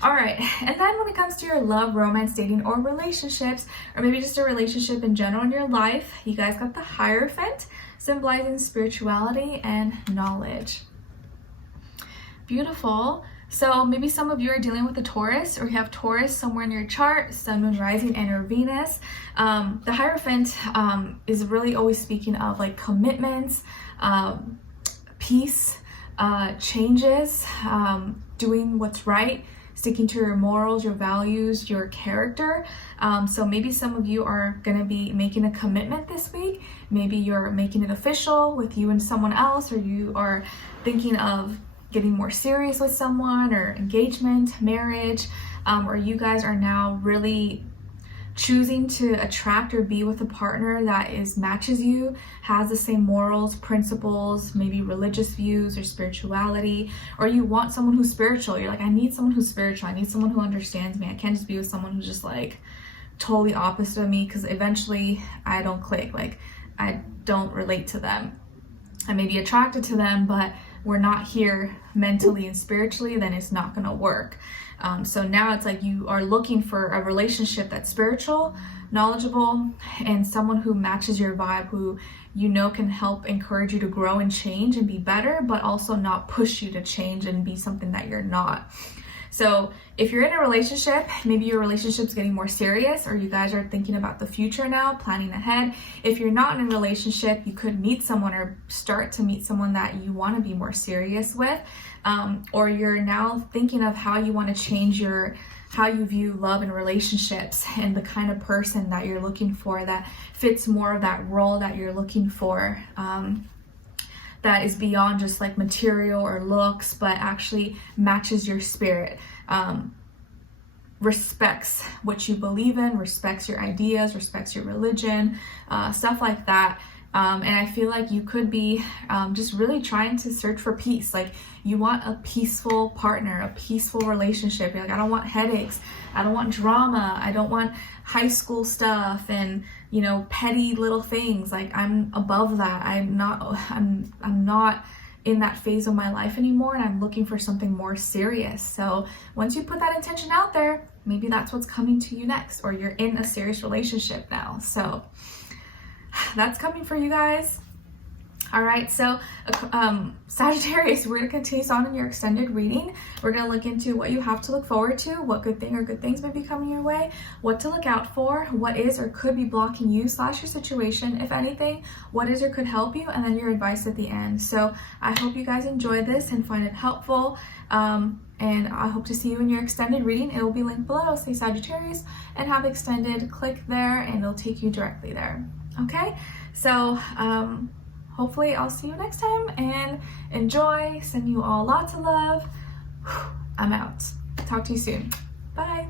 all right. And then when it comes to your love, romance, dating, or relationships, or maybe just a relationship in general in your life, you guys got the Hierophant, symbolizing spirituality and knowledge. Beautiful. So maybe some of you are dealing with a Taurus, or you have Taurus somewhere in your chart, Sun, Moon, Rising, and or Venus. The Hierophant is really always speaking of like commitments, peace, changes, doing what's right, sticking to your morals, your values, your character. So maybe some of you are going to be making a commitment this week. Maybe you're making it official with you and someone else, or you are thinking of getting more serious with someone, or engagement, marriage, or you guys are now really choosing to attract or be with a partner that matches you, has the same morals, principles, maybe religious views or spirituality, or you want someone who's spiritual. You're like, I need someone who's spiritual. I need someone who understands me. I can't just be with someone who's just like totally opposite of me, because eventually I don't click. Like, I don't relate to them. I may be attracted to them, but we're not here mentally and spiritually, then it's not going to work. So now it's like you are looking for a relationship that's spiritual, knowledgeable, and someone who matches your vibe, who you know can help encourage you to grow and change and be better, but also not push you to change and be something that you're not. So if you're in a relationship, maybe your relationship's getting more serious, or you guys are thinking about the future now, planning ahead. If you're not in a relationship, you could meet someone or start to meet someone that you want to be more serious with, or you're now thinking of how you want to change how you view love and relationships, and the kind of person that you're looking for that fits more of that role that you're looking for. That is beyond just like material or looks, but actually matches your spirit, respects what you believe in, respects your ideas, respects your religion, stuff like that. And I feel like you could be just really trying to search for peace. Like, you want a peaceful partner, a peaceful relationship. You're like, I don't want headaches. I don't want drama. I don't want high school stuff and, you know, petty little things. Like, I'm above that. I'm not in that phase of my life anymore, and I'm looking for something more serious. So once you put that intention out there, maybe that's what's coming to you next, or you're in a serious relationship now. So that's coming for you guys. All right, so Sagittarius, we're going to continue on in your extended reading. We're going to look into what you have to look forward to, what good thing or good things may be coming your way, what to look out for, what is or could be blocking you / your situation, if anything, what is or could help you, and then your advice at the end. So I hope you guys enjoyed this and find it helpful. And I hope to see you in your extended reading. It will be linked below. Say Sagittarius and have extended. Click there and it'll take you directly there. Okay, so hopefully I'll see you next time, and enjoy. Send you all lots of love. I'm out. Talk to you soon. Bye.